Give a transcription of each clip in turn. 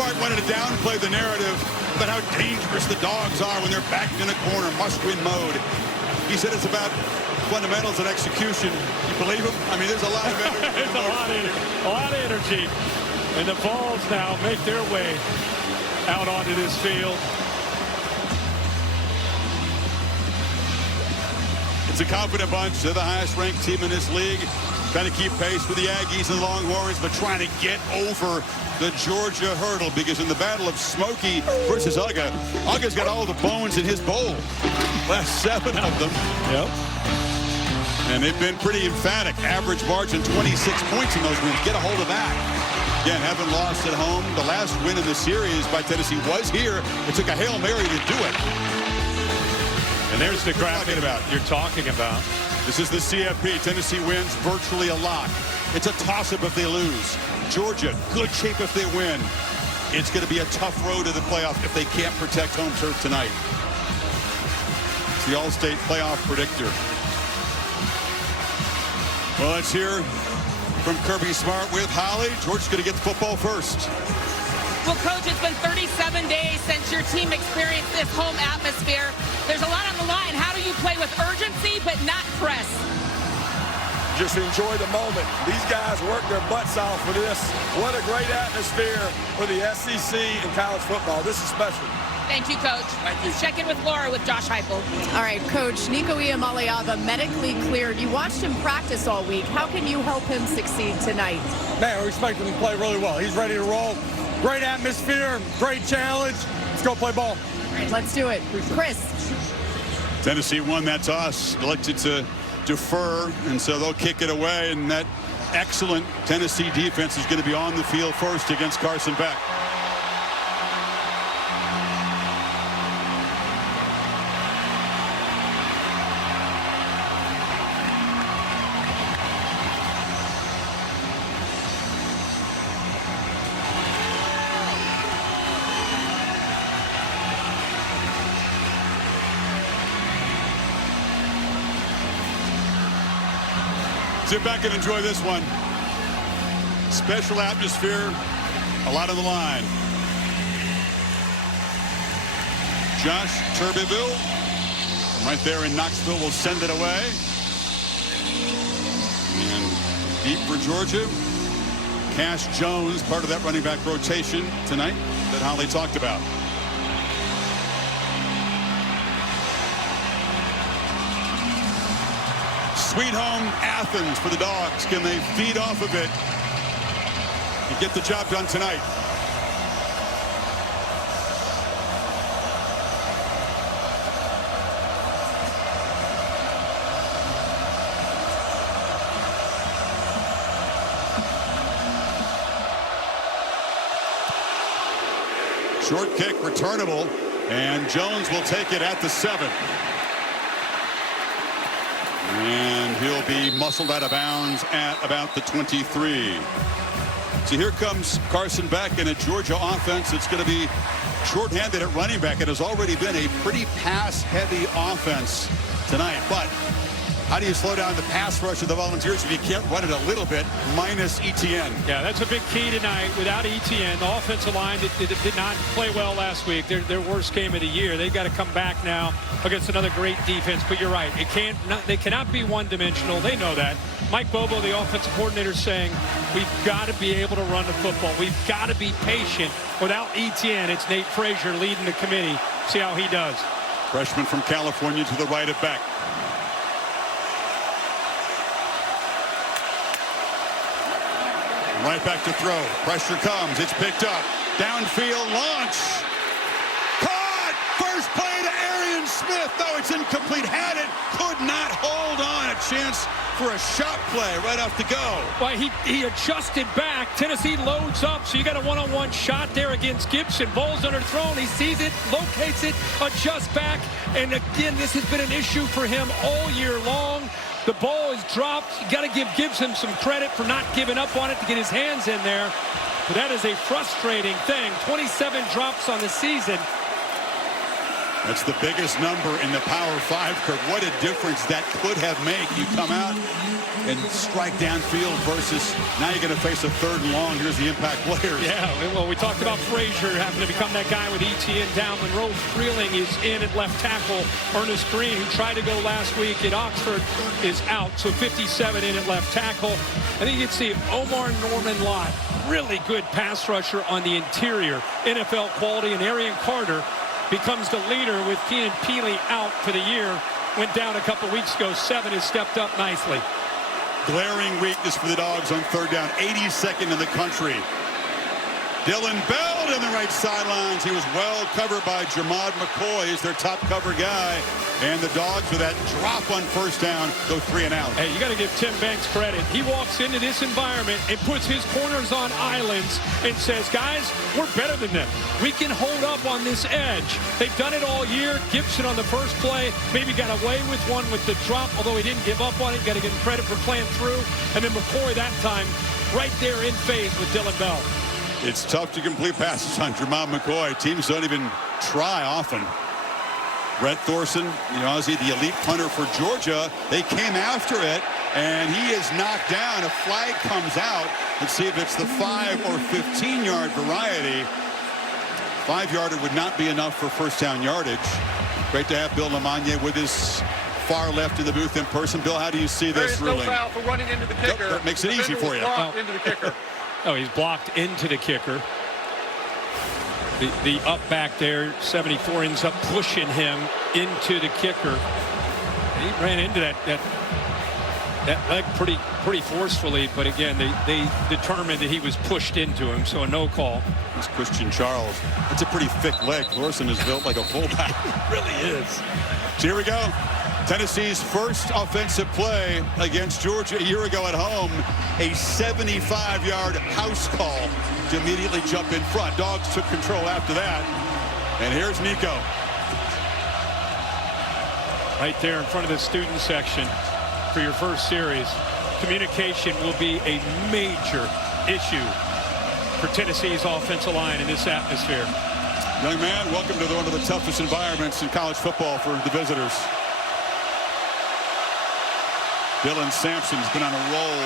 Smart wanted to downplay the narrative about how dangerous the Dogs are when they're backed in a corner, must-win mode. He said it's about fundamentals and execution. You believe him? I mean, there's a lot of energy. There's a lot of energy. And the Vols now make their way out onto this field. It's a confident bunch. They're the highest-ranked team in this league. Trying to keep pace with the Aggies and the Longhorns, but trying to get over the Georgia hurdle, because in the battle of Smokey versus Uga, Uga's got all the bones in his bowl. Last 7 of them. Yep. And they've been pretty emphatic. Average margin 26 points in those wins. Get a hold of that. Again, haven't lost at home. The last win in the series by Tennessee was here. It took a Hail Mary to do it. And there's the graphic you're talking about. This is the CFP. Tennessee wins virtually a lock. It's a toss-up if they lose. Georgia, good shape if they win. It's going to be a tough road to the playoff if they can't protect home turf tonight. It's the All-State playoff predictor. Well, let's hear from Kirby Smart with Holly. Georgia's going to get the football first. Well, Coach, it's been 37 days since your team experienced this home atmosphere. There's a lot on the line. How do you play with urgency but not press? Just enjoy the moment. These guys work their butts off for this. What a great atmosphere for the SEC and college football. This is special. Thank you, Coach. Thank you. Let's check in with Laura with Josh Heupel. All right, Coach, Nico Iamaleava medically cleared. You watched him practice all week. How can you help him succeed tonight? Man, we expect him to play really well. He's ready to roll. Great atmosphere, great challenge. Let's go play ball. All right, let's do it. Chris. Tennessee won that toss, elected to defer, and so they'll kick it away, and that excellent Tennessee defense is going to be on the field first against Carson Beck. Sit back and enjoy this one. Special atmosphere, a lot on the line. Josh Turbeville, right there in Knoxville, will send it away. And deep for Georgia. Cash Jones, part of that running back rotation tonight that Holly talked about. Sweet home Athens for the Dogs. Can they feed off of it and get the job done tonight? Short kick returnable, and Jones will take it at the 7. And he'll be muscled out of bounds at about the 23. So here comes Carson Beck in a Georgia offense. It's going to be shorthanded at running back. It has already been a pretty pass-heavy offense tonight. But how do you slow down the pass rush of the Volunteers if you can't run it a little bit, minus Etienne? Yeah, that's a big key tonight. Without Etienne, the offensive line did not play well last week. Their worst game of the year. They've got to come back now against another great defense. But you're right. They cannot be one-dimensional. They know that. Mike Bobo, the offensive coordinator, is saying, we've got to be able to run the football. We've got to be patient. Without Etienne, it's Nate Frazier leading the committee. See how he does. Freshman from California to the right of Beck. Right back to throw. Pressure comes. It's picked up. Downfield launch. Caught! First play to Arian Smith. No, it's incomplete. Had it. Could not hold on. A chance for a shot play right off the go. Well, he adjusted back. Tennessee loads up, so you got a one-on-one shot there against Gibson. Ball's underthrown. He sees it, locates it, adjusts back. And again, this has been an issue for him all year long. The ball is dropped. You got to give Gibson some credit for not giving up on it to get his hands in there. But that is a frustrating thing. 27 drops on the season. That's the biggest number in the Power 5, Kirk. What a difference that could have made. You come out and strike downfield versus now you're going to face a 3rd and long. Here's the impact players. Yeah, well, we talked about Frazier having to become that guy with ETN down. Monroe Freeling is in at left tackle. Ernest Green, who tried to go last week at Oxford, is out. So 57 in at left tackle. I think you can see Omar Norman Lott, really good pass rusher on the interior. NFL quality, and Arian Carter becomes the leader with Keenan Peely out for the year. Went down a couple weeks ago. 7 has stepped up nicely. Glaring weakness for the Dogs on 3rd down. 82nd in the country. Dylan Bell in the right sidelines. He was well covered by Jermod McCoy. He's their top cover guy. And the Dogs, with that drop on 1st down, go 3 and out. Hey, you got to give Tim Banks credit. He walks into this environment and puts his corners on islands and says, guys, we're better than them. We can hold up on this edge. They've done it all year. Gibson on the first play maybe got away with one with the drop, although he didn't give up on it. Got to give him credit for playing through. And then McCoy that time right there in phase with Dylan Bell. It's tough to complete passes on Jermod McCoy. Teams don't even try often. Brett Thorson, Ozzie, the elite punter for Georgia. They came after it, and he is knocked down. A flag comes out. Let's see if it's the 5 or 15-yard variety. 5-yarder would not be enough for 1st down yardage. Great to have Bill LeMonnier with his far left in the booth in person. Bill, how do you see this ruling? There is no foul for running into the kicker. That makes it easy for you. Into the kicker. Oh, he's blocked into the kicker. The up back there, 74, ends up pushing him into the kicker. And he ran into that leg pretty forcefully, but again, they determined that he was pushed into him, so a no call. It's Christian Charles. It's a pretty thick leg. Thorson is built like a fullback. It really is. So here we go. Tennessee's first offensive play against Georgia a year ago at home. A 75-yard house call to immediately jump in front. Dogs took control after that. And here's Nico. Right there in front of the student section for your first series. Communication will be a major issue for Tennessee's offensive line in this atmosphere. Young man, welcome to one of the toughest environments in college football for the visitors. Dylan Sampson's been on a roll.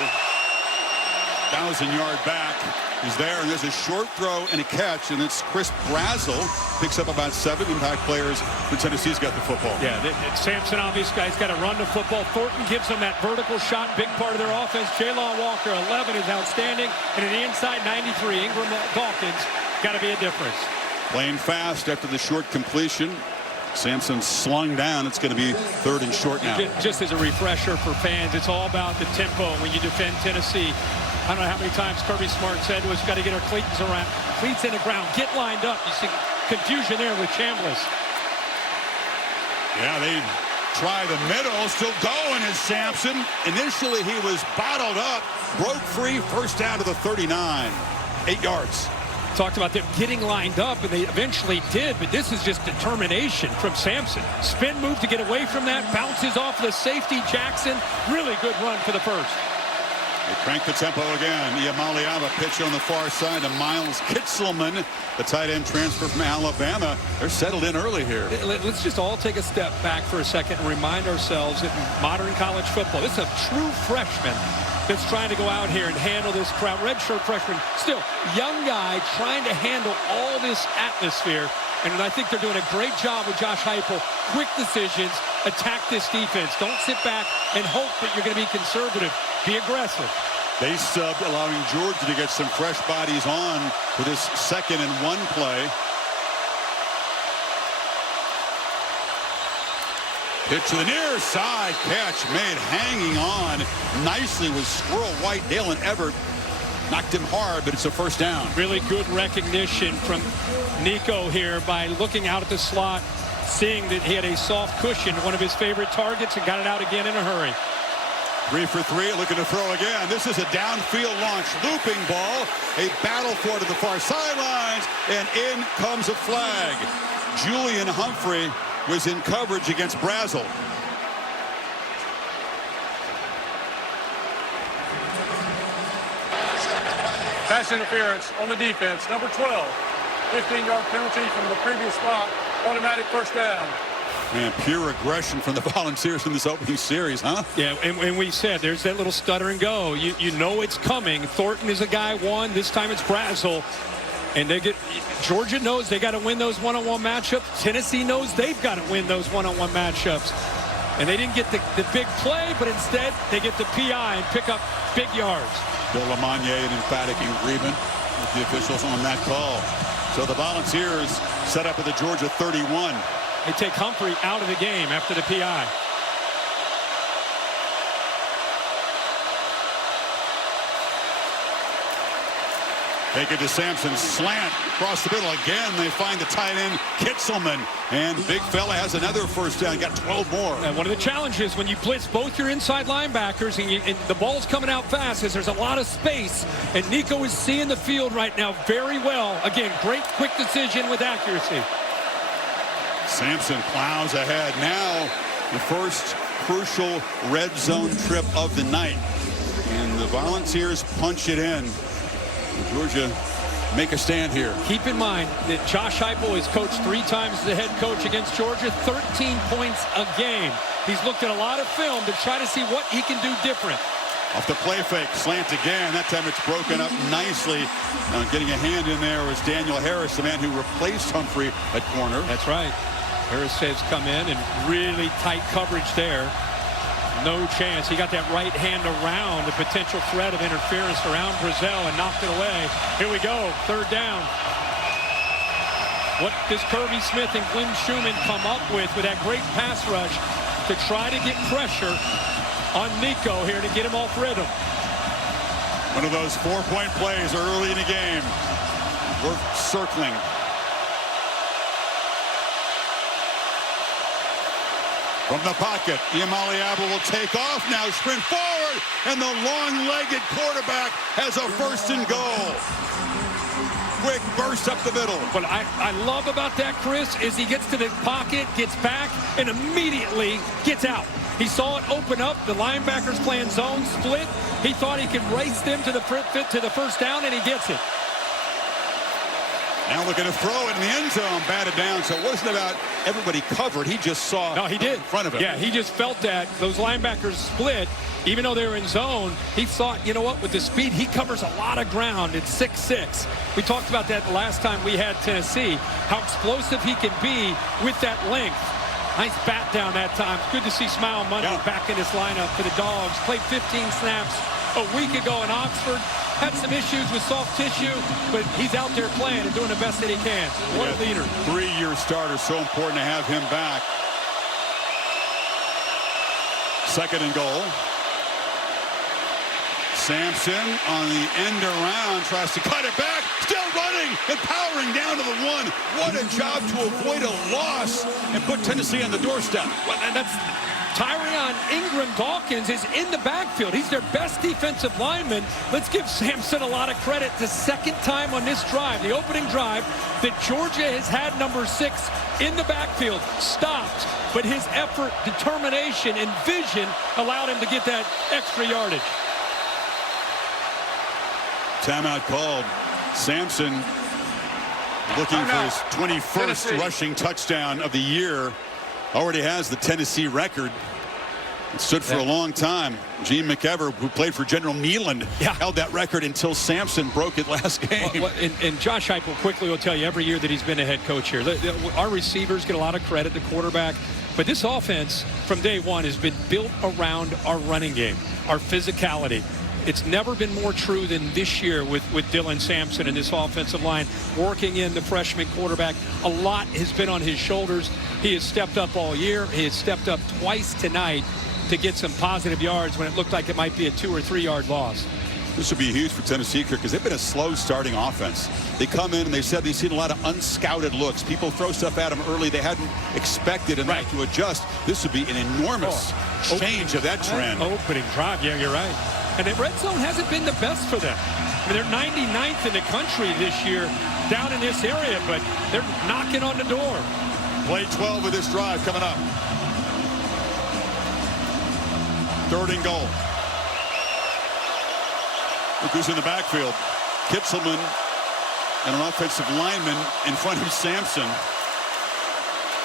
1,000-yard back. He's there, and there's a short throw and a catch, and it's Chris Brazel picks up about 7 impact players when Tennessee's got the football. Yeah, Sampson, obviously, guy's got to run the football. Thornton gives them that vertical shot, big part of their offense. Jalon Walker, 11, is outstanding, and in the inside, 93. Ingram Dawkins got to be a difference. Playing fast after the short completion. Sampson slung down. It's going to be 3rd and short now. Just as a refresher for fans, it's all about the tempo when you defend Tennessee. I don't know how many times Kirby Smart said was got to get our cleats in the ground, get lined up. You see confusion there with Chambliss. Yeah, they try the middle, still going is Sampson. Initially he was bottled up, broke free, 1st down to the 39, 8 yards. Talked about them getting lined up, and they eventually did, but this is just determination from Sampson. Spin move to get away from that, bounces off the safety Jackson. Really good run for the first. They crank the tempo again. Iamaleava pitch on the far side to Miles Kitzelman, the tight end transfer from Alabama. They're settled in early here. Let's just all take a step back for a second and remind ourselves that in modern college football, this is a true freshman that's trying to go out here and handle this crowd. Redshirt freshman, still young guy trying to handle all this atmosphere. And I think they're doing a great job with Josh Heupel. Quick decisions, attack this defense. Don't sit back and hope that you're going to be conservative. Be aggressive. They subbed, allowing Georgia to get some fresh bodies on for this 2nd and 1 play. Pitch to the near side, catch made hanging on nicely with Squirrel White. Dalen Everett knocked him hard, but it's a 1st down. Really good recognition from Nico here by looking out at the slot, seeing that he had a soft cushion, one of his favorite targets, and got it out again in a hurry. 3 for 3, looking to throw again. This is a downfield launch, looping ball. A battle for it to the far sidelines, and in comes a flag. Julian Humphrey was in coverage against Brazel. Pass interference on the defense. Number 12. 15-yard penalty from the previous spot. Automatic first down. Man, pure aggression from the Volunteers in this opening series, huh? Yeah, and we said there's that little stutter and go. You know it's coming. Thornton is a guy one. This time it's Brazel. And Georgia knows they got to win those one-on-one matchups. Tennessee knows they've got to win those one-on-one matchups. And they didn't get the big play, but instead they get the PI and pick up big yards. Bill Lamagna, an emphatic agreement with the officials on that call. So the Volunteers set up at the Georgia 31. They take Humphrey out of the game after the PI. Take it to Sampson, slant across the middle again. They find the tight end, Kitzelman, and big fella has another first down. Got 12 more. And one of the challenges when you blitz both your inside linebackers and the ball's coming out fast is there's a lot of space. And Nico is seeing the field right now very well. Again, great quick decision with accuracy. Sampson plows ahead. Now the first crucial red zone trip of the night. And the Volunteers punch it in. Georgia make a stand here. Keep in mind that Josh Heupel has coached 3 times as the head coach against Georgia, 13 points a game. He's looked at a lot of film to try to see what he can do different. Off the play fake, slant again. That time it's broken up nicely. Getting a hand in there was Daniel Harris, the man who replaced Humphrey at corner. That's right. Harris has come in and really tight coverage there. No chance. He got that right hand around the potential threat of interference around Brazel and knocked it away. Here we go. 3rd down. What does Kirby Smith and Glenn Schumann come up with that great pass rush to try to get pressure on Nico here to get him off rhythm? One of those 4-point plays early in the game. We're circling. From the pocket, Iamaleava will take off now, sprint forward, and the long-legged quarterback has a 1st and goal. Quick burst up the middle. What I love about that, Chris, is he gets to the pocket, gets back, and immediately gets out. He saw it open up. The linebackers playing zone split. He thought he could race them to the first down, and he gets it. Now looking to throw it in the end zone, batted down. So it wasn't about everybody covered. He just saw he did. in front of him. Yeah, he just felt that. Those linebackers split. Even though they were in zone, he thought, you know what, with the speed, he covers a lot of ground at 6'6". We talked about that the last time we had Tennessee, how explosive he can be with that length. Nice bat down that time. Good to see Smile Monday back in this lineup for the Dogs. Played 15 snaps a week ago in Oxford. Had some issues with soft tissue, but he's out there playing and doing the best that he can. What a leader. 3-year starter, so important to have him back. 2nd and goal. Sampson on the end around, tries to cut it back, still running and powering down to the 1. What a job to avoid a loss and put Tennessee on the doorstep. Well, and that's Tyrion Ingram-Dawkins is in the backfield. He's their best defensive lineman. Let's give Sampson a lot of credit. The 2nd time on this drive, the opening drive, that Georgia has had number 6 in the backfield, stopped. But his effort, determination, and vision allowed him to get that extra yardage. Timeout called. Sampson looking for his 21st rushing touchdown of the year. Already has the Tennessee record. It stood for a long time. Gene McEver, who played for General Neyland, held that record until Sampson broke it last game. And Josh Heupel quickly will tell you every year that he's been a head coach here. Our receivers get a lot of credit, the quarterback. But this offense from day one has been built around our running game, our physicality. It's never been more true than this year with Dylan Sampson and this offensive line working in the freshman quarterback. A lot has been on his shoulders. He has stepped up all year. He has stepped up twice tonight to get some positive yards when it looked like it might be a 2 or 3 yard loss. This would be huge for Tennessee because they've been a slow starting offense. They come in and they said they've seen a lot of unscouted looks. People throw stuff at them early they hadn't expected and have to adjust. This would be an enormous change of that trend. Opening drive, yeah, you're right. And the red zone hasn't been the best for them. I mean, they're 99th in the country this year down in this area, but they're knocking on the door. Play 12 of this drive coming up. 3rd and goal. Look who's in the backfield. Kitzelman and an offensive lineman in front of Sampson.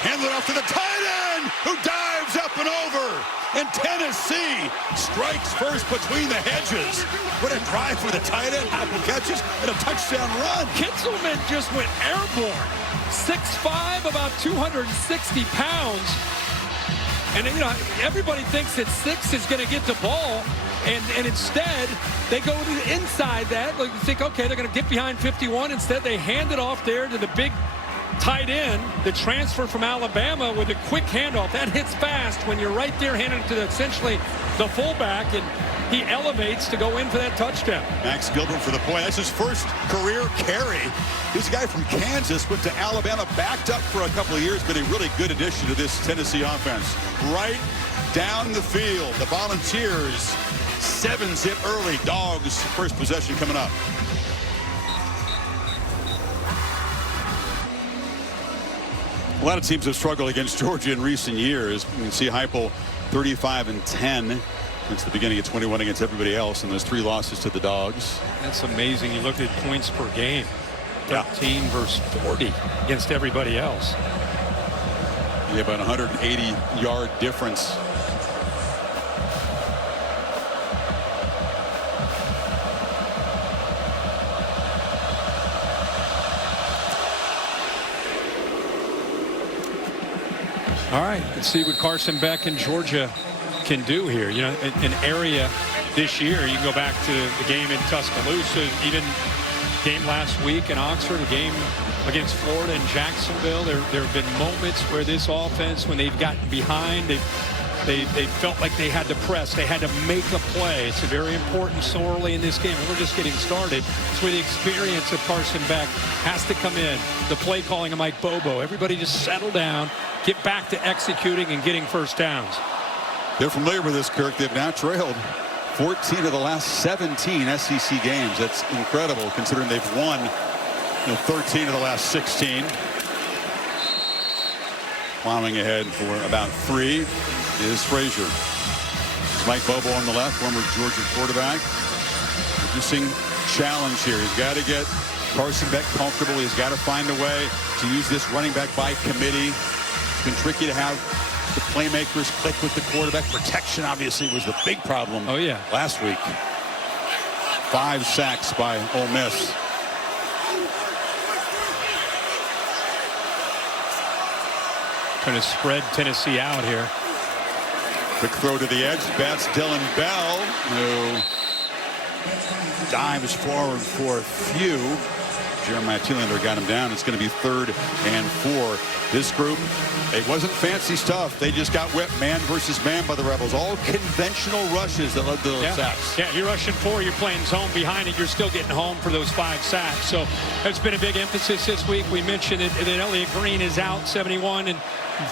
Hand it off to the tight end, who dives up and over. And Tennessee strikes first between the hedges. What a drive for the tight end. Apple catches and a touchdown run. Kinselman just went airborne. 6'5", about 260 pounds. And, you know, everybody thinks that 6 is going to get the ball. And instead, they go to the inside that. Like, you think, okay, they're going to get behind 51. Instead, they hand it off there to the big tight end, the transfer from Alabama, with a quick handoff. That hits fast when you're right there handing it to essentially the fullback, and he elevates to go in for that touchdown. Max Gilbert for the point. That's his first career carry. This guy from Kansas went to Alabama, backed up for a couple of years, but a really good addition to this Tennessee offense. Right down the field, the Volunteers 7-zip early. Dogs first possession coming up. A lot of teams have struggled against Georgia in recent years. You can see Heupel 35-10 since the beginning of 21 against everybody else, and those 3 losses to the Dogs. That's amazing. You look at points per game, 13 versus 40 against everybody else. Yeah, about 180-yard difference. All right, let's see what Carson Beck and Georgia can do here. You know, an area this year, you can go back to the game in Tuscaloosa, even game last week in Oxford, a game against Florida and Jacksonville. There have been moments where this offense, when they've gotten behind, they felt like they had to press. They had to make a play. It's a very important so early in this game. And we're just getting started. It's where the experience of Carson Beck has to come in. The play calling of Mike Bobo. Everybody just settle down, get back to executing and getting first downs. They're familiar with this, Kirk. They've now trailed 14 of the last 17 SEC games. That's incredible considering they've won 13 of the last 16. Plowing ahead for about 3 is Frazier. It's Mike Bobo on the left, former Georgia quarterback. Producing challenge here. He's got to get Carson Beck comfortable. He's got to find a way to use this running back by committee. It's been tricky to have the playmakers click with the quarterback. Protection obviously was the big problem last week. 5 sacks by Ole Miss. Trying to spread Tennessee out here. Quick throw to the edge. Bats Dylan Bell, who dives forward for a few. Jeremiah Thielander got him down. It's going to be 3rd and 4. This group, it wasn't fancy stuff. They just got whipped man versus man by the Rebels. All conventional rushes that led to those sacks. Yeah, you're rushing 4. You're playing zone behind it. You're still getting home for those 5 sacks. So it's been a big emphasis this week. We mentioned that Elliott Green is out, 71, and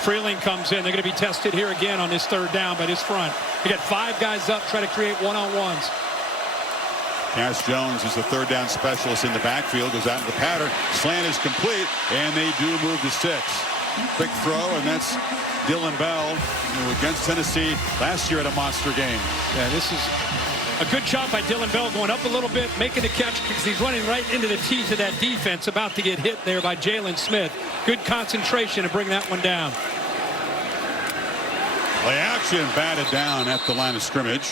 Freeling comes in. They're going to be tested here again on this 3rd down by this front. They got 5 guys up, trying to create one-on-ones. Cass Jones is the 3rd down specialist in the backfield. Goes out in the pattern. Slant is complete, and they do move to 6. Quick throw, and that's Dylan Bell, who against Tennessee last year at a monster game. Yeah, this is a good job by Dylan Bell, going up a little bit, making the catch because he's running right into the teeth of that defense, about to get hit there by Jalen Smith. Good concentration to bring that one down. Play action, batted down at the line of scrimmage.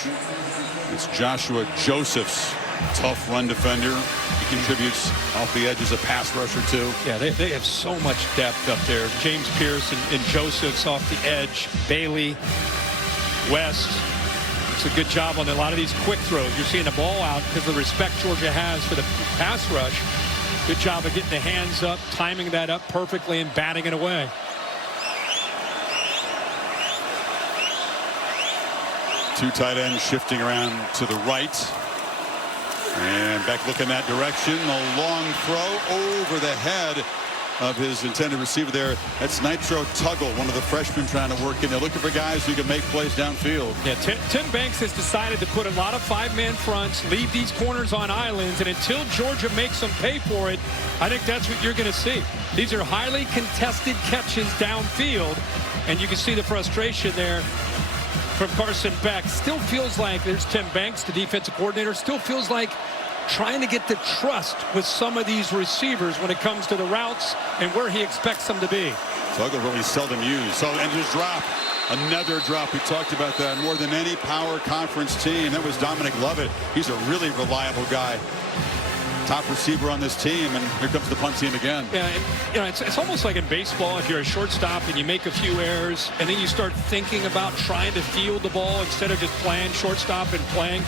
It's Joshua Josephs, tough run defender. He contributes off the edge as a pass rusher too. Yeah, they have so much depth up there. James Pierce and Josephs off the edge. Bailey, West. It's a good job on a lot of these quick throws. You're seeing the ball out because of the respect Georgia has for the pass rush. Good job of getting the hands up, timing that up perfectly, and batting it away. Two tight ends shifting around to the right. And Beck looking that direction. A long throw over the head of his intended receiver there. That's Nitro Tuggle, one of the freshmen trying to work in. They're looking for guys who can make plays downfield. Yeah, Tim Banks has decided to put a lot of 5-man fronts, leave these corners on islands, and until Georgia makes them pay for it, I think that's what you're going to see. These are highly contested catches downfield, and you can see the frustration there from Carson Beck. Still feels like there's Tim Banks, the defensive coordinator, still feels like trying to get the trust with some of these receivers when it comes to the routes and where he expects them to be. Tuggle really seldom used. So, and just drop. Another drop. We talked about that more than any power conference team. That was Dominic Lovett. He's a really reliable guy. Top receiver on this team, and here comes the punt team again. Yeah, and, you know, it's almost like in baseball, if you're a shortstop and you make a few errors, and then you start thinking about trying to field the ball instead of just playing shortstop and playing.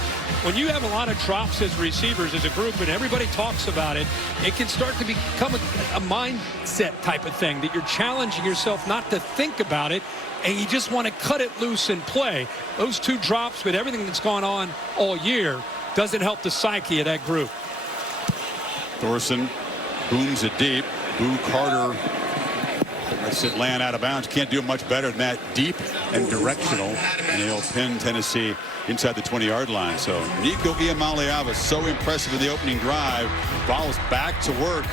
When you have a lot of drops as receivers as a group and everybody talks about it, it can start to become a mindset type of thing that you're challenging yourself not to think about it, and you just want to cut it loose and play. Those two drops with everything that's gone on all year doesn't help the psyche of that group. Thorson booms it deep. Boo Carter lets it land out of bounds. Can't do it much better than that. Deep and directional. And he'll pin Tennessee inside the 20-yard line. So Nico Iamaleava, so impressive in the opening drive. Ball's back to work,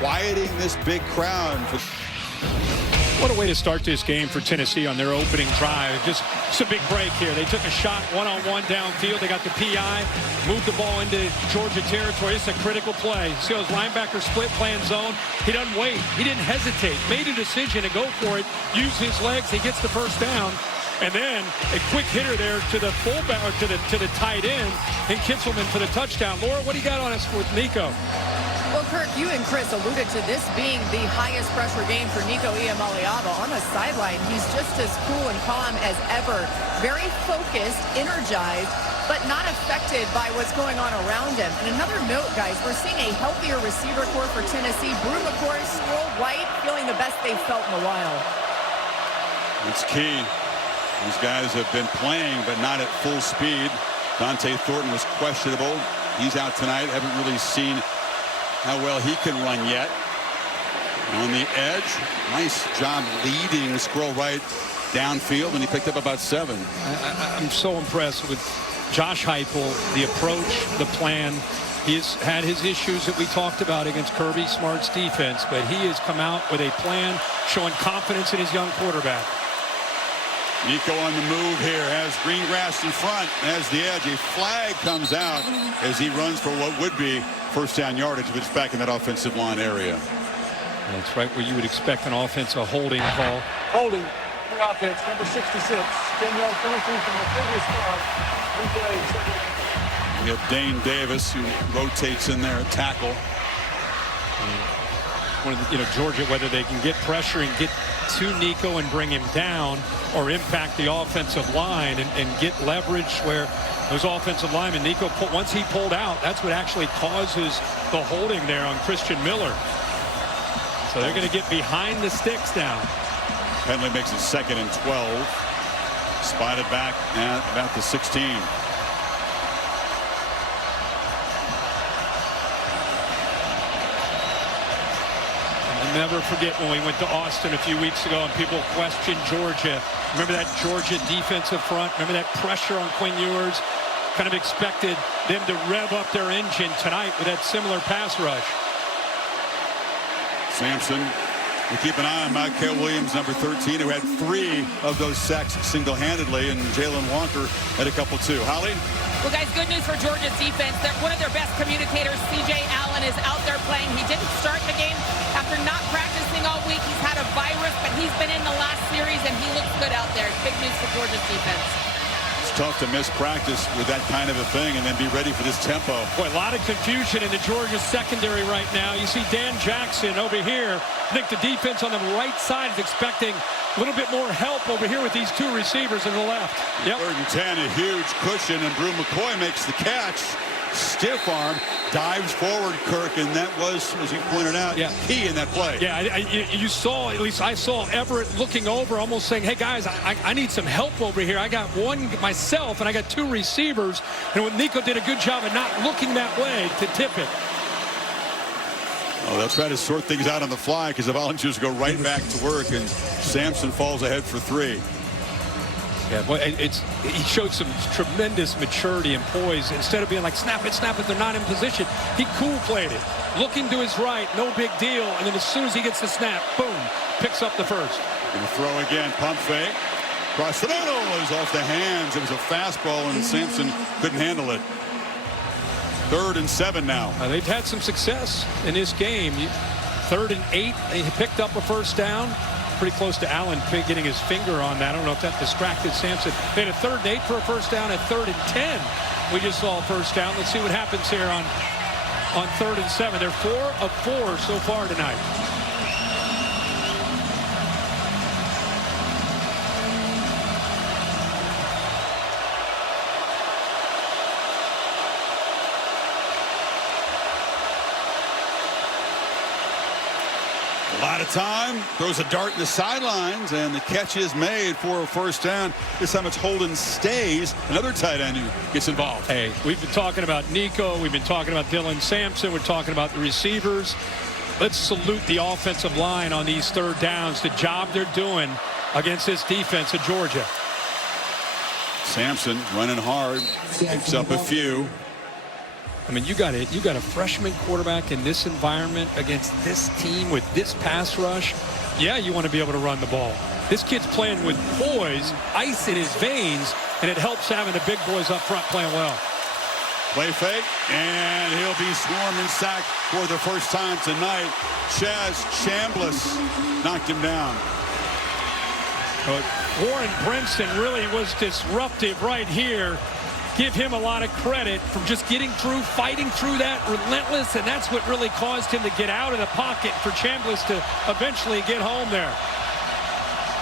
quieting this big crowd. What a way to start this game for Tennessee on their opening drive. Just a big break here. They took a shot one-on-one downfield. They got the PI, moved the ball into Georgia territory. It's a critical play. See those linebackers split playing zone. He doesn't wait. He didn't hesitate. Made a decision to go for it. Use his legs. He gets the first down. And then a quick hitter there to the fullback or to the tight end, and Kitzelman for the touchdown. Laura, what do you got on us with Nico? Well, Kirk, you and Chris alluded to this being the highest pressure game for Nico Iamaleava. On the sideline, he's just as cool and calm as ever. Very focused, energized, but not affected by what's going on around him. And another note, guys, we're seeing a healthier receiver corps for Tennessee. Broome, of course, Squirrel White feeling the best they've felt in a while. It's key. These guys have been playing, but not at full speed. Dante Thornton was questionable. He's out tonight. Haven't really seen how well he can run yet. On the edge, nice job leading Squirrel White downfield, and he picked up about 7. I'm so impressed with Josh Heupel, the approach, the plan. He's had his issues that we talked about against Kirby Smart's defense, but he has come out with a plan, showing confidence in his young quarterback. Nico on the move here, has Greengrass in front, has the edge. A flag comes out as he runs for what would be first down yardage, but it's back in that offensive line area. That's right where you would expect an offensive holding call. Holding for offense, number 66. 10-yard penalty from the previous replay. We have Dane Davis, who rotates in there at tackle. One of the, Georgia, whether they can get pressure and get to Nico and bring him down, or impact the offensive line and get leverage where those offensive linemen, Nico, once he pulled out, that's what actually causes the holding there on Christian Miller. So they're going to get behind the sticks now. Penley makes it 2nd and 12. Spotted back at about the 16. Never forget when we went to Austin a few weeks ago and people questioned Georgia. Remember that Georgia defensive front? Remember that pressure on Quinn Ewers? Kind of expected them to rev up their engine tonight with that similar pass rush. Sampson, we keep an eye on Michael Williams, number 13, who had 3 of those sacks single-handedly, and Jalen Walker had a couple too. Holly? Well, guys, good news for Georgia's defense. One of their best communicators, C.J. Allen, is out there playing. He didn't start the game after not practicing all week. He's had a virus, but he's been in the last series, and he looks good out there. Big news for Georgia's defense. It's tough to miss practice with that kind of a thing and then be ready for this tempo. Boy, a lot of confusion in the Georgia secondary right now. You see Dan Jackson over here. I think the defense on the right side is expecting a little bit more help over here with these 2 receivers on the left. Yep. 3rd and 10, a huge cushion, and Brew McCoy makes the catch. Stiff arm, dives forward, Kirk, and that was, as you pointed out, key in that play. Yeah, you saw, at least I saw Everett looking over, almost saying, hey, guys, I need some help over here. I got one myself, and I got 2 receivers. And when Nico did a good job of not looking that way to tip it. Oh, they'll try to sort things out on the fly because the Volunteers go right back to work, and Sampson falls ahead for 3. Yeah, well, he showed some tremendous maturity and poise. Instead of being like, snap it, they're not in position. He cool played it. Looking to his right, no big deal. And then as soon as he gets the snap, boom, picks up the first. Gonna throw again, pump fake. Cross the middle, it was off the hands. It was a fastball, and Sampson couldn't handle it. 3rd and 7 now. They've had some success in this game. 3rd and 8, they picked up a first down. pretty close to Allen getting his finger on that. I don't know if that distracted Sampson. They had a 3rd and 8 for a first down. At 3rd and 10, we just saw a first down. Let's see what happens here on 3rd and 7. They're 4 of 4 so far tonight. A lot of time, throws a dart in the sidelines, and the catch is made for a first down. This time it's Holden Stays, another tight end who gets involved. Hey, we've been talking about Nico. We've been talking about Dylan Sampson. We're talking about the receivers. Let's salute the offensive line on these 3rd downs, the job they're doing against this defense of Georgia. Sampson running hard, picks up a few. I mean, you got a freshman quarterback in this environment against this team with this pass rush. Yeah, you want to be able to run the ball. This kid's playing with poise, ice in his veins, and it helps having the big boys up front playing well. Play fake, and he'll be swarmed and sacked for the first time tonight. Chaz Chambliss knocked him down. But Warren Brinson really was disruptive right here. Give him a lot of credit for just getting through, fighting through that, relentless, and that's what really caused him to get out of the pocket for Chambliss to eventually get home there.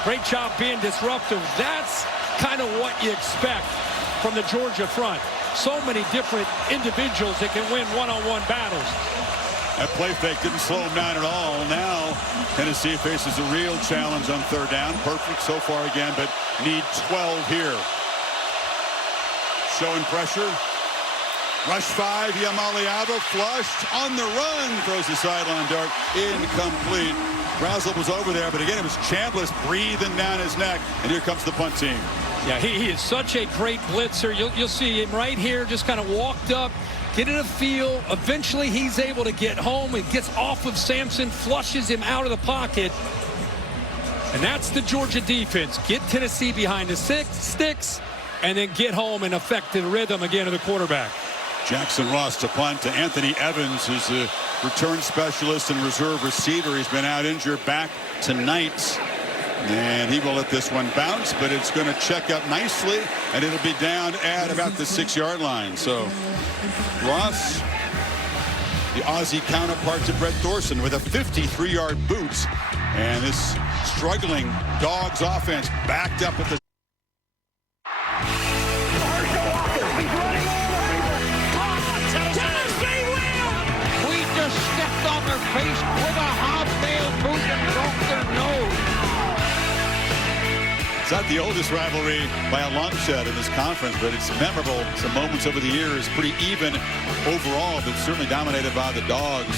Great job being disruptive. That's kind of what you expect from the Georgia front. So many different individuals that can win one-on-one battles. That play fake didn't slow him down at all. Now Tennessee faces a real challenge on 3rd down. Perfect so far again, but need 12 here. Showing pressure. Rush 5, Yamaliava flushed on the run. Throws the sideline dart. Incomplete. Brazel was over there, but again, it was Chambliss breathing down his neck. And here comes the punt team. Yeah, he is such a great blitzer. You'll see him right here, just kind of walked up, getting a feel. Eventually, he's able to get home and gets off of Sampson, flushes him out of the pocket. And that's the Georgia defense. Get Tennessee behind the sticks, and then get home and affect the rhythm again of the quarterback. Jackson Ross to punt to Anthony Evans, who's a return specialist and reserve receiver. He's been out injured, back tonight. And he will let this one bounce, but it's going to check up nicely, and it'll be down at about the 6-yard line. So Ross, the Aussie counterpart to Brett Thorson, with a 53-yard boot. And this struggling Dogs offense backed up at the face with a hobnail boot and broke their nose. It's not the oldest rivalry by a long shot in this conference, but it's memorable. Some moments over the years, pretty even overall, but certainly dominated by the Dogs.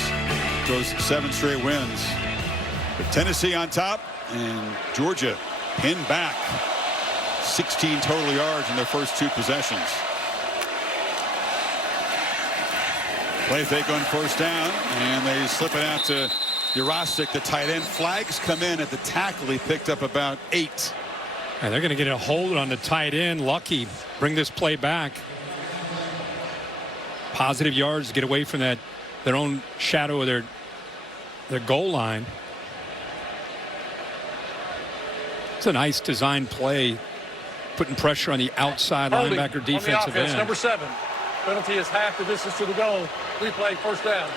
Those 7 straight wins. But Tennessee on top, and Georgia pinned back. 16 total yards in their first 2 possessions. Play fake on first down, and they slip it out to Jurasik, the tight end. Flags come in at the tackle. He picked up about 8. And they're going to get a hold on the tight end. Lucky bring this play back. Positive yards to get away from that, their own shadow of their goal line. It's a nice design play, putting pressure on the outside linebacker defensive end. Number 7. Penalty is half the distance to the goal. Replay, first down.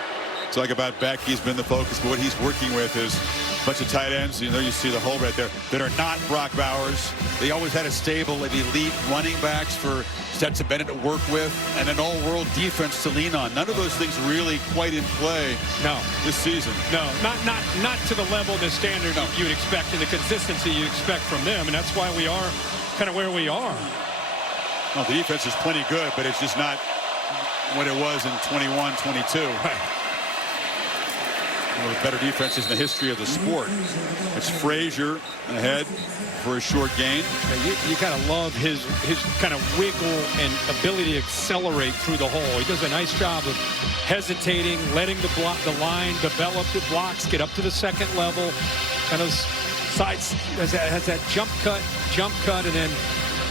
Talk about Beck. He's been the focus, but what he's working with is a bunch of tight ends. You know, you see the hole right there that are not Brock Bowers. They always had a stable of elite running backs for Stetson Bennett to work with, and an all-world defense to lean on. None of those things really quite in play. No, this season. No, not to the level, the standard you would expect, and the consistency you expect from them, and that's why we are kind of where we are. Well, the defense is plenty good, but it's just not what it was in 21-22. Right. One of the better defenses in the history of the sport. It's Frazier ahead for a short gain. You kind of love his kind of wiggle and ability to accelerate through the hole. He does a nice job of hesitating, letting the line develop the blocks, get up to the second level, kind of sides has that jump cut, and then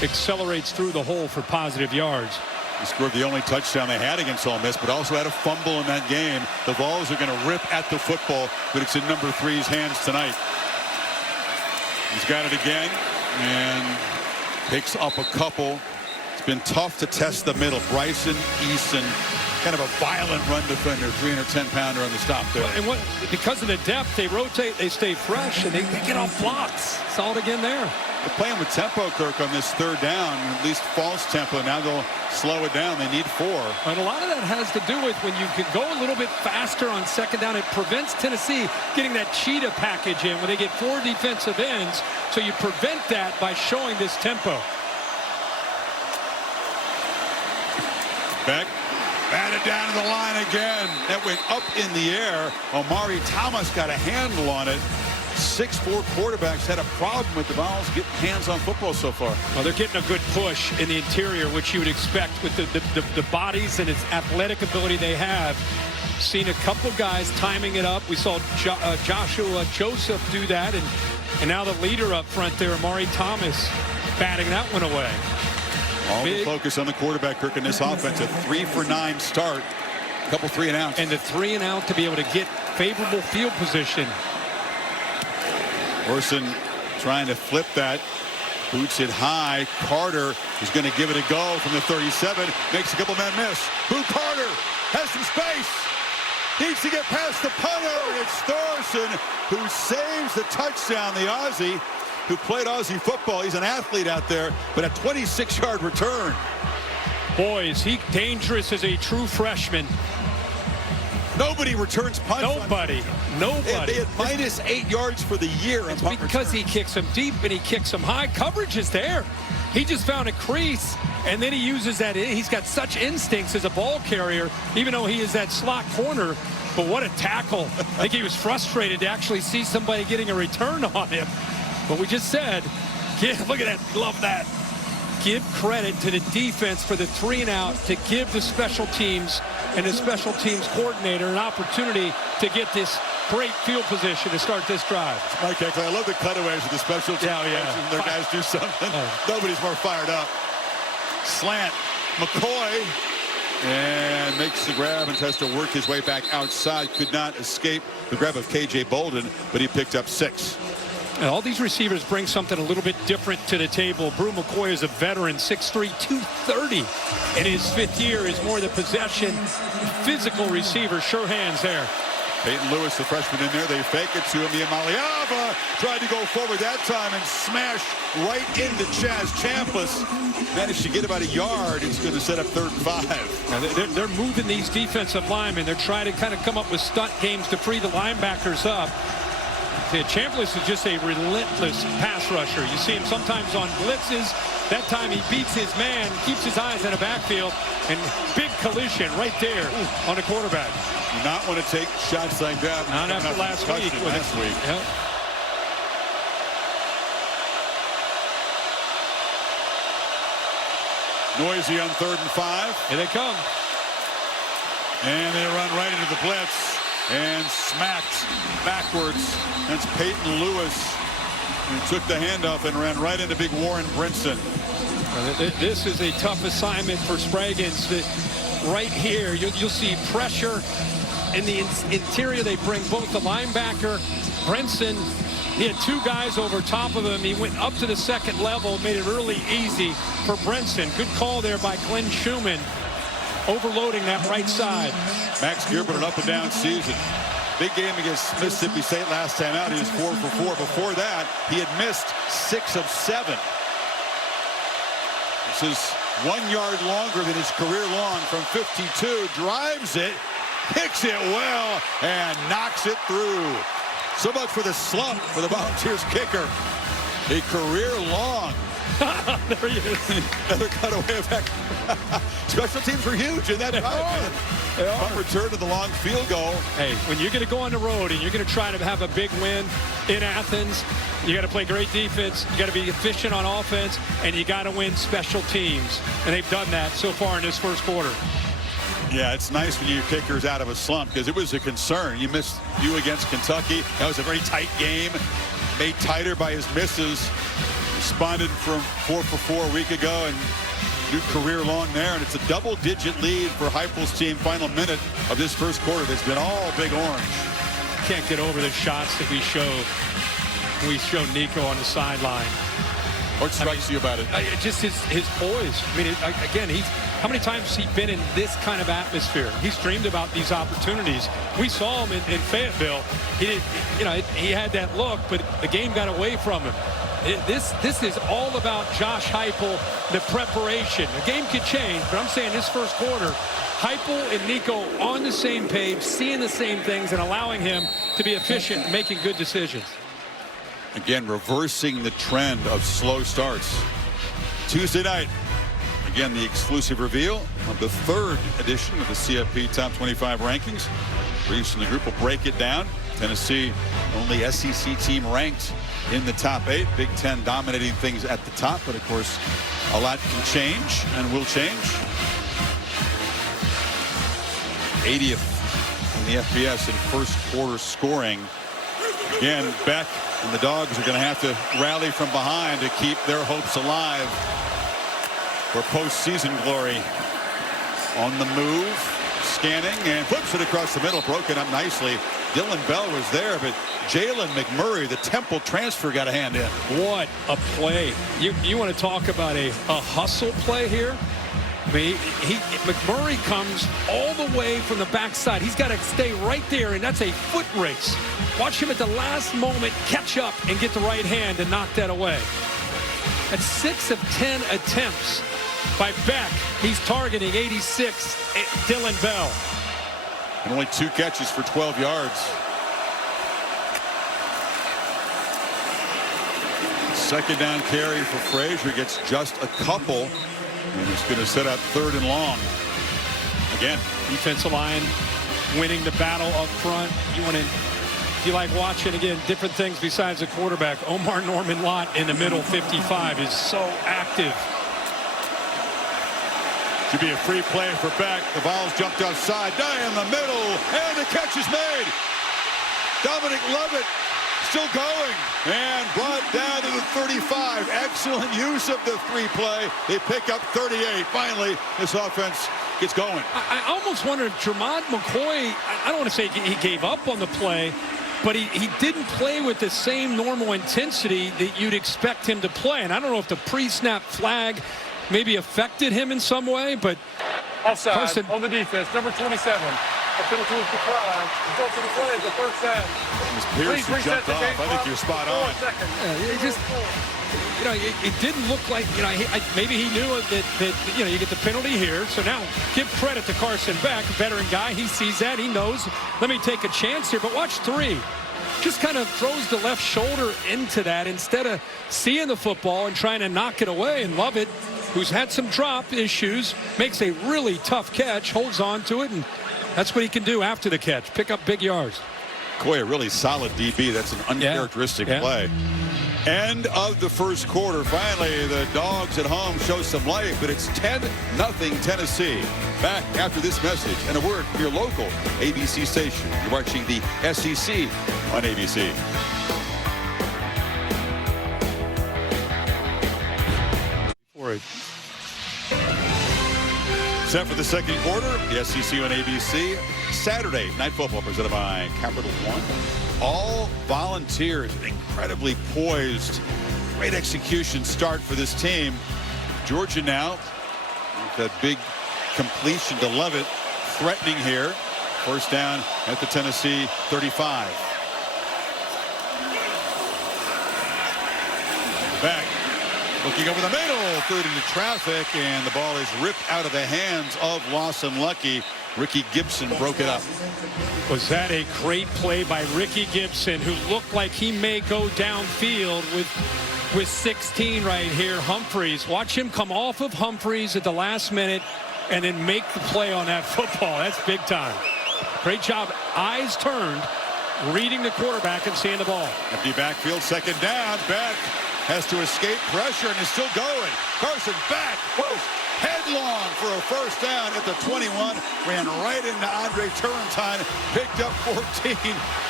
accelerates through the hole for positive yards. He scored the only touchdown they had against Ole Miss, but also had a fumble in that game. The Vols are going to rip at the football, but it's in number 3's hands tonight. He's got it again and picks up a couple. It's been tough to test the middle. Bryson Eason, kind of a violent run defender, 310-pounder on the stop there. And because of the depth, they rotate, they stay fresh, and they get off blocks. Solid again there. They're playing with tempo, Kirk, on this third down, at least false tempo. Now they'll slow it down. They need 4. And a lot of that has to do with when you can go a little bit faster on second down. It prevents Tennessee getting that cheetah package in when they get 4 defensive ends. So you prevent that by showing this tempo. Beck batted down to the line again. That went up in the air. Omari Thomas got a handle on it. 6'4" quarterbacks had a problem with the Vols getting hands on football so far. Well, they're getting a good push in the interior, which you would expect with the bodies and its athletic ability they have. Seen a couple guys timing it up. We saw Joshua Joseph do that, and now the leader up front there, Omari Thomas, batting that one away. All the focus on the quarterback, Kirk, in this offense. A 3-for-9 start. A couple 3-and-outs. And the 3-and-out to be able to get favorable field position. Orson trying to flip that. Boots it high. Carter is going to give it a go from the 37. Makes a couple men miss. Boo Carter has some space. Needs to get past the punter. It's Thorson who saves the touchdown. The Aussie who played Aussie football. He's an athlete out there, but a 26-yard return. Boy, is he dangerous as a true freshman. Nobody returns punts. Nobody. They had minus 8 yards for the year. It's because he kicks them deep and he kicks them high. Coverage is there. He just found a crease, and then he uses that. He's got such instincts as a ball carrier, even though he is that slot corner. But what a tackle. I think he was frustrated to actually see somebody getting a return on him. But we just said, look at that. Love that. Give credit to the defense for the 3-and-out, to give the special teams and the special teams coordinator an opportunity to get this great field position to start this drive. Mike Eckler, I love the cutaways of the special teams. Yeah. Their guys do something. Nobody's more fired up. Slant. McCoy. And makes the grab and tries to work his way back outside. Could not escape the grab of K.J. Bolden, but he picked up 6. And all these receivers bring something a little bit different to the table. Brew McCoy is a veteran, 6'3", 230 in his 5th year. Is more the possession, physical receiver. Sure hands there. Peyton Lewis, the freshman in there. They fake it to him. Iamaleava tried to go forward that time and smash right into Chaz Chambliss. Managed to get about a yard. It's going to set up 3rd and 5. Now they're moving these defensive linemen. They're trying to kind of come up with stunt games to free the linebackers up. Chambliss is just a relentless pass rusher. You see him sometimes on blitzes. That time he beats his man, keeps his eyes in the backfield, and big collision right there on the quarterback. Do not want to take shots like that. Not after last week. Yep. Noisy on 3rd and 5. Here they come. And they run right into the blitz. And smacked backwards. That's Peyton Lewis. He took the handoff and ran right into big Warren Brinson. This is a tough assignment for Spraggins. Right here, you'll see pressure in the interior. They bring both the linebacker, Brinson. He had 2 guys over top of him. He went up to the 2nd level, made it really easy for Brinson. Good call there by Glenn Schumann, overloading that right side. Max Gilbert, an up-and-down season. Big game against Mississippi State last time out. He was 4 for 4. Before that, he had missed 6 of 7. This is 1 yard longer than his career long from 52. Drives it, kicks it well, and knocks it through. So much for the slump for the Volunteers kicker. A career long. There he is. Another cutaway effect. Special teams were huge in that drive. Punt return to the long field goal. Hey, when you're going to go on the road and you're going to try to have a big win in Athens, you got to play great defense, you got to be efficient on offense, and you got to win special teams. And they've done that so far in this 1st quarter. Yeah, it's nice when your kicker's out of a slump because it was a concern. You missed against Kentucky. That was a very tight game, made tighter by his misses. Responded from 4 for 4 a week ago and new career long there. And it's a double-digit lead for Heupel's team. Final minute of this 1st quarter. That's been all Big Orange. Can't get over the shots that we showed. we show Nico on the sideline. What strikes you about it? Just his poise. I mean, again, how many times has he been in this kind of atmosphere? He's dreamed about these opportunities. We saw him in Fayetteville. He didn't, he had that look, but the game got away from him. This is all about Josh Heupel, the preparation. The game could change, but I'm saying this first quarter, Heupel and Nico on the same page, seeing the same things, and allowing him to be efficient and making good decisions. Again, reversing the trend of slow starts. Tuesday night, again, the exclusive reveal of the third edition of the CFP Top 25 rankings. Reese in the group will break it down. Tennessee, only SEC team ranked in the top 8. Big Ten dominating things at the top, but of course, a lot can change and will change. 80th in the FBS in first quarter scoring. Again, Beck and the Dogs are going to have to rally from behind to keep their hopes alive for postseason glory. On the move, scanning, and flips it across the middle, broken up nicely. Dylan Bell was there, but Jalen McMurray, the Temple transfer, got a hand in. What a play. You want to talk about a hustle play here? I mean, McMurray comes all the way from the backside. He's got to stay right there, and that's a foot race. Watch him at the last moment catch up and get the right hand and knock that away. At 6 of 10 attempts by Beck, he's targeting 86, Dylan Bell. And only 2 catches for 12 yards. Second down carry for Frazier, gets just a couple, and it's going to set up 3rd and long. Again, defensive line winning the battle up front. If you like watching, again, different things besides the quarterback, Omar Norman Lott in the middle 55 is so active. Should be a free play for Beck. The ball's jumped outside, down in the middle, and the catch is made. Dominic Lovett still going and brought down to the 35. Excellent use of the 3-play. They pick up 38. Finally, this offense gets going. I almost wonder if Jermod McCoy, I don't want to say he gave up on the play, but he didn't play with the same normal intensity that you'd expect him to play. And I don't know if the pre-snap flag maybe affected him in some way, but offside Carson, on the defense, number 27. A penalty is declined. Result of the play is the first down. As Pearson jumped off, I think you're spot on. It didn't look like, maybe he knew that you get the penalty here. So now give credit to Carson Beck, veteran guy. He sees that. He knows, let me take a chance here. But watch 3. Just kind of throws the left shoulder into that instead of seeing the football and trying to knock it away. And Lovett, who's had some drop issues, makes a really tough catch, holds on to it, and that's what he can do after the catch, pick up big yards. Boy, a really solid DB. That's an uncharacteristic play. End of the first quarter. Finally, the Dogs at home show some life, but it's 10-0 Tennessee. Back after this message and a word from your local ABC station. You're watching the SEC on ABC. Set for the second quarter, the SEC on ABC. Saturday Night Football presented by Capital One. All volunteers, incredibly poised. Great execution start for this team. Georgia now with that big completion to Lovett, threatening here. First down at the Tennessee 35. Back. Looking over the middle, threw it into traffic, and the ball is ripped out of the hands of Lawson Lucky. Ricky Gibson broke it up. Was that a great play by Ricky Gibson, who looked like he may go downfield with 16 right here. Humphreys, watch him come off of Humphreys at the last minute and then make the play on that football. That's big time. Great job. Eyes turned, reading the quarterback and seeing the ball. Empty backfield, second down. Beck has to escape pressure and is still going. Carson Beck goes headlong for a first down at the 21. Ran right into Andre Turrentine. Picked up 14.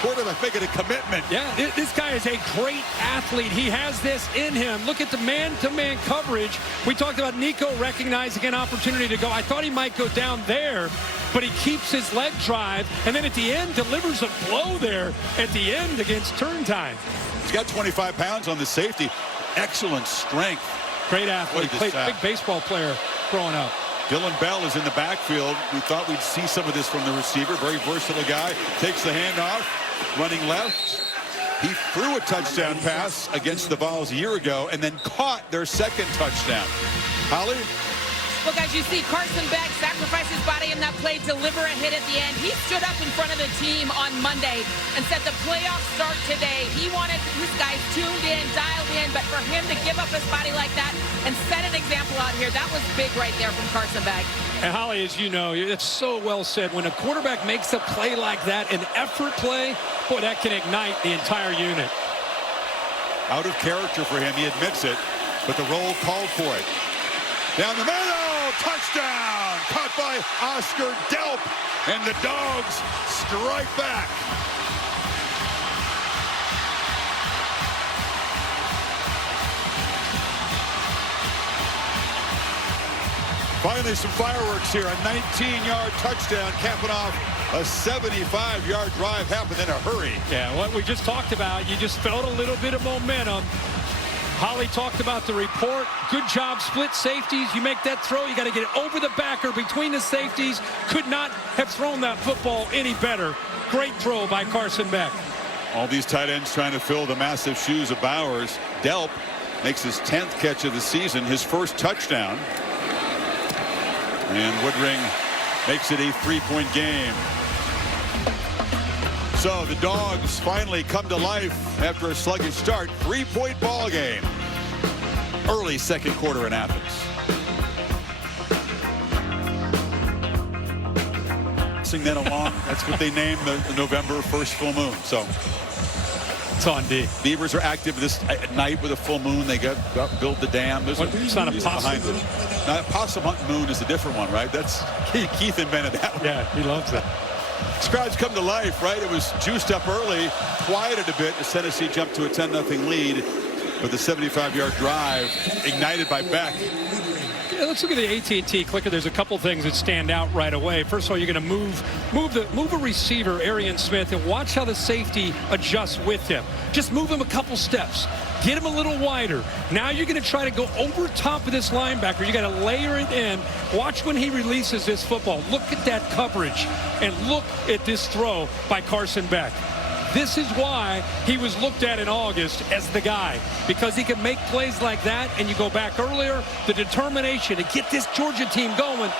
Quarterback making a commitment. Yeah, this guy is a great athlete. He has this in him. Look at the man-to-man coverage. We talked about Nico recognizing an opportunity to go. I thought he might go down there, but he keeps his leg drive, and then at the end delivers a blow there at the end against Turrentine. He's got 25 pounds on the safety. Excellent strength. Great athlete. Played big baseball player growing up. Dillon Bell is in the backfield. We thought we'd see some of this from the receiver. Very versatile guy. Takes the handoff. Running left. He threw a touchdown pass against the Vols a year ago and then caught their second touchdown. Holly? Look, as you see, Carson Beck sacrificed his body in that play, deliver a hit at the end. He stood up in front of the team on Monday and said the playoffs start today. He wanted his guys tuned in, dialed in, but for him to give up his body like that and set an example out here, that was big right there from Carson Beck. And Holly, as you know, it's so well said. When a quarterback makes a play like that, an effort play, boy, that can ignite the entire unit. Out of character for him, he admits it, but the roll called for it. Down the middle, touchdown, caught by Oscar Delp, and the Dogs strike back. Finally, some fireworks here. A 19-yard touchdown, capping off a 75-yard drive, happened in a hurry. Yeah, what we just talked about, you just felt a little bit of momentum. Holly talked about the report. Good job, split safeties. You make that throw, you got to get it over the backer between the safeties. Could not have thrown that football any better. Great throw by Carson Beck. All these tight ends trying to fill the massive shoes of Bowers. Delp makes his 10th catch of the season, his first touchdown. And Woodring makes it a 3-point game. So the Dogs finally come to life after a sluggish start. 3-point ball game. Early second quarter in Athens. Passing that along, that's what they named the November first full moon. So it's on D. Beavers are active this at night with a full moon. They build the dam. There's it's not a possum. Now, possum hunt moon is a different one, right? That's Keith invented that one. Yeah, he loves it. Crowds come to life, right? It was juiced up early, quieted a bit as Tennessee jumped to a 10-0 lead. But the 75-yard drive ignited by Beck. Yeah, let's look at the AT&T clicker. There's a couple things that stand out right away. First of all, you're going to move a receiver, Arian Smith, and watch how the safety adjusts with him. Just move him a couple steps. Get him a little wider. Now you're going to try to go over top of this linebacker. You got to layer it in. Watch when he releases this football. Look at that coverage and look at this throw by Carson Beck. This is why he was looked at in August as the guy, because he can make plays like that. And you go back earlier, the determination to get this Georgia team going.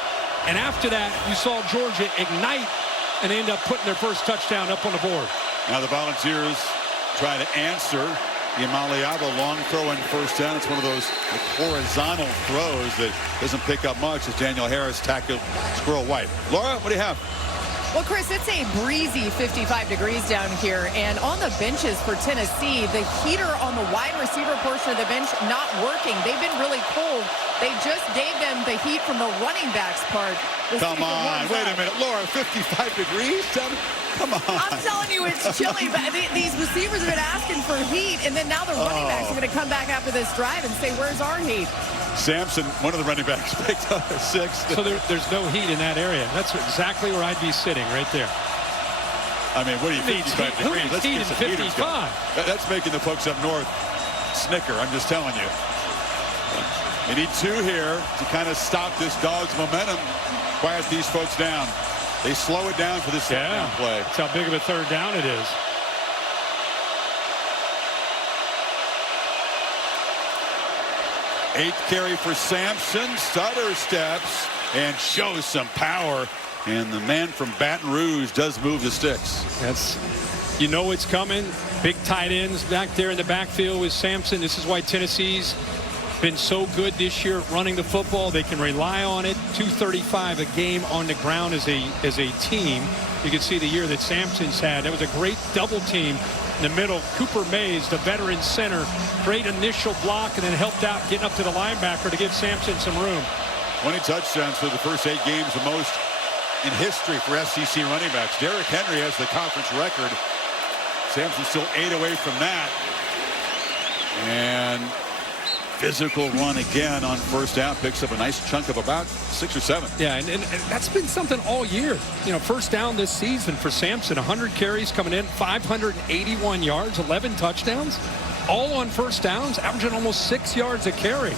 And after that, you saw Georgia ignite and end up putting their first touchdown up on the board. Now the Volunteers try to answer the Imaliava long throw and first down. It's one of those horizontal throws that doesn't pick up much as Daniel Harris tackled Squirrel White. Laura, what do you have? Well, Chris, it's a breezy 55 degrees down here, and on the benches for Tennessee, the heater on the wide receiver portion of the bench not working. They've been really cold. They just gave them the heat from the running backs part. Come on, wait a minute. Laura, 55 degrees? Come on. I'm telling you, it's chilly, but these receivers have been asking for heat, and then now the running backs are going to come back after this drive and say, where's our heat? Sampson, one of the running backs, picked up a 6. So there's no heat in that area. That's exactly where I'd be sitting, right there. I mean, what do you think? 55 degrees? Let's heat get in some heaters 55. going. That's making the folks up north snicker, I'm just telling you. You need 2 here to kind of stop this Dogs' momentum, quiet these folks down. They slow it down for this down play. That's how big of a third down it is. Eighth carry for Sampson. Stutter steps and shows some power. And the man from Baton Rouge does move the sticks. You know it's coming. Big tight ends back there in the backfield with Sampson. This is why Tennessee's been so good this year running the football. They can rely on it. 235 a game on the ground as a team. You can see the year that Sampson's had. That was a great double team in the middle. Cooper Mays, the veteran center, great initial block and then helped out getting up to the linebacker to give Sampson some room. 20 touchdowns for the first 8 games, the most in history for SEC running backs. Derrick Henry has the conference record. Sampson still 8 away from that. And physical run again on first down. Picks up a nice chunk of about 6 or 7. Yeah, and that's been something all year. You know, first down this season for Sampson. 100 carries coming in, 581 yards, 11 touchdowns. All on first downs, averaging almost 6 yards a carry.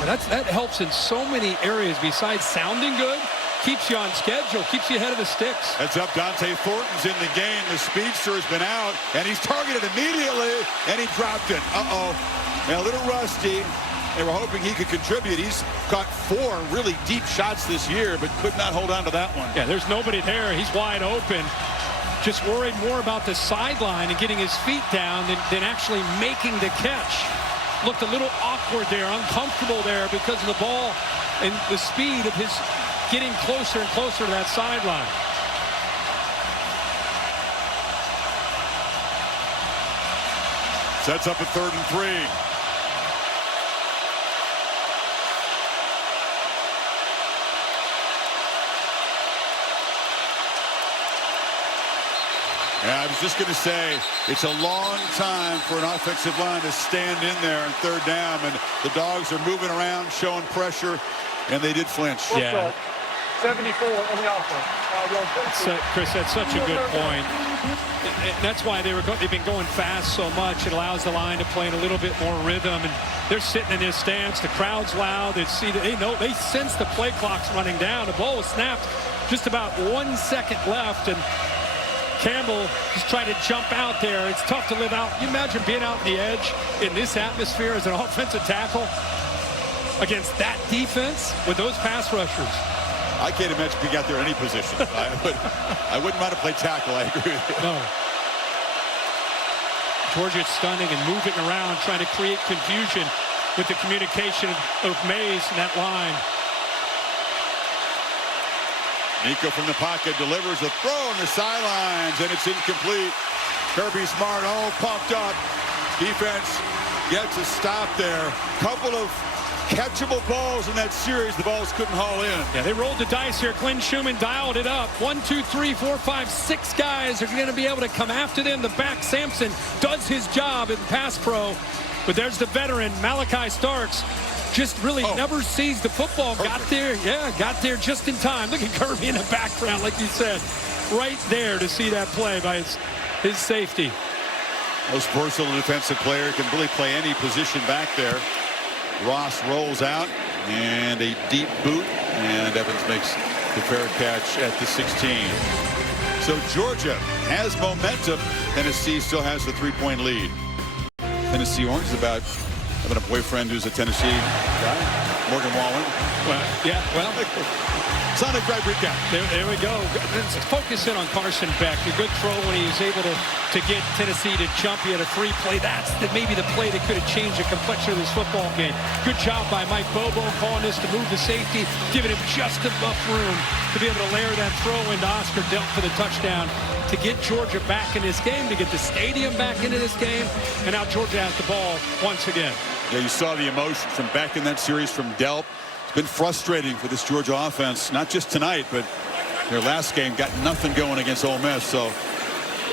And that helps in so many areas besides sounding good. Keeps you on schedule, keeps you ahead of the sticks. Heads up, Dante Thornton's in the game. The speedster has been out, and he's targeted immediately, and he dropped it. A little rusty. They were hoping he could contribute. He's caught 4 really deep shots this year, but could not hold on to that one. Yeah, there's nobody there. He's wide open. Just worried more about the sideline and getting his feet down than actually making the catch. Looked a little awkward there, uncomfortable there because of the ball and the speed of his getting closer and closer to that sideline. Sets up a 3rd and 3. Yeah, I was just going to say, it's a long time for an offensive line to stand in there on 3rd down, and the Dogs are moving around, showing pressure, and they did flinch. Yeah. 74 on the offense. Chris, that's such a good point. And that's why they've been going fast so much. It allows the line to play in a little bit more rhythm, and they're sitting in this stance. The crowd's loud. They sense the play clock's running down. The ball was snapped, just about 1 second left, and Campbell just trying to jump out there. It's tough to live out. You imagine being out on the edge in this atmosphere as an offensive tackle against that defense with those pass rushers. I can't imagine being out there in any position. I wouldn't want to play tackle. I agree with you. No. Georgia stunning and moving around, trying to create confusion with the communication of Mays in that line. Nico from the pocket delivers a throw on the sidelines, and it's incomplete. Kirby Smart all pumped up. Defense gets a stop there. Couple of catchable balls in that series. The balls couldn't haul in. Yeah, they rolled the dice here. Glenn Schumann dialed it up. 1, 2, 3, 4, 5, 6 guys are going to be able to come after them. The back, Sampson, does his job in pass pro. But there's the veteran, Malachi Starks. Just really never sees the football. Perfect. Got there just in time. Look at Kirby in the background, like you said. Right there to see that play by his safety. Most versatile defensive player, can really play any position back there. Ross rolls out, and a deep boot, and Evans makes the fair catch at the 16. So Georgia has momentum. Tennessee still has the 3-point lead. Tennessee Orange is about having a boyfriend who's a Tennessee guy, Morgan Wallen. Sonic right recap. There we go. Let's focus in on Carson Beck. A good throw when he was able to get Tennessee to jump. He had a free play. That's maybe the play that could have changed the complexion of this football game. Good job by Mike Bobo calling this to move the safety, giving him just enough room to be able to layer that throw into Oscar Delp for the touchdown to get Georgia back in this game, to get the stadium back into this game. And now Georgia has the ball once again. Yeah, you saw the emotion from Beck in that series from Delp. It's been frustrating for this Georgia offense, not just tonight, but their last game got nothing going against Ole Miss. So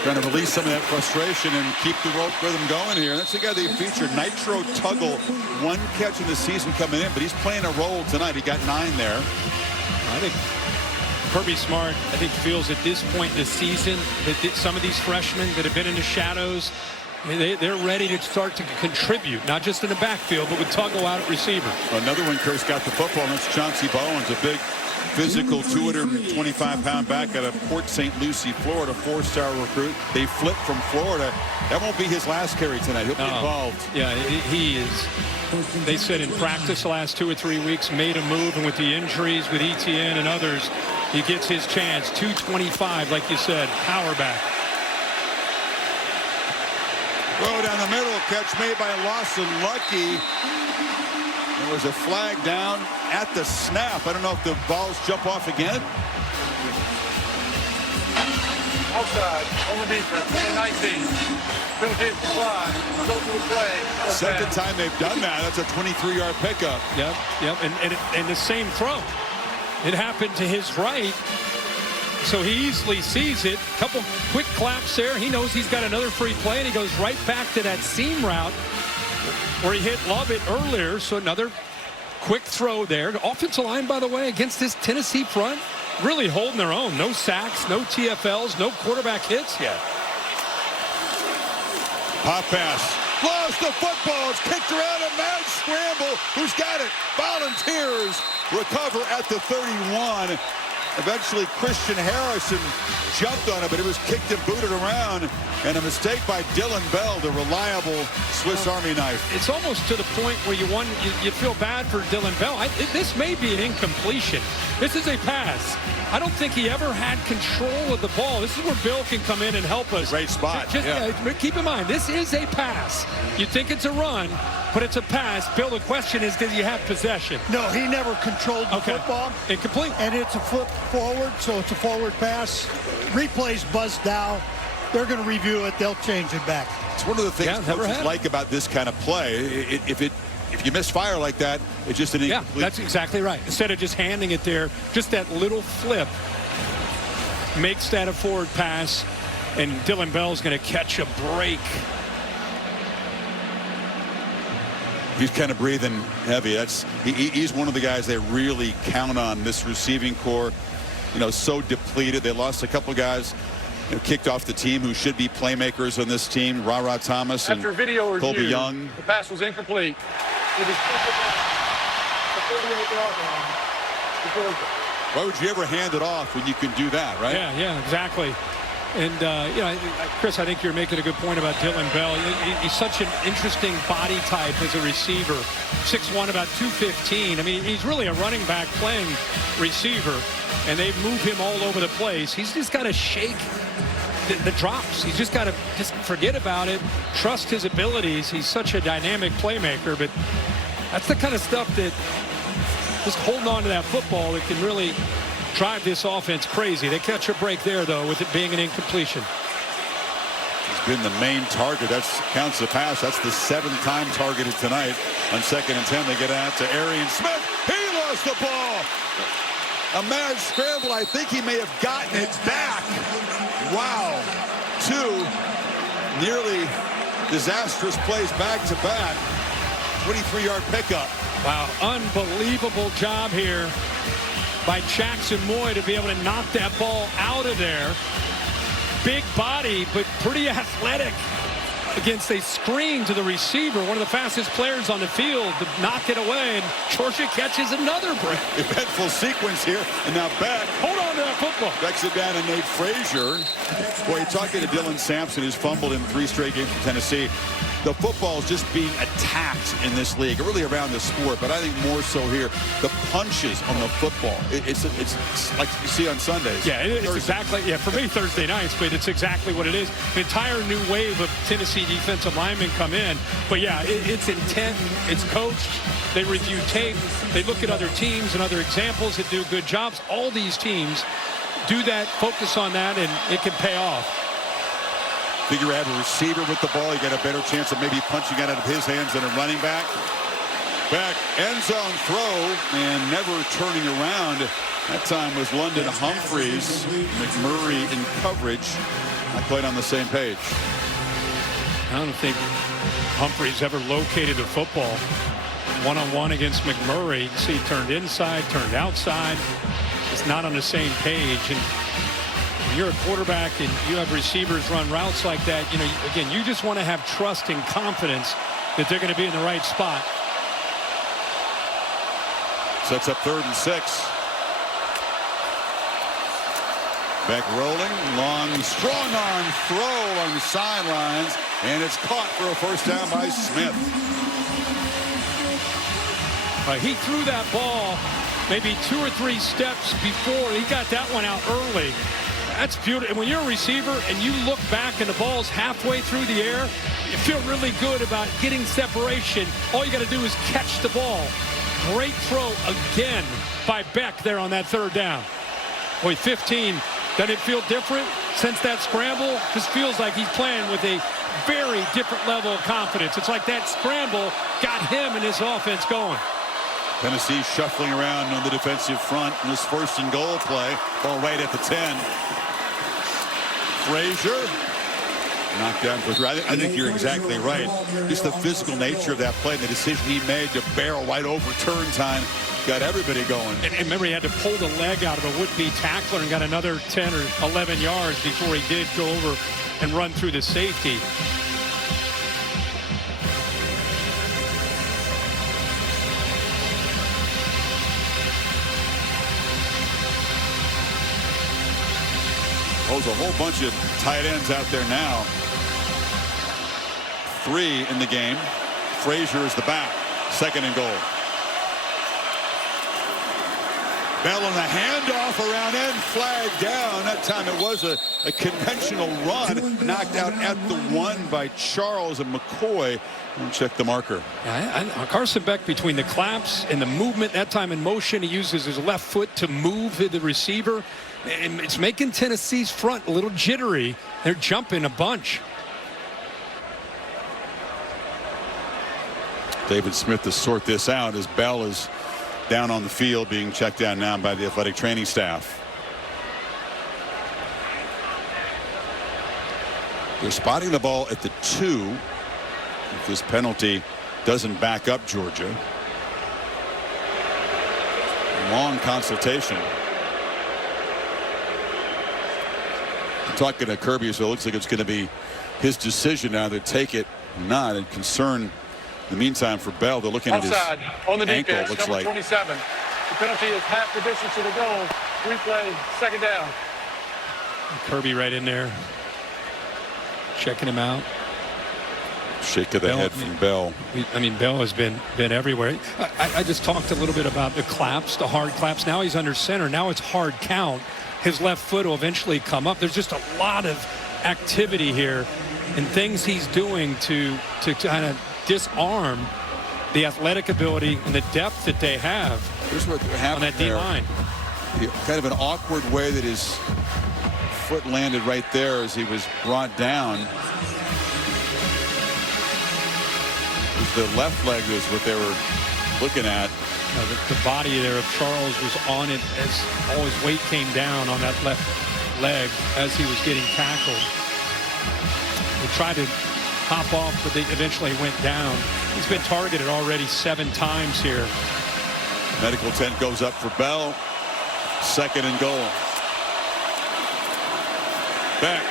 trying to release some of that frustration and keep the rhythm going here. That's the guy they featured, Nitro Tuggle. 1 catch in the season coming in, but he's playing a role tonight. He got 9 there. I think Kirby Smart, feels at this point in the season that some of these freshmen that have been in the shadows, they're ready to start to contribute, not just in the backfield, but with Tuggle out at receiver. Another one, Curse got the football, and that's Chauncey Bowens, a big physical 225-pound back out of Port St. Lucie, Florida, 4-star recruit. They flipped from Florida. That won't be his last carry tonight. He'll be involved. Yeah, he is. They said in practice the last 2 or 3 weeks, made a move, and with the injuries with Etienne and others, he gets his chance. 225, like you said, power back. Throw down the middle, catch made by Lawson Lucky. There was a flag down at the snap. I don't know if the balls jump off again. Outside, on the defense, 19. Penalty flag, go to the play. Second time they've done that. That's a 23-yard pickup. Yep. And the same throw. It happened to his right. So he easily sees it. Couple quick claps there. He knows he's got another free play, and he goes right back to that seam route where he hit Lovett earlier. So another quick throw there. The offensive line, by the way, against this Tennessee front, really holding their own. No sacks, no TFLs, no quarterback hits yet. Pop pass. Lost the football. It's kicked around a mad scramble. Who's got it? Volunteers recover at the 31. Eventually, Christian Harrison jumped on it, but it was kicked and booted around. And a mistake by Dylan Bell, the reliable Swiss Army knife. It's almost to the point where you feel bad for Dylan Bell. This may be an incompletion. This is a pass. I don't think he ever had control of the ball. This is where Bill can come in and help us. Great spot. Keep in mind, this is a pass. You think it's a run, but it's a pass. Bill, the question is, did he have possession? No, he never controlled the football. Incomplete. And it's a foot forward, so it's a forward pass. Replays buzzed now. They're going to review it. They'll change it back. It's one of the things coaches like about this kind of play. If you misfire like that, it's just an incomplete. Yeah, that's exactly right. Instead of just handing it there, just that little flip makes that a forward pass, and Dylan Bell's going to catch a break. He's kind of breathing heavy. He's one of the guys they really count on, this receiving core. You know, so depleted. They lost a couple guys, kicked off the team who should be playmakers on this team. Ra Thomas and Colby Young. The pass was incomplete. Why would you ever hand it off when you can do that, right? Yeah, exactly. And, Chris, I think you're making a good point about Dylan Bell. He's such an interesting body type as a receiver. 6'1", about 215. I mean, he's really a running back playing receiver, and they move him all over the place. He's just got to shake the drops. He's just got to just forget about it, trust his abilities. He's such a dynamic playmaker, but that's the kind of stuff that just holding on to that football that can really drive this offense crazy. They catch a break there, though, with it being an incompletion. He's been the main target. That counts the pass. That's the 7th time targeted tonight. On 2nd and 10, they get out to Arian Smith. He lost the ball. A mad scramble. I think he may have gotten it back. Wow. 2 nearly disastrous plays back-to-back. 23-yard pickup. Wow, unbelievable job here by Jackson Moy to be able to knock that ball out of there. Big body, but pretty athletic against a screen to the receiver, one of the fastest players on the field, to knock it away, and Georgia catches another break. Eventful sequence here, and now Beck. Hold on to that football. Backs it down to Nate Frazier. Boy, talking to Dylan Sampson, who's fumbled in 3 straight games for Tennessee. The football is just being attacked in this league, really around the sport, but I think more so here. The punches on the football, it's like you see on Sundays. Yeah, it's exactly, for me, Thursday nights, but it's exactly what it is. An entire new wave of Tennessee defensive linemen come in, but yeah, it's intent, it's coached, they review tape, they look at other teams and other examples that do good jobs. All these teams do that, focus on that, and it can pay off. Figure you have a receiver with the ball, you get a better chance of maybe punching it out of his hands than a running back. Back, end zone throw, and never turning around. That time was London Humphreys. McMurray in coverage. Not quite on the same page. I don't think Humphreys ever located the football one-on-one against McMurray. You see, turned inside, turned outside. It's not on the same page. And when you're a quarterback and you have receivers run routes like that, again, you just want to have trust and confidence that they're going to be in the right spot. Sets up 3rd and 6. Beck rolling, long, strong arm throw along the sidelines, and it's caught for a first down by Smith. He threw that ball maybe 2 or 3 steps before. He got that one out early. That's beautiful. And when you're a receiver and you look back and the ball's halfway through the air, you feel really good about getting separation. All you got to do is catch the ball. Great throw again by Beck there on that 3rd down. Boy, 15. Doesn't it feel different since that scramble? This feels like he's playing with a very different level of confidence. It's like that scramble got him and his offense going. Tennessee shuffling around on the defensive front in this 1st and goal play. Ball right at the 10. Frazier Knocked down for 3. I think you're exactly right. Just the physical nature of that play and the decision he made to barrel right over turn time got everybody going. And remember, he had to pull the leg out of a would-be tackler and got another 10 or 11 yards before he did go over and run through the safety. There's a whole bunch of tight ends out there now. 3 in the game. Frazier is the back. 2nd and goal. Bell on the handoff around end, flag down. That time it was a conventional run. Knocked out at the 1 by Charles and McCoy. And check the marker. Carson Beck, between the claps and the movement, that time in motion, he uses his left foot to move the receiver. And it's making Tennessee's front a little jittery. They're jumping a bunch. David Smith to sort this out as Bell is down on the field, being checked down now by the athletic training staff. They're spotting the ball at the 2. If this penalty doesn't back up Georgia. Long consultation. I'm talking to Kirby, so it looks like it's going to be his decision now to take it or not, and concern in the meantime for Bell. They're looking Offside at his on the ankle, defense, looks number like. 27. The penalty is half the distance to the goal. Replay, 2nd down. Kirby right in there, checking him out. Shake of the head from Bell. I mean, Bell has been everywhere. I just talked a little bit about the claps, the hard claps. Now he's under center. Now it's hard count. His left foot will eventually come up. There's just a lot of activity here and things he's doing to kind of disarm the athletic ability and the depth that they have. Here's what happened on that D-line. Kind of an awkward way that his foot landed right there as he was brought down. The left leg is what they were looking at. The body there of Charles was on it as all his weight came down on that left leg as he was getting tackled. They tried to hop off, but they eventually went down. He's been targeted already 7 times here. Medical tent goes up for Bell. 2nd and goal. Back.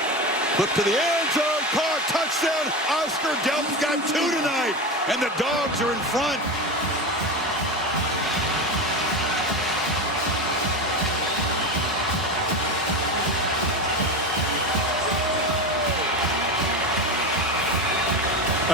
Flip to the end zone. Caught. Touchdown. Oscar Delp's got 2 tonight. And the Dogs are in front.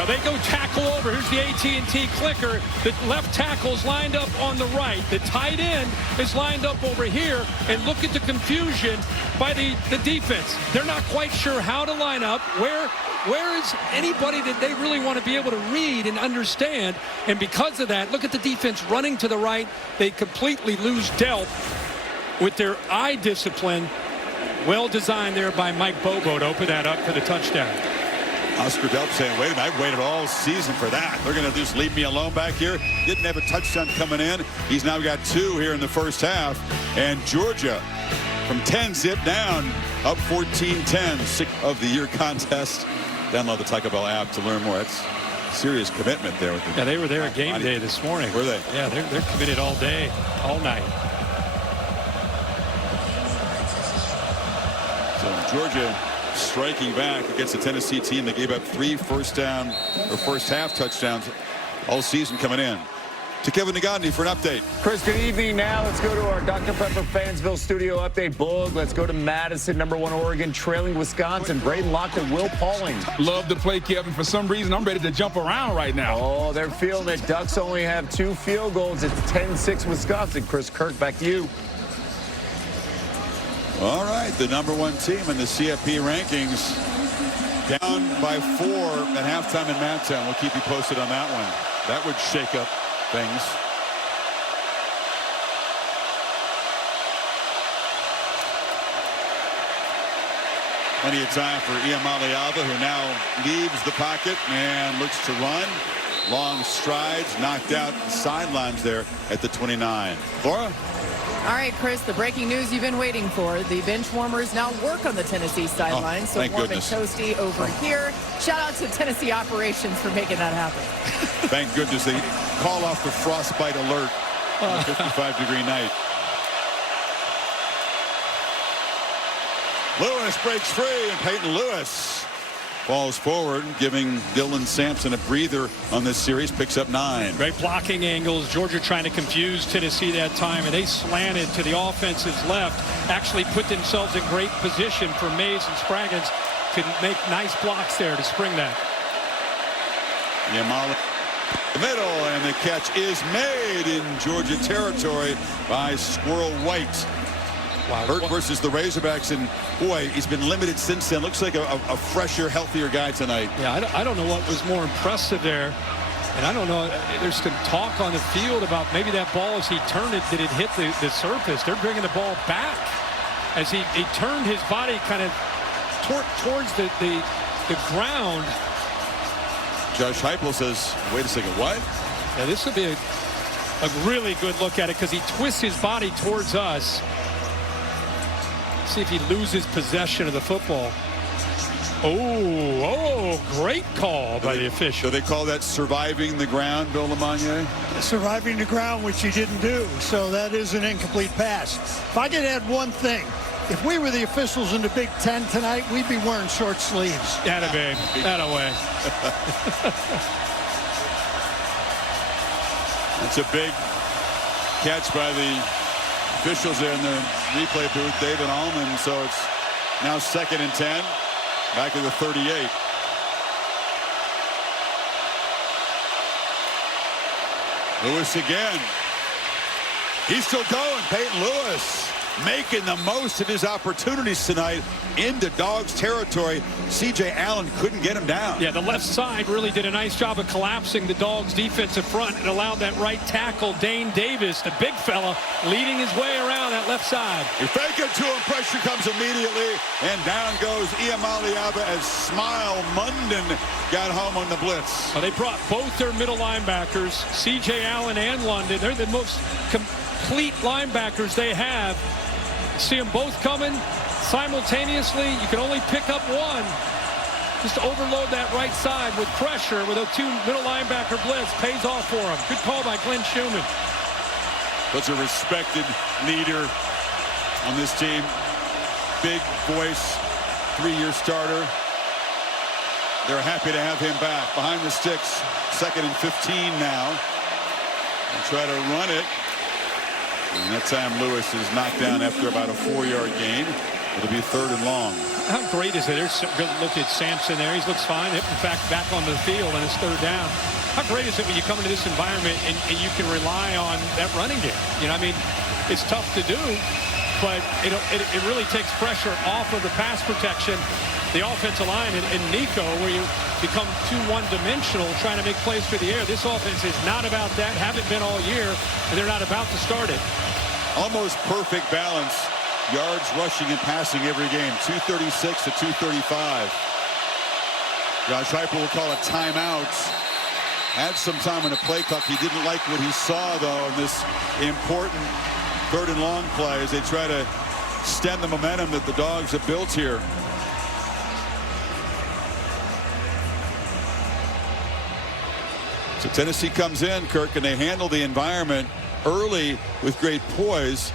They go tackle over. Here's the AT&T clicker. The left tackle's lined up on the right. The tight end is lined up over here. And look at the confusion by the defense. They're not quite sure how to line up. Where is anybody that they really want to be able to read and understand? And because of that, look at the defense running to the right. They completely lose Delp with their eye discipline. Well designed there by Mike Bobo to open that up for the touchdown. Oscar Delp saying, wait a minute, I've waited all season for that. They're going to just leave me alone back here. Didn't have a touchdown coming in. He's now got 2 here in the first half. And Georgia from 10 zip down, up 14-10, 6th of the year contest. Download the Taco Bell app to learn more. That's serious commitment there. With the they were there at game day this morning. Were they? Yeah, they're committed all day, all night. So Georgia striking back against the Tennessee team that gave up 3 first half touchdowns all season coming in. To Kevin Negandhi for an update. Chris, good evening. Now let's go to our Dr. Pepper Fansville studio update. Boog, let's go to Madison, #1 Oregon, trailing Wisconsin. Braden Lockton, Will Pauling. Love to play, Kevin. For some reason, I'm ready to jump around right now. Oh, they're feeling it. Ducks only have 2 field goals. It's 10-6 Wisconsin. Chris Kirk, back to you. All right, the #1 team in the CFP rankings down by 4 at halftime in Madtown. We'll keep you posted on that one. That would shake up things. Plenty of time for Iamaleava, who now leaves the pocket and looks to run. Long strides, knocked out sidelines there at the 29. Laura? All right, Chris, the breaking news you've been waiting for. The bench warmers now work on the Tennessee sideline. So thank warm and goodness. toasty over here. Shout out to Tennessee operations for making that happen. Thank goodness they call off the frostbite alert on a 55-degree night. Lewis breaks free, and Peyton Lewis falls forward, giving Dylan Sampson a breather on this series. Picks up 9. Great blocking angles. Georgia trying to confuse Tennessee that time, and they slanted to the offense's left. Actually put themselves in great position for Mays and Spraggins to make nice blocks there to spring that. Yamala the middle, and the catch is made in Georgia territory by Squirrel White. Wow. Hurt versus the Razorbacks, and boy, he's been limited since then. Looks like a fresher, healthier guy tonight. Yeah, I don't know what was more impressive there. And I don't know, there's some talk on the field about maybe that ball, as he turned it, did it hit the surface? They're bringing the ball back as he turned his body kind of towards the ground. Josh Heupel says, wait a second, what? Yeah, this would be a really good look at it, because he twists his body towards us. See if he loses possession of the football. Oh, great call by the official. Do they call that surviving the ground, Bill LeMonnier? Surviving the ground, which he didn't do. So that is an incomplete pass. If I could add one thing, if we were the officials in the Big Ten tonight, we'd be wearing short sleeves. Atta babe. Atta way. It's a big catch by the officials there in the replay booth, David Allman. So it's now 2nd and 10. Back to the 38. Lewis again. He's still going. Peyton Lewis making the most of his opportunities tonight into Dogs territory. C.J. Allen couldn't get him down. Yeah, the left side really did a nice job of collapsing the Dogs' defensive front and allowed that right tackle, Dane Davis, the big fella, leading his way around that left side. You fake it to him, pressure comes immediately, and down goes Iamaleava as Smile Munden got home on the blitz. Well, they brought both their middle linebackers, C.J. Allen and London. They're the most complete linebackers they have. See them both coming simultaneously. You can only pick up one. Just overload that right side with pressure with a 2 middle linebacker blitz. Pays off for him. Good call by Glenn Schumann. That's a respected leader on this team. Big voice, 3-year starter. They're happy to have him back. Behind the sticks, 2nd and 15 now. And try to run it. And that time Lewis is knocked down after about a 4-yard gain. It'll be 3rd and long. How great is it? There's a good look at Sampson there. He looks fine. In fact, back on the field, and it's 3rd down. How great is it when you come into this environment and you can rely on that running game? You know, I mean, it's tough to do, but it really takes pressure off of the pass protection, the offensive line, and Nico, where you become too one-dimensional trying to make plays through the air. This offense is not about that, haven't been all year, and they're not about to start it. Almost perfect balance. Yards rushing and passing every game. 236 to 235. Josh Heupel will call a timeout. Had some time on the play clock. He didn't like what he saw, though, in this important 3rd and long play as they try to stem the momentum that the Dogs have built here. So Tennessee comes in, Kirk, and they handle the environment early with great poise.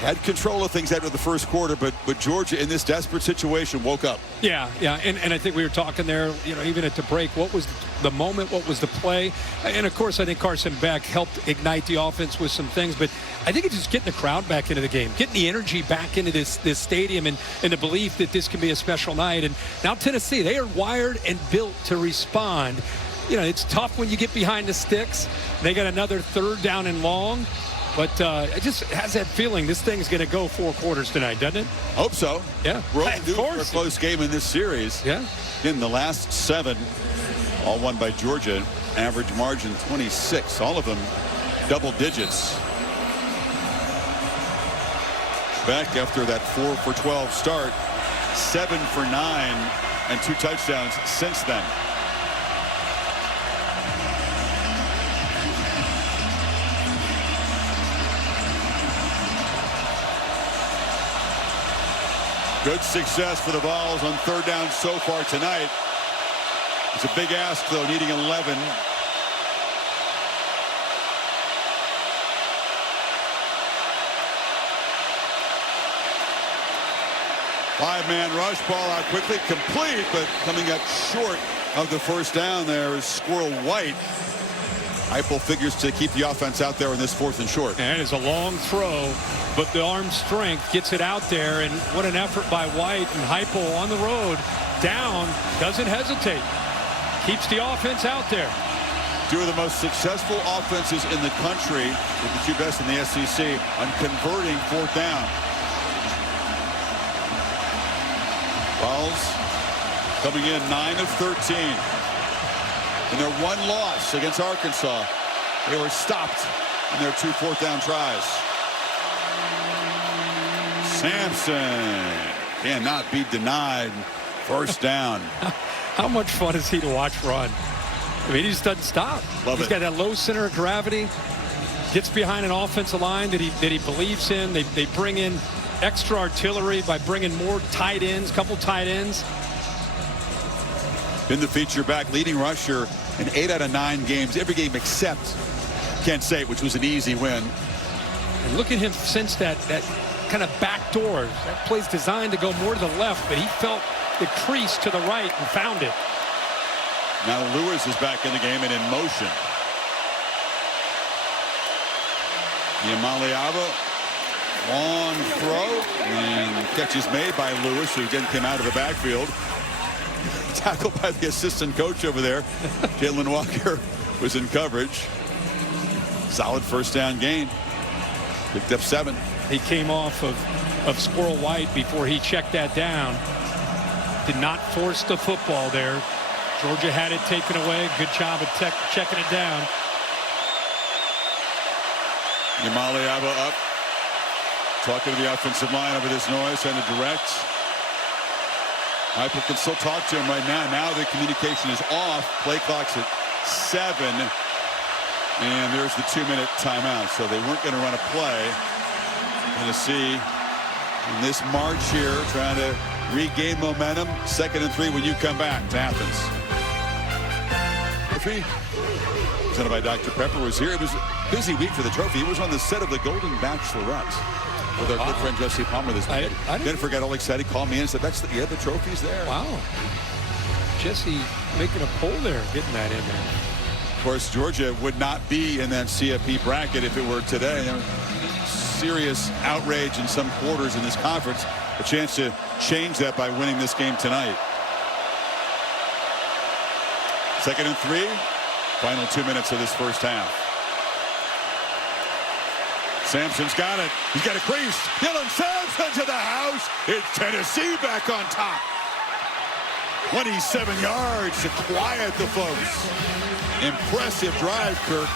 Had control of things after the first quarter, but Georgia in this desperate situation woke up. Yeah, and I think we were talking there, you know, even at the break, what was the moment, what was the play? And of course, I think Carson Beck helped ignite the offense with some things, but I think it's just getting the crowd back into the game, getting the energy back into this stadium, and the belief that this can be a special night. And now Tennessee, they are wired and built to respond. You know, it's tough when you get behind the sticks. They got another 3rd down and long. But it just has that feeling this thing's going to go 4 quarters tonight, doesn't it? Hope so. Yeah. We're only due for a close game in this series. Yeah. In the last 7, all won by Georgia. Average margin 26. All of them double digits. Beck, after that 4 for 12 start, 7 for 9 and 2 touchdowns since then. Good success for the Vols on 3rd down so far tonight. It's a big ask, though, needing 11. Five-man rush, ball out quickly, complete, but coming up short of the first down there is Squirrel White. Heupel figures to keep the offense out there in this 4th and short. And it's a long throw, but the arm strength gets it out there, and what an effort by White. And Heupel on the road, down, doesn't hesitate. Keeps the offense out there. Two of the most successful offenses in the country, with the two best in the SEC, on converting 4th down. Vols coming in 9 of 13. In their one loss against Arkansas, they were stopped in their 2 4th down tries. Sampson cannot be denied. 1st down. How much fun is he to watch run? I mean, he just doesn't stop. He's got that low center of gravity. Gets behind an offensive line that he believes in. They bring in extra artillery by bringing more tight ends, couple tight ends. Been the feature back, leading rusher in 8 out of 9 games, every game except Kent State, which was an easy win. And look at him since that kind of back door. That play's designed to go more to the left, but he felt the crease to the right and found it. Now Lewis is back in the game and in motion. Iamaleava, long throw, and catch is made by Lewis, who again came out of the backfield. Tackled by the assistant coach over there. Jalen Walker was in coverage. Solid 1st down gain. Picked up 7. He came off of Squirrel White before he checked that down. Did not force the football there. Georgia had it taken away. Good job of checking it down. Iamaleava up. Talking to the offensive line over this noise, trying to direct. Heupel can still talk to him right now. Now the communication is off. Play clock's at 7. And there's the 2-minute timeout. So they weren't going to run a play. Tennessee in this march here, trying to regain momentum. 2nd and 3 when you come back to Athens. Trophy presented by Dr. Pepper was here. It was a busy week for the trophy. He was on the set of The Golden Bachelorette with our good friend Jesse Palmer this week. Jennifer got all excited, called me in and said, the trophy's there. Wow. Jesse making a poll there, getting that in there. Of course, Georgia would not be in that CFP bracket if it were today. Serious outrage in some quarters in this conference. A chance to change that by winning this game tonight. 2nd and 3. Final 2 minutes of this first half. Sampson's got it. He's got a crease. Dylan Sampson to the house. It's Tennessee back on top. 27 yards to quiet the folks. Impressive drive, Kirk.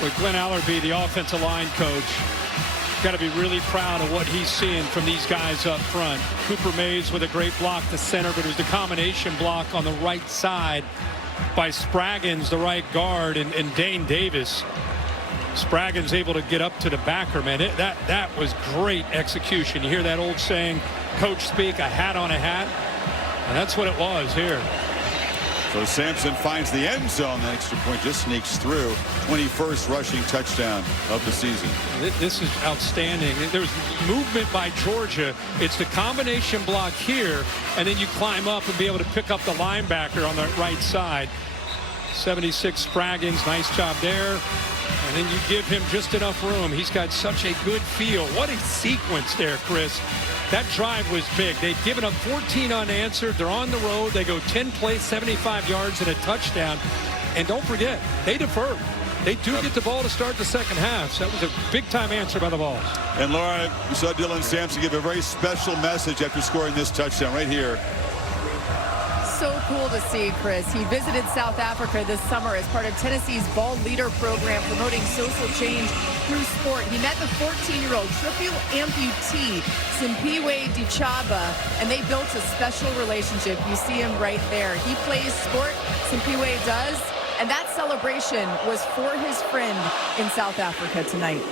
With Glenn Allerby, the offensive line coach, got to be really proud of what he's seeing from these guys up front. Cooper Mays with a great block to center, but it was the combination block on the right side by Spraggins, the right guard, and Dane Davis. Spraggins able to get up to the backer, man. That was great execution. You hear that old saying, coach speak, a hat on a hat, and that's what it was here. So Sampson finds the end zone. The extra point just sneaks through. 21st rushing touchdown of the season. This is outstanding. There's movement by Georgia. It's the combination block here, and then you climb up and be able to pick up the linebacker on the right side. 76 Spraggins, nice job there. And then you give him just enough room. He's got such a good feel. What a sequence there, Chris. That drive was big. They've given up 14 unanswered. They're on the road. They go 10 plays, 75 yards, and a touchdown. And don't forget, they deferred. They do get the ball to start the second half. So that was a big-time answer by the Vols. And, Laura, you saw Dylan Sampson give a very special message after scoring this touchdown right here. So cool to see, Chris. He visited South Africa this summer as part of Tennessee's Ball Leader program promoting social change through sport. He met the 14-year-old triple amputee Simpiwe Dichaba, and they built a special relationship. You see him right there. He plays sport, Simpiwe does, and that celebration was for his friend in South Africa tonight.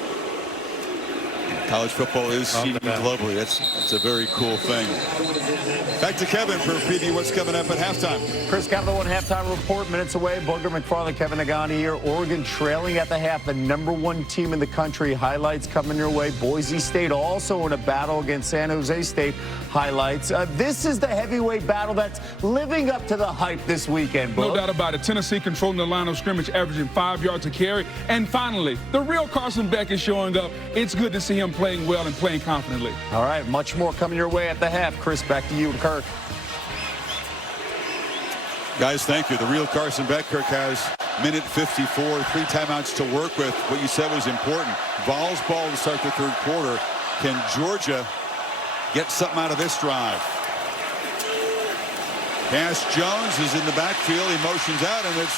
College football is seeding globally. That's a very cool thing. Back to Kevin for a preview what's coming up at halftime. Chris, Capital One halftime report minutes away. Booger McFarland, Kevin Nagani here. Oregon trailing at the half, the #1 team in the country. Highlights coming your way. Boise State also in a battle against San Jose State. Highlights. This is the heavyweight battle that's living up to the hype this weekend, Boog. No doubt about it. Tennessee controlling the line of scrimmage, averaging 5 yards a carry. And finally, the real Carson Beck is showing up. It's good to see him playing well and playing confidently. All right, much more coming your way at the half. Chris, back to you and Kirk. Guys, thank you. The real Carson Beck. Kirk has minute 54, 3 timeouts to work with. What you said was important. Vols ball to start the third quarter. Can Georgia get something out of this drive? Cass Jones is in the backfield. He motions out, and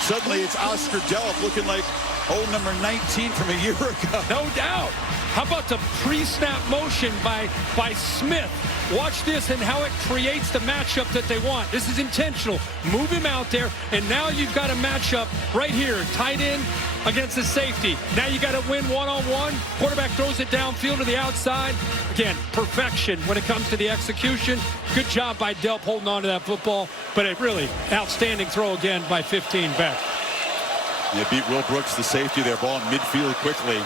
suddenly it's Oscar Delp looking like old number 19 from a year ago. No doubt. How about the pre-snap motion by Smith? Watch this and how it creates the matchup that they want. This is intentional. Move him out there, and now you've got a matchup right here. Tight end against the safety. Now you got to win one-on-one. Quarterback throws it downfield to the outside. Again, perfection when it comes to the execution. Good job by Delp holding on to that football, but a really outstanding throw again by 15 Beck. They beat Will Brooks, the safety there. Ball in midfield quickly.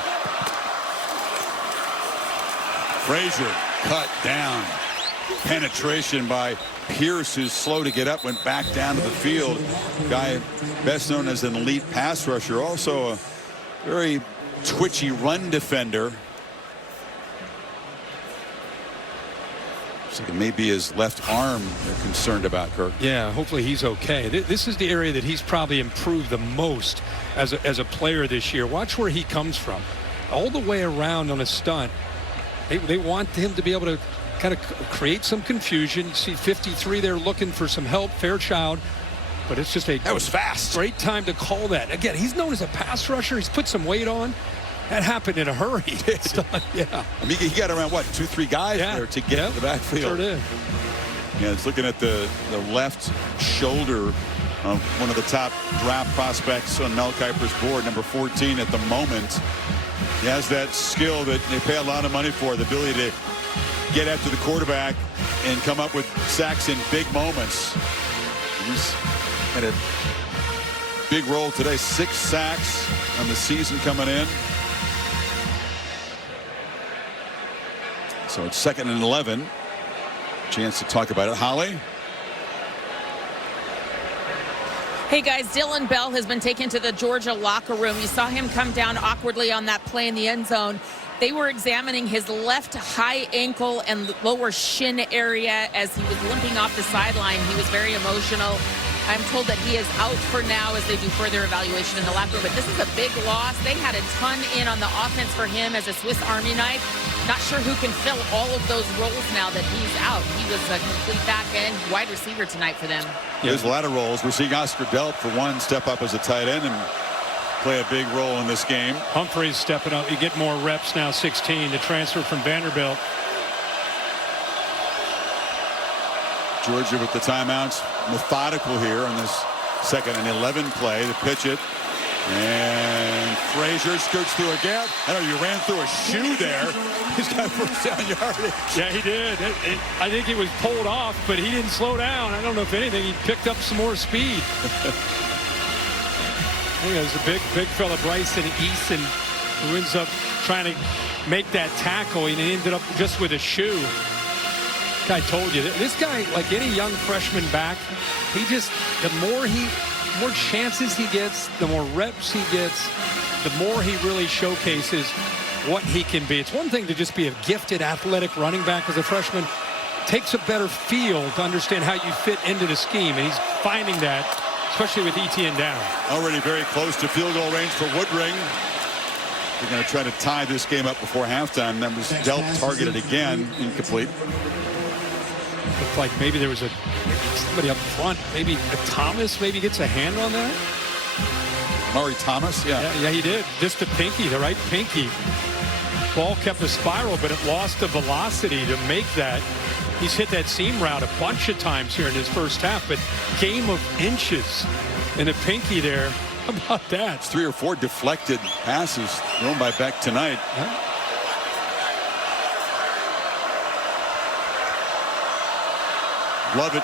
Frazier cut down. Penetration by Pierce, who's slow to get up, went back down to the field. Guy best known as an elite pass rusher, also a very twitchy run defender. So it may be his left arm they're concerned about, Kirk. Yeah, hopefully he's okay. This is the area that he's probably improved the most as a player this year. Watch where he comes from. All the way around on a stunt. They want him to be able to kind of create some confusion. You see 53 there looking for some help. Fairchild. But it's just that was fast. Great time to call that. Again, he's known as a pass rusher. He's put some weight on. That happened in a hurry. Yeah. I mean, he got around, what, 2-3 guys there to get to the backfield. Sure did. Yeah, it's looking at the left shoulder of one of the top draft prospects on Mel Kiper's board, number 14 at the moment. He has that skill that they pay a lot of money for, the ability to get after the quarterback and come up with sacks in big moments. He's had a big role today, 6 sacks on the season coming in. So it's 2nd and 11. Chance to talk about it. Holly? Hey guys, Dylan Bell has been taken to the Georgia locker room. You saw him come down awkwardly on that play in the end zone. They were examining his left high ankle and lower shin area as he was limping off the sideline. He was very emotional. I'm told that he is out for now as they do further evaluation in the locker room. But this is a big loss. They had a ton in on the offense for him as a Swiss Army knife. Not sure who can fill all of those roles now that he's out. He was a complete back end wide receiver tonight for them. Yeah, there's a lot of roles. We're seeing Oscar Delp, for one, step up as a tight end and play a big role in this game. Humphreys stepping up. You get more reps now, 16, to transfer from Vanderbilt. Georgia with the timeouts, methodical here on this 2nd and 11 play to pitch it. And Frazier skirts through a gap. I know you ran through a shoe there. He's got first down yardage. Yeah, he did. I think he was pulled off, but he didn't slow down. I don't know if anything, he picked up some more speed. I think it was a big fella, Bryson Eason, who ends up trying to make that tackle, and he ended up just with a shoe. I told you, this guy, like any young freshman back, he just, the more chances he gets, the more reps he gets, the more he really showcases what he can be. It's one thing to just be a gifted athletic running back as a freshman. It takes a better feel to understand how you fit into the scheme, and he's finding that, especially with Etienne down. Already very close to field goal range for Woodring. They're going to try to tie this game up before halftime. That was Delp targeted again, incomplete. Looked like maybe there was somebody up front. Maybe Thomas maybe gets a hand on that. Murray Thomas, yeah, he did. Just the pinky, the right pinky. Ball kept a spiral, but it lost the velocity to make that. He's hit that seam route a bunch of times here in his first half, but game of inches in the pinky there. How about that? It's 3 or 4 deflected passes thrown by Beck tonight. Yeah. Lovett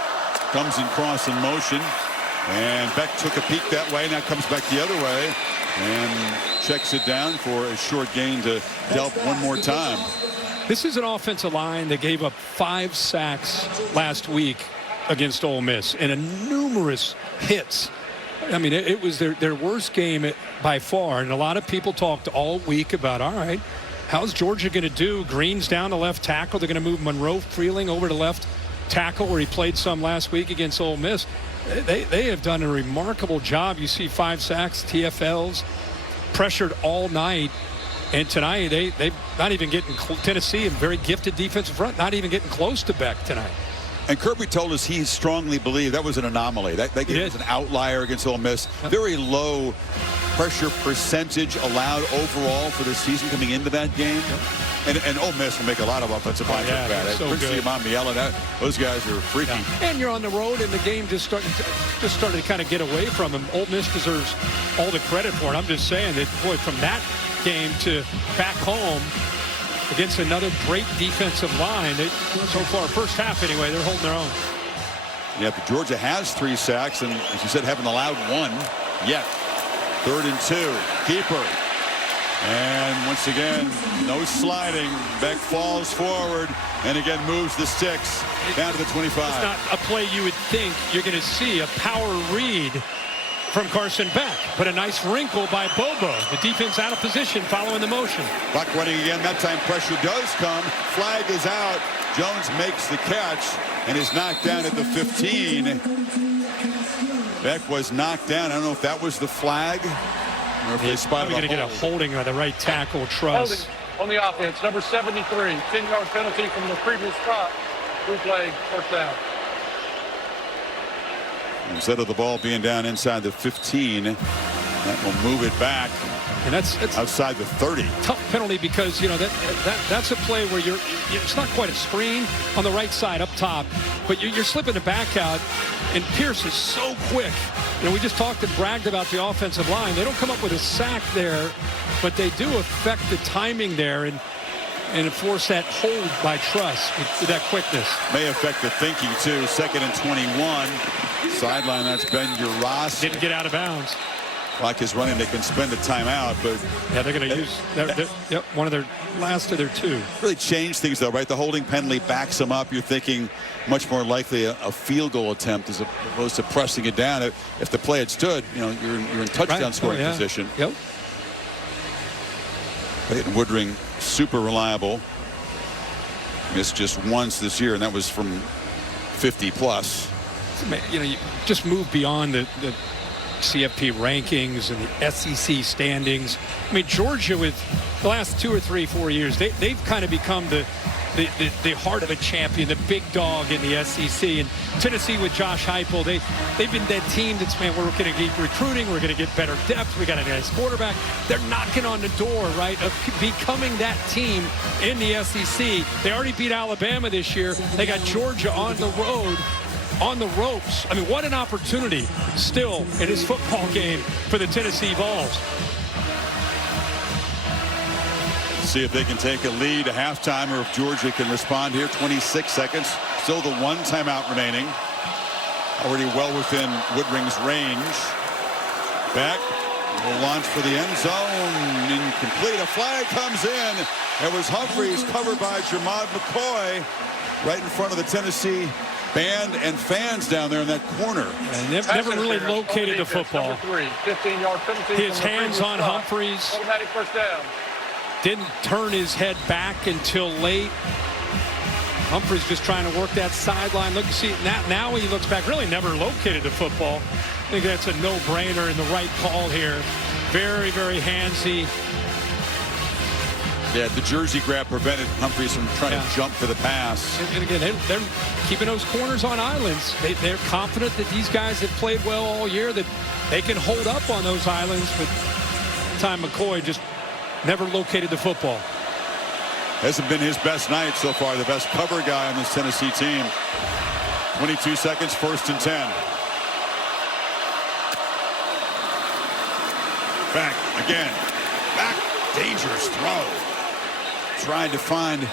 comes in cross in motion. And Beck took a peek that way. Now comes back the other way. And checks it down for a short gain to Delp one more time. This is an offensive line that gave up 5 sacks last week against Ole Miss and numerous hits. I mean, it was their worst game by far. And a lot of people talked all week about, all right, how's Georgia going to do? Green's down the left tackle. They're going to move Monroe Freeling over to left tackle where he played some last week against Ole Miss. They have done a remarkable job. You see 5 sacks, TFLs, pressured all night. And tonight, they're not even getting Tennessee, a very gifted defensive front, not even getting close to Beck tonight. And Kirby told us he strongly believed that was an anomaly. That game was an outlier against Ole Miss. Very low pressure percentage allowed overall for the season coming into that game. And Ole Miss will make a lot of offensive lines look bad. So Princey, Miela, those guys are freaky. And you're on the road, and the game just started to kind of get away from him. Ole Miss deserves all the credit for it. I'm just saying that, boy, from that game to back home against another great defensive line, so far, first half anyway, they're holding their own. Yeah, but Georgia has 3 sacks, and as you said, haven't allowed 1 yet. 3rd and 2. Keeper. And once again, no sliding. Beck falls forward and again moves the sticks down to the 25. It's not a play you would think you're going to see, a power read from Carson Beck, but a nice wrinkle by Bobo. The defense out of position following the motion. Buck running again. That time pressure does come. Flag is out. Jones makes the catch and is knocked down at the 15. Beck was knocked down. I don't know if that was the flag. Or if they spotted going to get a holding by the right tackle, Truss. Holding on the offense, number 73, 10-yard penalty from the previous spot. Replay, first down. Instead of the ball being down inside the 15, that will move it back. And that's outside the 30. Tough penalty because, you know, that's a play where it's not quite a screen on the right side up top, but you're slipping the back out, and Pierce is so quick. You know, we just talked and bragged about the offensive line. They don't come up with a sack there, but they do affect the timing there and force that hold by Truss with that quickness. May affect the thinking, too. 2nd and 21. Sideline, that's Ben Uras. Didn't get out of bounds. Clock is running. They can spend a timeout, but yeah, they're going to use one of their last of their 2. Really changed things, though, right? The holding penalty backs them up. You're thinking much more likely a field goal attempt as opposed to pressing it down. If the play had stood, you know, you're in touchdown scoring position. Yep. Peyton Woodring, super reliable. Missed just once this year, and that was from 50 plus. You know, you just move beyond the CFP rankings and the SEC standings. I mean, Georgia, with the last 2 or 3, 4 years, they've kind of become the heart of a champion, the big dog in the SEC. And Tennessee with Josh Heupel, they've been that team that's, man, we're going to keep recruiting, we're going to get better depth, we got a nice quarterback. They're knocking on the door, right, of becoming that team in the SEC. They already beat Alabama this year. They got Georgia on the road, on the ropes. I mean, what an opportunity still in this football game for the Tennessee Vols. See if they can take a lead at halftime or if Georgia can respond here. 26 seconds. Still the 1 timeout remaining. Already well within Woodring's range. Beck will launch for the end zone. Incomplete. A flag comes in. It was Humphreys covered by Jermod McCoy right in front of the Tennessee band and fans down there in that corner. And never really located the football. Number 3, 15-yard penalty. His hands on Humphreys. Automatic first down. Didn't turn his head back until late. Humphreys just trying to work that sideline. Look, you see, now he looks back, really never located the football. I think that's a no-brainer and the right call here. Very, very handsy. Yeah, the jersey grab prevented Humphreys from trying to jump for the pass. And again, they're keeping those corners on islands. They're confident that these guys have played well all year, that they can hold up on those islands. But time McCoy just never located the football. Hasn't been his best night so far. The best cover guy on this Tennessee team. 22 seconds, 1st and 10. Back again. Back. Dangerous throw. Trying to find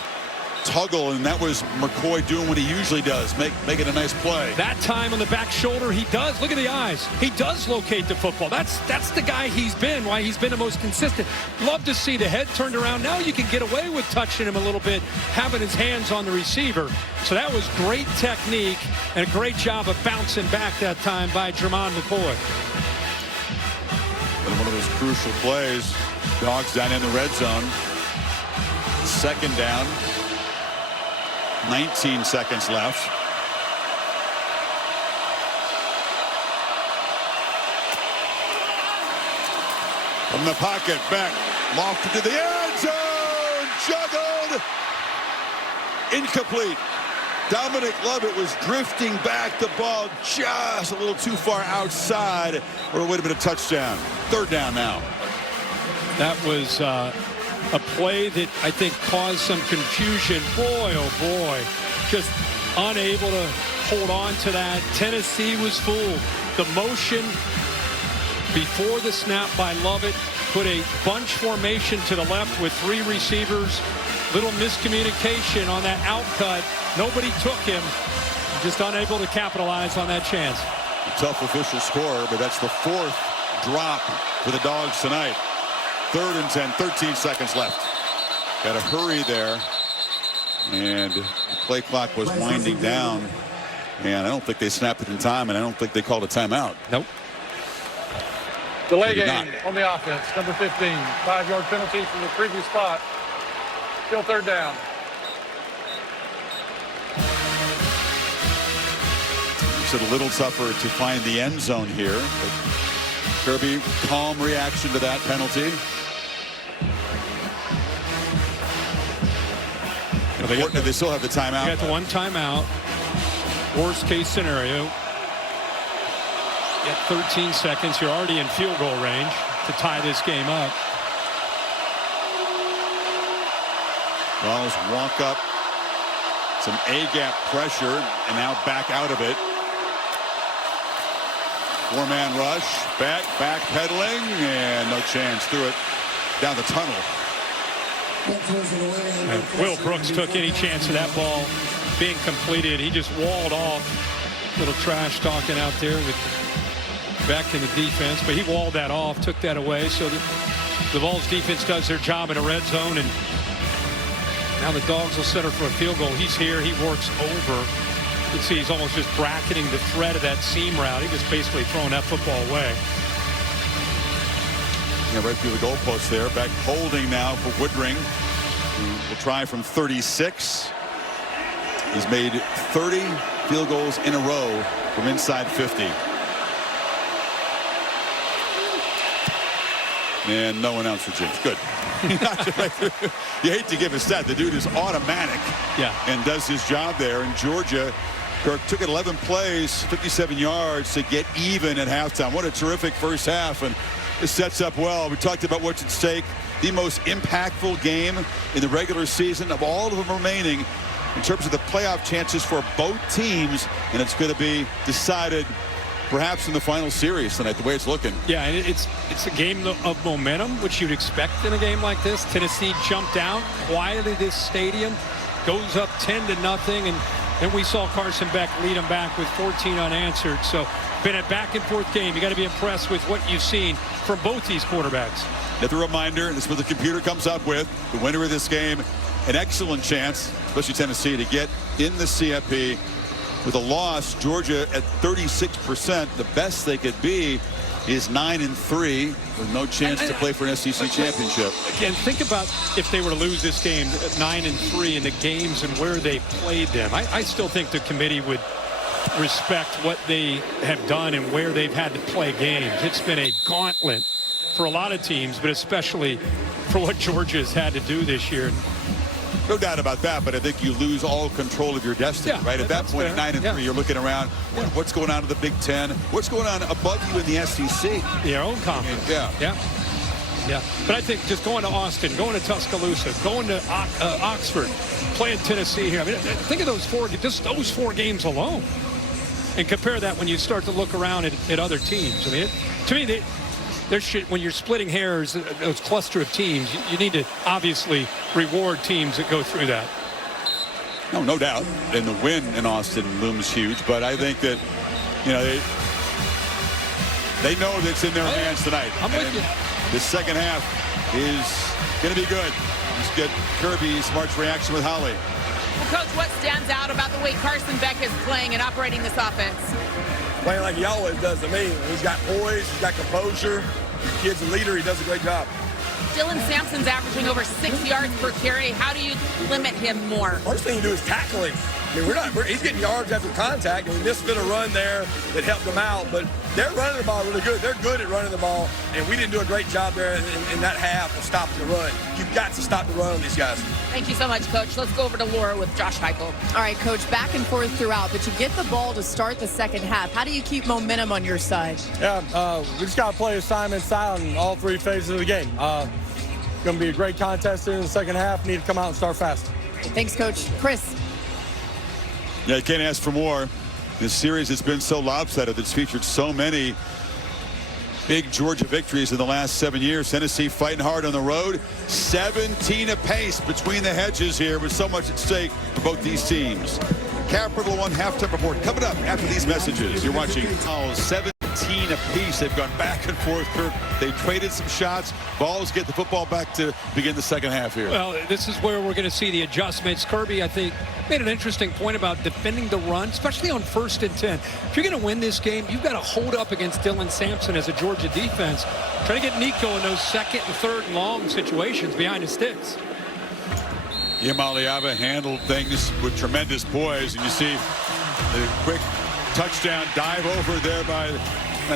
tuggle, and that was McCoy doing what he usually does, making a nice play. That time on the back shoulder, he does. Look at the eyes. He does locate the football. That's the guy he's been, why he's been the most consistent. Love to see the head turned around. Now you can get away with touching him a little bit, having his hands on the receiver. So that was great technique and a great job of bouncing back that time by Jermon McCoy. And one of those crucial plays. Dogs down in the red zone. Second down. 19 seconds left. From the pocket, back, lofted to the end zone, juggled, incomplete. Dominic Lovett was drifting back, the ball just a little too far outside, or it would have been a touchdown. Third down now. That was a play that I think caused some confusion. Boy, oh boy, just unable to hold on to that. Tennessee was fooled. The motion before the snap by Lovett put a bunch formation to the left with 3 receivers. Little miscommunication on that out cut. Nobody took him. Just unable to capitalize on that chance. A tough official score, but that's the 4th drop for the Dogs tonight. 3rd and 10, 13 seconds left. Got to hurry there. And the play clock was winding down. And I don't think they snapped it in time, and I don't think they called a timeout. Nope. Delay game on the offense, number 15. 5-yard penalty from the previous spot. Still third down. It's a little tougher to find the end zone here. But Kirby, calm reaction to that penalty. They still have the timeout. You got the one timeout. Worst case scenario. At 13 seconds, you're already in field goal range to tie this game up. Wells walk up, some A-gap pressure, and now back out of it. 4-man rush, backpedaling, and no chance. Threw it down the tunnel. And Will Brooks took any chance of that ball being completed. He just walled off. Little trash talking out there with back in the defense, but he walled that off, took that away. So the Vols defense does their job in a red zone, and now the Dogs will set her for a field goal. He's here. He works over. You can see he's almost just bracketing the thread of that seam route. He just basically throwing that football away. Yeah, right through the goalpost there. Back holding now for Woodring. Will try from 36. He's made 30 field goals in a row from inside 50. And no one else for James. Good. You hate to give a stat. The dude is automatic. Yeah. And does his job there. And Georgia, Kirk, took it 11 plays, 57 yards to get even at halftime. What a terrific first half. And it sets up well. We talked about what's at stake. The most impactful game in the regular season of all of them remaining in terms of the playoff chances for both teams. And it's going to be decided perhaps in the final series tonight, the way it's looking. Yeah, and it's a game of momentum, which you'd expect in a game like this. Tennessee jumped out, quieted this stadium, goes up 10-0, and then we saw Carson Beck lead them back with 14 unanswered. So been a back-and-forth game. You got to be impressed with what you've seen from both these quarterbacks. Another reminder, and this is what the computer comes up with, the winner of this game, an excellent chance, especially Tennessee, to get in the CFP. With a loss, Georgia at 36%. The best they could be is 9-3 with no chance to play for an SEC championship. Again, think about if they were to lose this game at 9-3 in the games and where they played them. I still think the committee would respect what they have done and where they've had to play games. It's been a gauntlet for a lot of teams, but especially for what Georgia has had to do this year. No doubt about that, but I think you lose all control of your destiny, right? At that point, 9-3, you're looking around, what's going on in the Big Ten? What's going on above you in the SEC? Your own conference. Yeah. But I think just going to Austin, going to Tuscaloosa, going to Oxford, playing Tennessee here. I mean, think of those those four games alone, and compare that when you start to look around at other teams. I mean, to me, when you're splitting hairs, those cluster of teams, you need to obviously reward teams that go through that. No doubt. And the win in Austin looms huge. But I think that, you know, they know that it's in their hands tonight. I'm with you. The second half is going to be good. Let's get Kirby's March reaction with Holly. Well, Coach, what stands out about the way Carson Beck is playing and operating this offense? Playing like he always does to me. He's got poise, he's got composure. The kid's a leader. He does a great job. Dylan Sampson's averaging over 6 yards per carry. How do you limit him more? First thing you do is tackle him. I mean, he's getting yards after contact, and we missed a bit of run there that helped him out. But they're running the ball really good. They're good at running the ball, and we didn't do a great job there in that half of stopping the run. You've got to stop the run on these guys. Thank you so much, Coach. Let's go over to Laura with Josh Heupel. All right, Coach, back and forth throughout, but you get the ball to start the second half. How do you keep momentum on your side? Yeah, we just got to play assignment style in all three phases of the game. Going to be a great contest in the second half. Need to come out and start fast. Thanks, Coach. Chris. Yeah, you can't ask for more. This series has been so lopsided. It's featured so many big Georgia victories in the last 7 years. Tennessee fighting hard on the road. 17 apace between the hedges here with so much at stake for both these teams. Capital One halftime report coming up after these messages. You're watching 17 apiece. They've gone back and forth. They traded some shots. Balls get the football back to begin the second half here. Well, this is where we're going to see the adjustments. Kirby, I think, made an interesting point about defending the run, especially on 1st and 10. If you're going to win this game, you've got to hold up against Dylan Sampson as a Georgia defense. Try to get Nico in those 2nd and 3rd and long situations behind the sticks. Iamaleava handled things with tremendous poise, and you see the quick touchdown dive over there by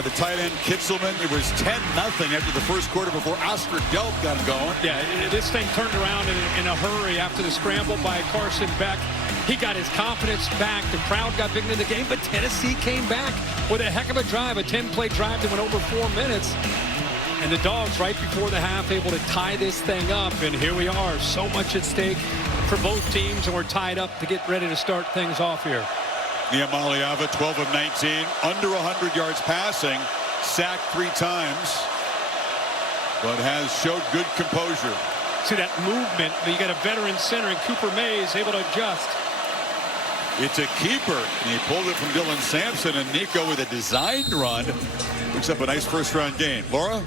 the tight end Kitzelman. It was 10-0 after the first quarter before Oscar Delp got going. Yeah, this thing turned around in a hurry after the scramble by Carson Beck. He got his confidence back. The crowd got big into the game, but Tennessee came back with a heck of a drive, a 10-play drive that went over 4 minutes. And the Dogs, right before the half, able to tie this thing up. And here we are, so much at stake for both teams, and we're tied up to get ready to start things off here. Iamaleava, 12 of 19, under 100 yards passing, sacked 3 times, but has showed good composure. See that movement? You got a veteran center, and Cooper Mays able to adjust. It's a keeper, and he pulled it from Dylan Sampson, and Nico with a designed run picks up a nice first-round gain. Laura?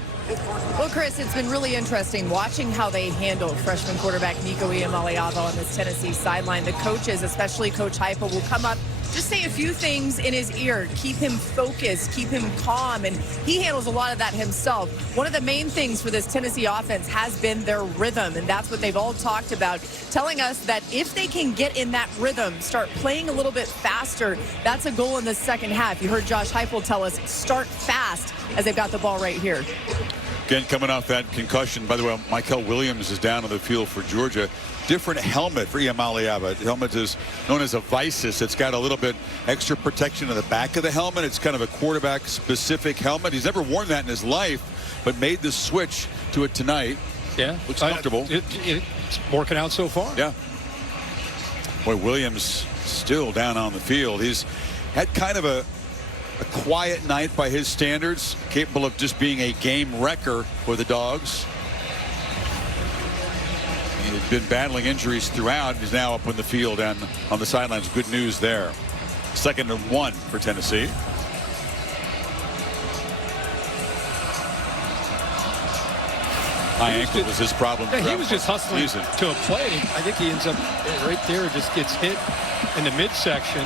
Well, Chris, it's been really interesting watching how they handle freshman quarterback Nico Iamaleava on this Tennessee sideline. The coaches, especially Coach Heupel, will come up, just say a few things in his ear, keep him focused, keep him calm, and he handles a lot of that himself. One of the main things for this Tennessee offense has been their rhythm, and that's what they've all talked about, telling us that if they can get in that rhythm, start playing a little bit faster, that's a goal in the second half. You heard Josh Heupel tell us, start fast as they've got the ball right here. Again, coming off that concussion. By the way, Michael Williams is down on the field for Georgia. Different helmet for Iamaleava. The helmet is known as a Visus. It's got a little bit extra protection on the back of the helmet. It's kind of a quarterback-specific helmet. He's never worn that in his life, but made the switch to it tonight. Yeah. Looks comfortable. It's working out so far. Yeah. Boy, Williams still down on the field. He's had kind of a quiet night by his standards, capable of just being a game wrecker for the Dogs. He had been battling injuries throughout. He's now up on the field and on the sidelines. Good news there. 2nd and 1 for Tennessee. High ankle was his problem. Yeah, he was just hustling season. to a play. I think he ends up right there, just gets hit in the midsection.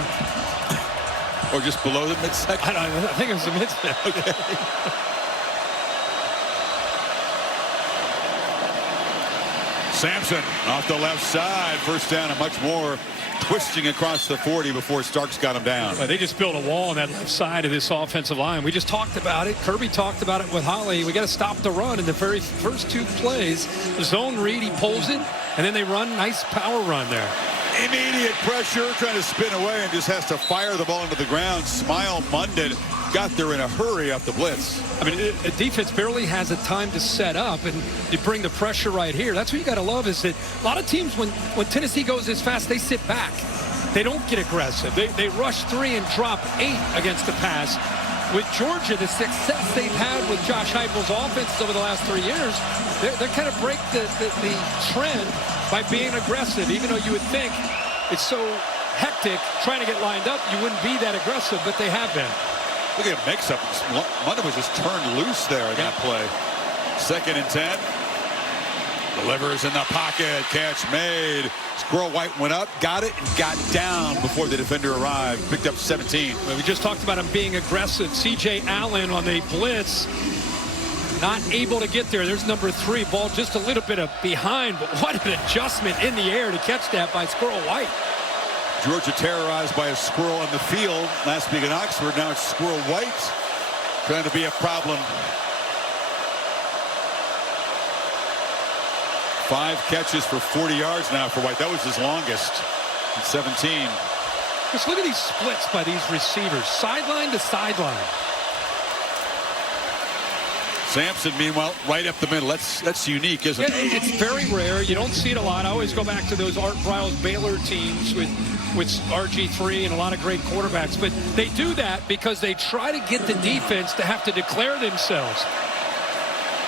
Or just below the midsection? I think it was the midsection. Okay. Sampson off the left side. First down and much more. Twisting across the 40 before Starks got him down. Well, they just built a wall on that left side of this offensive line. We just talked about it. Kirby talked about it with Holly. We got to stop the run in the very first 2 plays. The zone read, he pulls it, and then they run. Nice power run there. Immediate pressure, trying to spin away, and just has to fire the ball into the ground. Smile Munden got there in a hurry off the blitz. I mean, the defense barely has a time to set up, and you bring the pressure right here. That's what you got to love, is that a lot of teams, when Tennessee goes this fast, they sit back. They don't get aggressive. They rush 3 and drop 8 against the pass. With Georgia, the success they've had with Josh Heupel's offense over the last 3 years, they're kind of break the trend by being aggressive, even though you would think it's so hectic trying to get lined up, you wouldn't be that aggressive, but they have been. Look at a mix-up. Munder was just turned loose there in that play. 2nd and 10. Delivers in the pocket. Catch made. Squirrel White went up, got it, and got down before the defender arrived. Picked up 17. Well, we just talked about him being aggressive. C.J. Allen on the blitz. Not able to get there. There's number 3. Ball just a little bit of behind, but what an adjustment in the air to catch that by Squirrel White. Georgia terrorized by a squirrel on the field last week in Oxford. Now it's Squirrel White trying to be a problem. 5 catches for 40 yards now for White. That was his longest at 17. Just look at these splits by these receivers, sideline to sideline. Sampson, meanwhile, right up the middle. That's unique, isn't it? It's very rare. You don't see it a lot. I always go back to those Art Briles Baylor teams with RG3 and a lot of great quarterbacks. But they do that because they try to get the defense to have to declare themselves.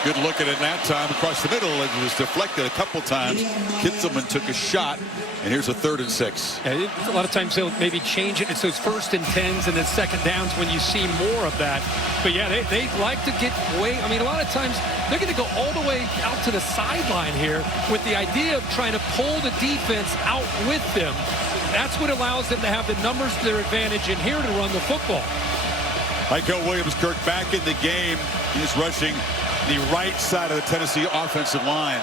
Good look at it that time across the middle. It was deflected a couple times. Kitzelman took a shot, and here's a 3rd and 6. Yeah, a lot of times they'll maybe change it. It's those 1st and 10s and then 2nd downs when you see more of that. But yeah, they like to get way. I mean, a lot of times they're going to go all the way out to the sideline here with the idea of trying to pull the defense out with them. That's what allows them to have the numbers to their advantage in here to run the football. Michael Williams-Kirk back in the game. He's rushing the right side of the Tennessee offensive line.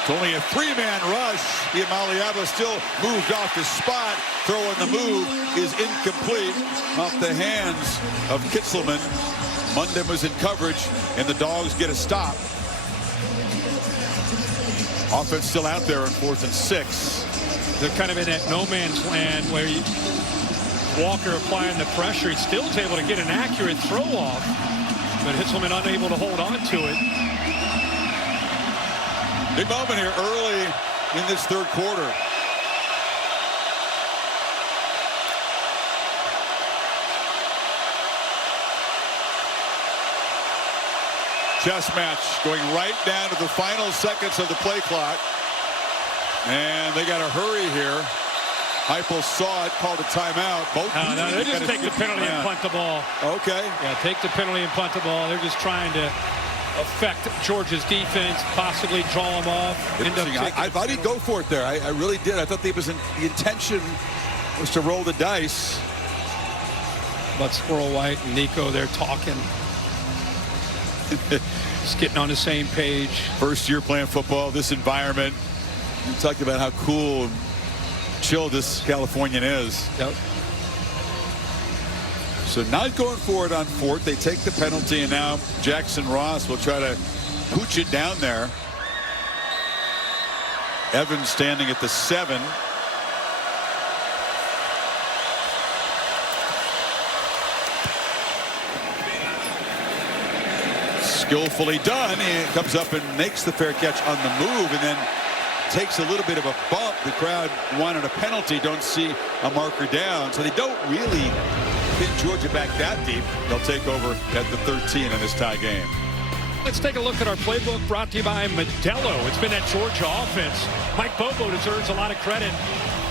It's only a 3-man rush. Iamaleava still moved off his spot. Throw in the move is incomplete off the hands of Kitzelman. Munden was in coverage, and the Dogs get a stop. Offense still out there on 4th and 6. They're kind of in that no man's land where Walker applying the pressure. He still is able to get an accurate throw off, but Hitzelman unable to hold on to it. Big moment here early in this 3rd quarter. Chess match going right down to the final seconds of the play clock. And they got to hurry here. Heupel saw it, called a timeout. No, they just take the penalty and punt the ball. Okay. Yeah, take the penalty and punt the ball. They're just trying to affect Georgia's defense, possibly draw them off. I thought he'd go for it there. I really did. I thought the intention was to roll the dice. But Squirrel White and Nico, they're talking. Just getting on the same page. First year playing football, this environment. You talked about how cool and chill this Californian is. Yep. So not going for it on 4th. They take the penalty, and now Jackson Ross will try to pooch it down there. Evans standing at the 7. Skillfully done, and comes up and makes the fair catch on the move, and then takes a little bit of a bump. The crowd wanted a penalty, don't see a marker down, so they don't really hit Georgia back that deep. They'll take over at the 13 in this tie game. Let's take a look at our playbook brought to you by Modelo. It's been that Georgia offense. Mike Bobo deserves a lot of credit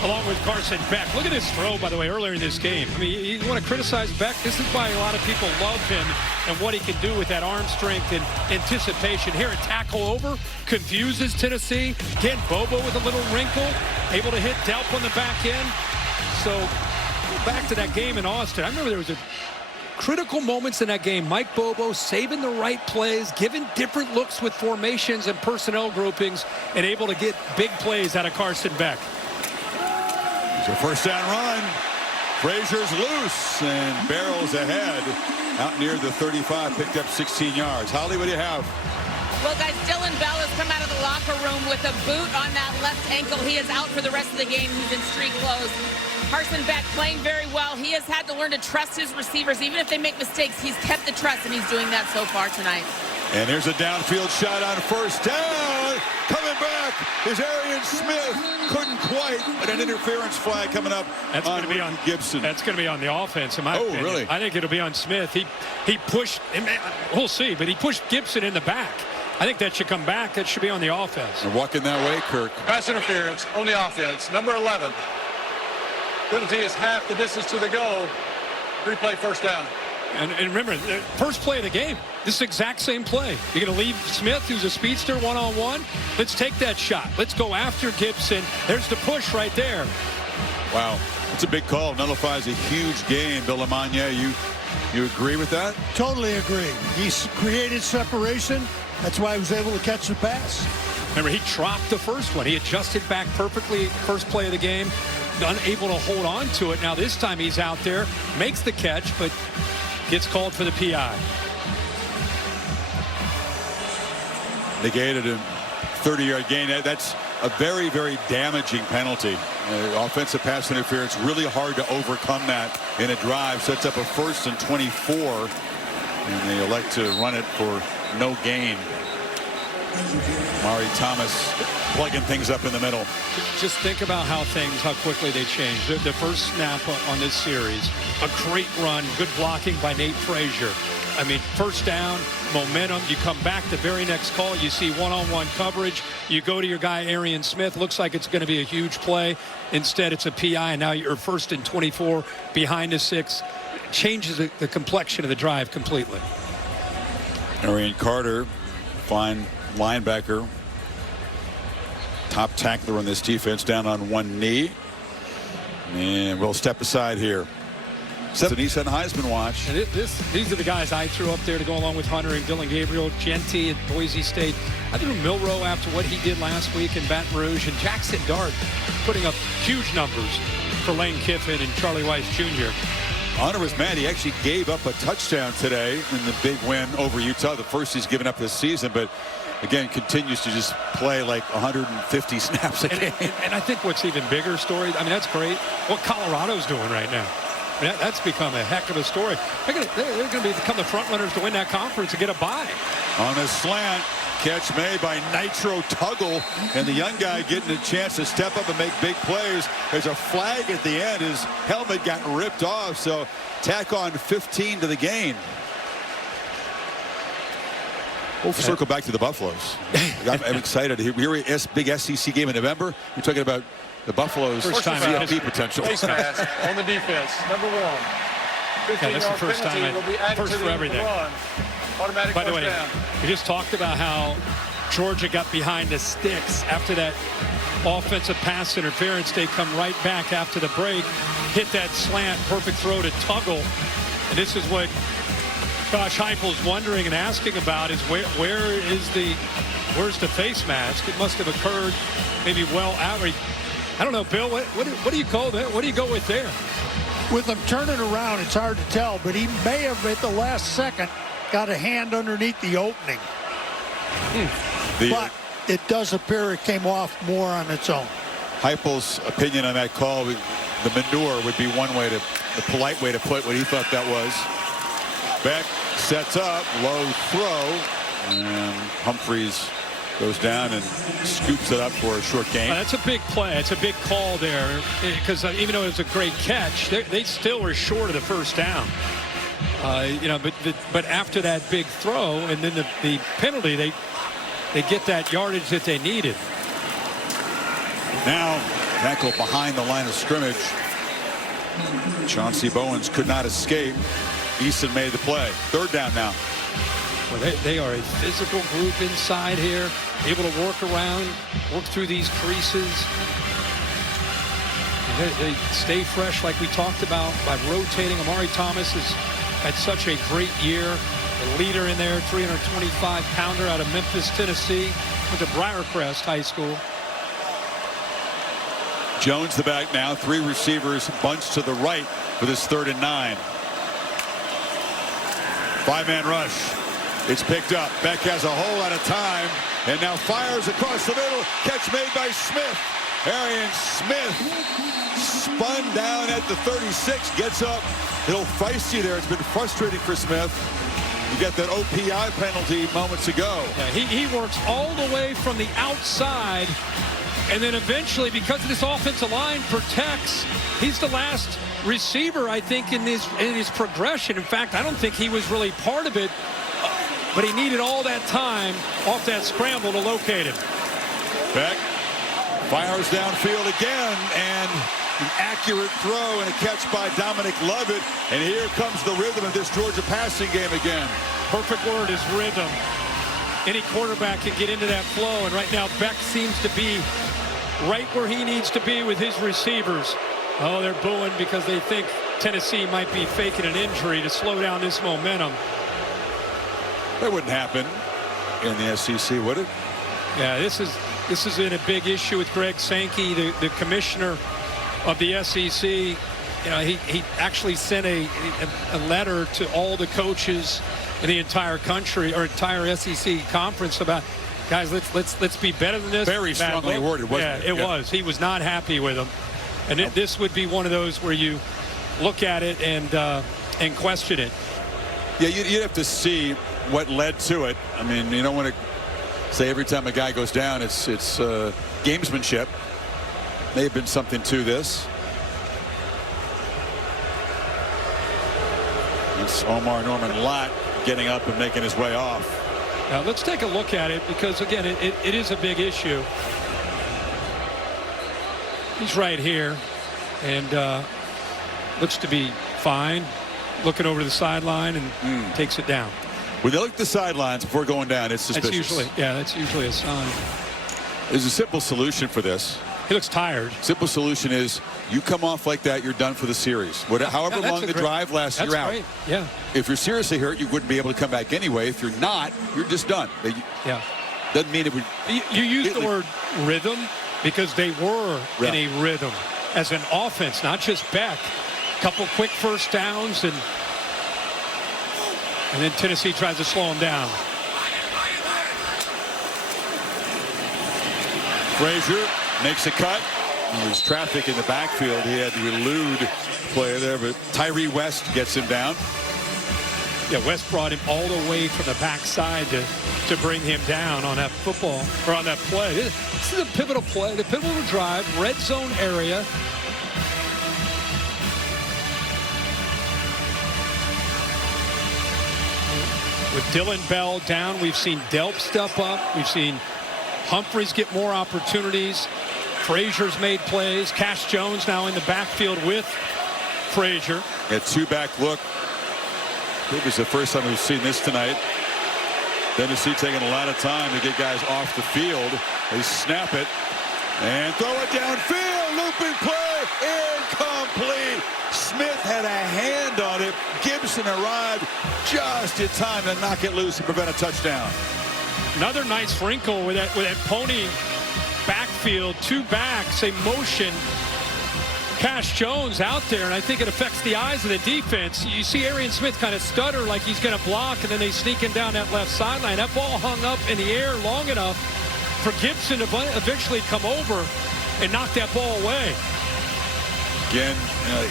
along with Carson Beck. Look at his throw, by the way, earlier in this game. I mean, you want to criticize Beck? This is why a lot of people love him and what he can do with that arm strength and anticipation. Here, a tackle over, confuses Tennessee. Again, Bobo with a little wrinkle, able to hit Delp on the back end. So, back to that game in Austin. I remember there was a critical moments in that game. Mike Bobo saving the right plays, giving different looks with formations and personnel groupings, and able to get big plays out of Carson Beck. It's a first down run. Frazier's loose and barrels ahead out near the 35, picked up 16 yards. Holly, what do you have? Well, guys, Dylan Bell has come out of the locker room with a boot on that left ankle. He is out for the rest of the game. He's in street clothes. Carson Beck playing very well. He has had to learn to trust his receivers. Even if they make mistakes, he's kept the trust, and he's doing that so far tonight. And here's a downfield shot on first down. Coming back is Arian Smith. Couldn't quite, but an interference flag coming up. That's going to be on Gibson. That's going to be on the offense, in my opinion. Really? I think it'll be on Smith. He pushed. We'll see, but he pushed Gibson in the back. I think that should come back. That should be on the offense. They're walking that way, Kirk. Pass interference on the offense. Number 11. Penalty is half the distance to the goal. Replay first down. And remember, the first play of the game, this is the exact same play. You're going to leave Smith, who's a speedster, one-on-one. Let's take that shot. Let's go after Gibson. There's the push right there. Wow. It's a big call. Nullifies a huge game. Bill Lamagna, you agree with that? Totally agree. He's created separation. That's why he was able to catch the pass. Remember, he dropped the first one. He adjusted back perfectly first play of the game, unable to hold on to it. Now this time he's out there, makes the catch, but gets called for the PI. Negated a 30-yard gain. That's a very, very damaging penalty. Offensive pass interference, really hard to overcome that in a drive. Sets up a 1st and 24, and they elect to run it for no gain. Mari Thomas plugging things up in the middle. Just think about how quickly they change. The first snap on this series, a great run, good blocking by Nate Frazier. I mean, first down, momentum. You come back the very next call, you see one-on-one coverage. You go to your guy, Arian Smith. Looks like it's going to be a huge play. Instead, it's a PI, and now you're 1st and 24 behind the 6. Changes the complexion of the drive completely. Arian Carter, fine linebacker, top tackler on this defense, down on one knee. And we'll step aside here. It's an East End Heisman watch. And these are the guys I threw up there to go along with Hunter and Dylan Gabriel, Genty at Boise State. I threw Milroe after what he did last week in Baton Rouge, and Jackson Dart putting up huge numbers for Lane Kiffin and Charlie Weiss Jr. Hunter was mad. He actually gave up a touchdown today in the big win over Utah, the first he's given up this season, but again continues to just play like 150 snaps a game. And I think what's even bigger story, I mean, that's great, what Colorado's doing right now. I mean, that's become a heck of a story. They're going to become the front runners to win that conference and get a bye. On a slant, catch made by Nitro Tuggle, and the young guy getting a chance to step up and make big plays. There's a flag at the end. His helmet got ripped off, so tack on 15 to the gain. We'll circle back to the Buffaloes. I'm excited. We're a big SEC game in November. You're talking about the Buffaloes' CFP potential. Face mask on the defense. Number 1. Yeah, that's the first time. First for everything. Automatic By the way, down. we just talked about how Georgia got behind the sticks after that offensive pass interference. They come right back after the break, hit that slant, perfect throw to Tuggle. And this is what Josh Heupel's wondering and asking about is where's the face mask? It must have occurred maybe well out. I don't know, Bill, what do you call that? What do you go with there? With him turning around, it's hard to tell, but he may have at the last second got a hand underneath the opening. But it does appear it came off more on its own. Heupel's opinion on that call, the manure would be one way the polite way to put what he thought that was. Beck sets up, low throw, and Humphreys goes down and scoops it up for a short gain. That's a big play. It's a big call there because even though it was a great catch, they still were short of the first down. But after that big throw and then the penalty, they get that yardage that they needed. Now tackle behind the line of scrimmage. Chauncey Bowens could not escape. Easton made the play. Third down now. Well, they are a physical group inside here, able to work around, work through these creases. They stay fresh like we talked about by rotating. Amari Thomas has had such a great year. The leader in there, 325-pounder out of Memphis, Tennessee, went to Briarcrest High School. Jones the back now. 3 receivers bunched to the right for this 3rd and 9. 5-man rush. It's picked up. Beck has a whole lot of time and now fires across the middle. Catch made by Smith. Arian Smith spun down at the 36. Gets up. A little feisty there. It's been frustrating for Smith. You get that OPI penalty moments ago. Yeah, he works all the way from the outside, and then eventually, because of this offensive line protects, he's the last receiver, I think, in his progression. In fact, I don't think he was really part of it, but he needed all that time off that scramble to locate him. Beck fires downfield again, and an accurate throw and a catch by Dominic Lovett. And here comes the rhythm of this Georgia passing game again. Perfect word is rhythm. Any quarterback can get into that flow, and right now Beck seems to be right where he needs to be with his receivers. Oh, they're booing because they think Tennessee might be faking an injury to slow down this momentum. That wouldn't happen in the SEC, would it? Yeah, this has been a big issue with Greg Sankey, the commissioner of the SEC. You know, he actually sent a letter to all the coaches in the entire country or entire SEC conference about, guys, let's be better than this. Very strongly worded, wasn't it? Yeah, it was. He was not happy with them, and this would be one of those where you look at it and question it. Yeah, you'd have to see what led to it. I mean, you don't want to say every time a guy goes down, it's gamesmanship. May have been something to this. It's Omar Norman Lott getting up and making his way off. Now let's take a look at it, because again, it is a big issue. He's right here and looks to be fine, looking over the sideline, and takes it down. When they look at the sidelines before going down, it's suspicious. That's usually a sign. There's a simple solution for this. He looks tired. Simple solution is you come off like that, you're done for the series. However long the drive lasts, you're out. Great. Yeah. If you're seriously hurt, you wouldn't be able to come back anyway. If you're not, you're just done. Yeah. Doesn't mean it would. You use the word rhythm because they were in a rhythm as an offense, not just Beck. Couple quick first downs, and then Tennessee tries to slow him down. Frazier makes a cut. There's traffic in the backfield. He had to elude play there, but Tyree West gets him down. Yeah, West brought him all the way from the backside to bring him down on that football, or on that play. This is a pivotal play, the pivotal drive, red zone area. With Dylan Bell down, we've seen Delp step up. We've seen Humphreys get more opportunities. Frazier's made plays. Cash Jones now in the backfield with Frazier. A two-back look. It was the first time we've seen this tonight. Tennessee taking a lot of time to get guys off the field. They snap it and throw it downfield. Looping play, incomplete. Smith had a hand on it. Gibson arrived just in time to knock it loose and prevent a touchdown. Another nice wrinkle with that pony backfield, two backs, a motion. Cash Jones out there, and I think it affects the eyes of the defense. You see Arian Smith kind of stutter like he's going to block, and then they sneak him down that left sideline. That ball hung up in the air long enough for Gibson to eventually come over and knock that ball away. Again,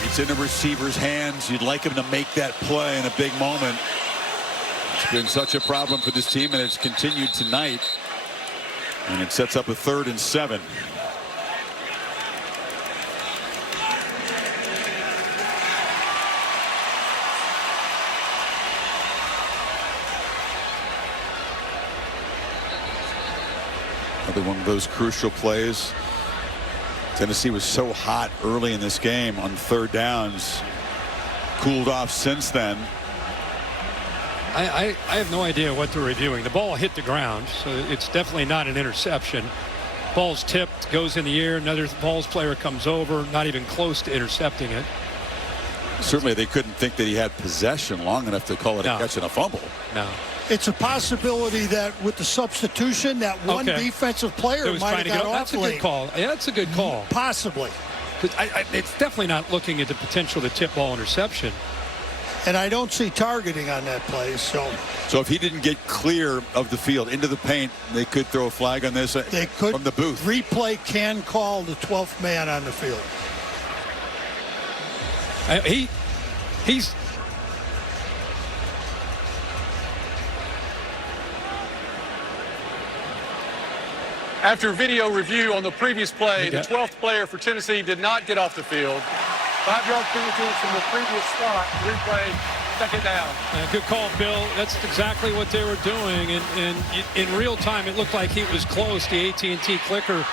it's in the receiver's hands. You'd like him to make that play in a big moment. It's been such a problem for this team, and it's continued tonight. And it sets up a 3rd and 7. Another one of those crucial plays. Tennessee was so hot early in this game on 3rd downs. Cooled off since then. I have no idea what they're reviewing. The ball hit the ground, so it's definitely not an interception. Ball's tipped, goes in the air. Another Vols player comes over, not even close to intercepting it. Certainly they couldn't think that he had possession long enough to call it a catch and a fumble. No. It's a possibility that with the substitution, that one defensive player might have got off That's a good call. Yeah, that's a good call. Possibly. It's definitely not looking at the potential to tip ball interception. And I don't see targeting on that play. So if he didn't get clear of the field into the paint, they could throw a flag on this they could, from the booth. Replay can call the 12th man on the field. After video review on the previous play, the 12th player for Tennessee did not get off the field. 5-yard penalty from the previous spot. Replay, second down. Good call, Bill. That's exactly what they were doing. And in real time, it looked like he was close. The AT&T clicker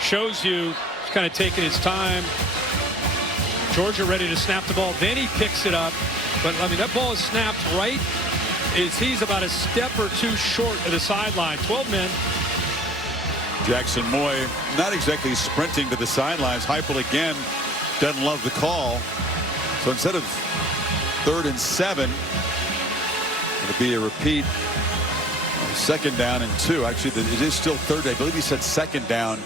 shows you he's kind of taking his time. Georgia ready to snap the ball. Then he picks it up. But, I mean, that ball is snapped right as he's about a step or two short of the sideline. 12 men. Jackson Moy not exactly sprinting to the sidelines. Heupel again doesn't love the call. So instead of 3rd and 7, it'll be a repeat. Second down and 2. Actually, it is still 3rd. I believe he said second down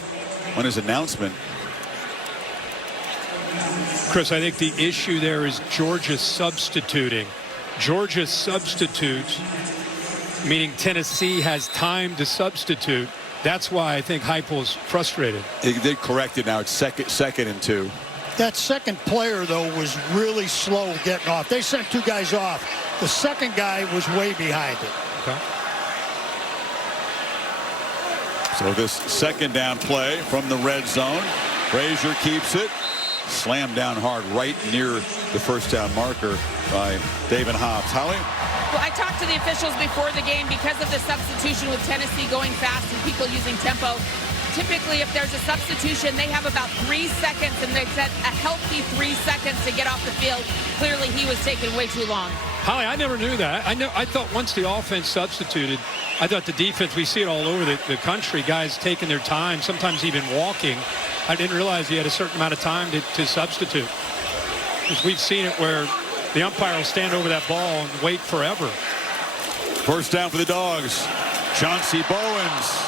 on his announcement. Chris, I think the issue there is Georgia substituting. Georgia substitutes, meaning Tennessee has time to substitute. That's why I think Heupel's frustrated. They did correct it now. It's second and 2. That second player, though, was really slow getting off. They sent 2 guys off. The second guy was way behind it. Okay. So this second down play from the red zone. Frazier keeps it. Slammed down hard right near the first down marker by David Hobbs. Holly? Well, I talked to the officials before the game because of the substitution with Tennessee going fast and people using tempo. Typically, if there's a substitution, they have about 3 seconds, and they said a healthy 3 seconds to get off the field. Clearly, he was taking way too long. Holly, I never knew that. I thought once the offense substituted, I thought the defense, we see it all over the country, guys taking their time, sometimes even walking. I didn't realize he had a certain amount of time to substitute. Because we've seen it where the umpire will stand over that ball and wait forever. First down for the Dogs. Chauncey Bowens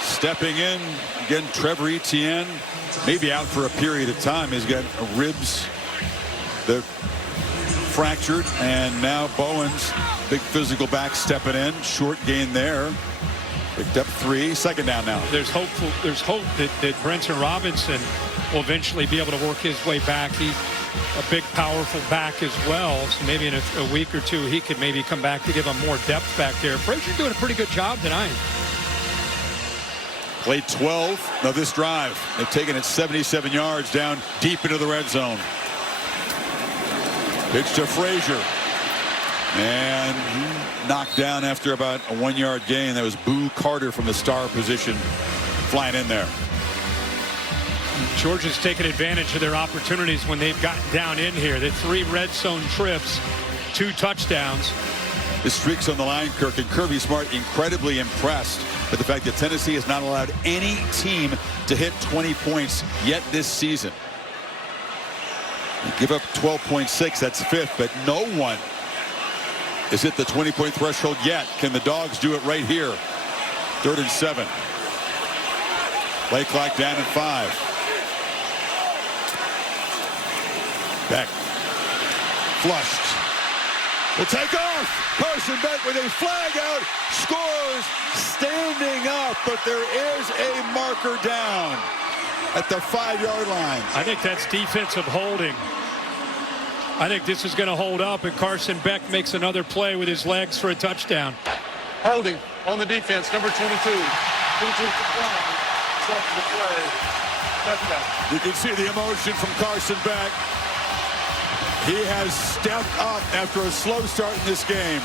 stepping in. Again, Trevor Etienne maybe out for a period of time. He's got ribs that fractured, and now Bowens, big physical back, stepping in. Short gain there. Picked up 3. Second down now. There's hope that Brenton Robinson will eventually be able to work his way back. He's a big, powerful back as well. So maybe in a week or 2, he could maybe come back to give him more depth back there. Frazier doing a pretty good job tonight. Played 12 of this drive. They've taken it 77 yards down deep into the red zone. Pitch to Frazier. And he knocked down after about a 1-yard gain. That was Boo Carter from the star position flying in there. Georgia's taken advantage of their opportunities when they've gotten down in here. The 3 red zone trips, 2 touchdowns. The streaks on the line, Kirk, and Kirby Smart incredibly impressed with the fact that Tennessee has not allowed any team to hit 20 points yet this season. They give up 12.6, that's 5th, but no one is hit the 20-point threshold yet. Can the Dogs do it right here? 3rd and 7. Play clock down at 5. Beck. Flushed. Will take off. Carson Beck with a flag out. Scores standing up, but there is a marker down at the 5-yard line. I think that's defensive holding. I think this is going to hold up, and Carson Beck makes another play with his legs for a touchdown. Holding on the defense, number 22. You can see the emotion from Carson Beck. He has stepped up after a slow start in this game.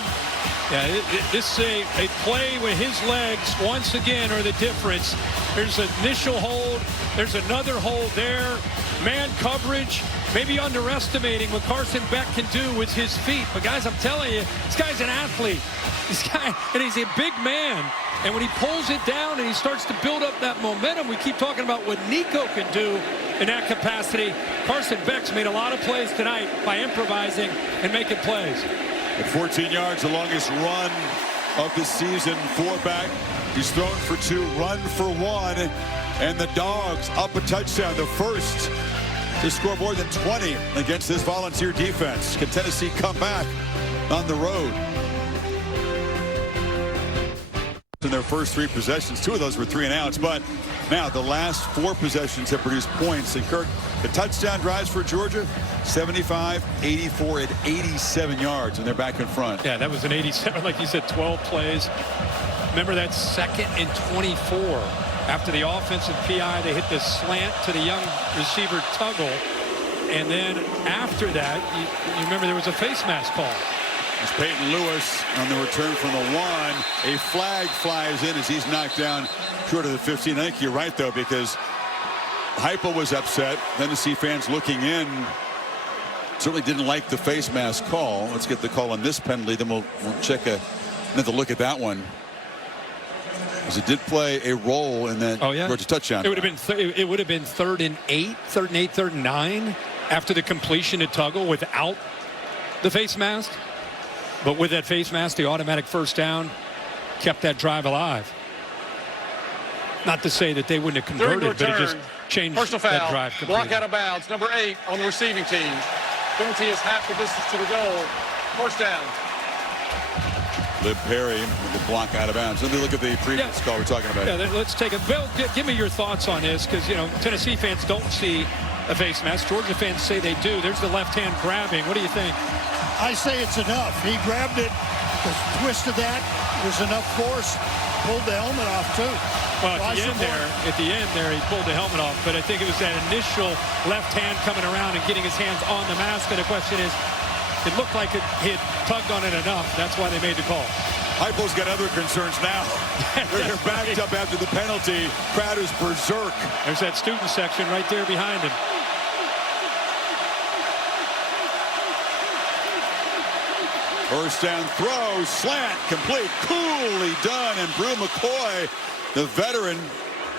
Yeah, this is a play with his legs once again are the difference. There's an initial hold. There's another hold there. Man coverage. Maybe underestimating what Carson Beck can do with his feet. But guys, I'm telling you, this guy's an athlete. This guy, and he's a big man. And when he pulls it down and he starts to build up that momentum, we keep talking about what Nico can do in that capacity. Carson Beck's made a lot of plays tonight by improvising and making plays. At 14 yards, the longest run of the season for Beck. He's thrown for 2, run for 1, and the Dogs up a touchdown, the first to score more than 20 against this Volunteer defense. Can Tennessee come back on the road? In their first 3 possessions, 2 of those were 3 and outs, but now the last 4 possessions have produced points. And Kirk, the touchdown drives for Georgia, 75, 84, and 87 yards, and they're back in front. Yeah, that was an 87, like you said, 12 plays. Remember that 2nd and 24. After the offensive PI, they hit the slant to the young receiver Tuggle. And then after that, you remember there was a face mask call. It's Peyton Lewis on the return from the 1. A flag flies in as he's knocked down short of the 15. I think you're right, though, because Heupel was upset. Tennessee fans looking in certainly didn't like the face mask call. Let's get the call on this penalty, then we'll check another look at that one. Because it did play a role in that Georgia touchdown. It would have been 3rd and 8, 3rd and 8, 3rd and 9 after the completion to Tuggle without the face mask. But with that face mask, the automatic first down kept that drive alive. Not to say that they wouldn't have converted, but it just changed personal foul, that drive completely. block out of bounds, number 8 on the receiving team. Penalty is half the distance to the goal. First down. Lib Perry with the block out of bounds. Let me look at the previous call we're talking about. Yeah, let's take a Bill. Give me your thoughts on this, because Tennessee fans don't see a face mask. Georgia fans say they do. There's the left hand grabbing. What do you think? I say it's enough. He grabbed it. The twist of that was enough force. Pulled the helmet off too. Well, at the end there, he pulled the helmet off. But I think it was that initial left hand coming around and getting his hands on the mask. And the question is, it looked like he had tugged on it enough. That's why they made the call. Heupel's got other concerns now. They're backed up after the penalty. Crowd is berserk. There's that student section right there behind him. First down throw, slant, complete, coolly done. And Brew McCoy, the veteran,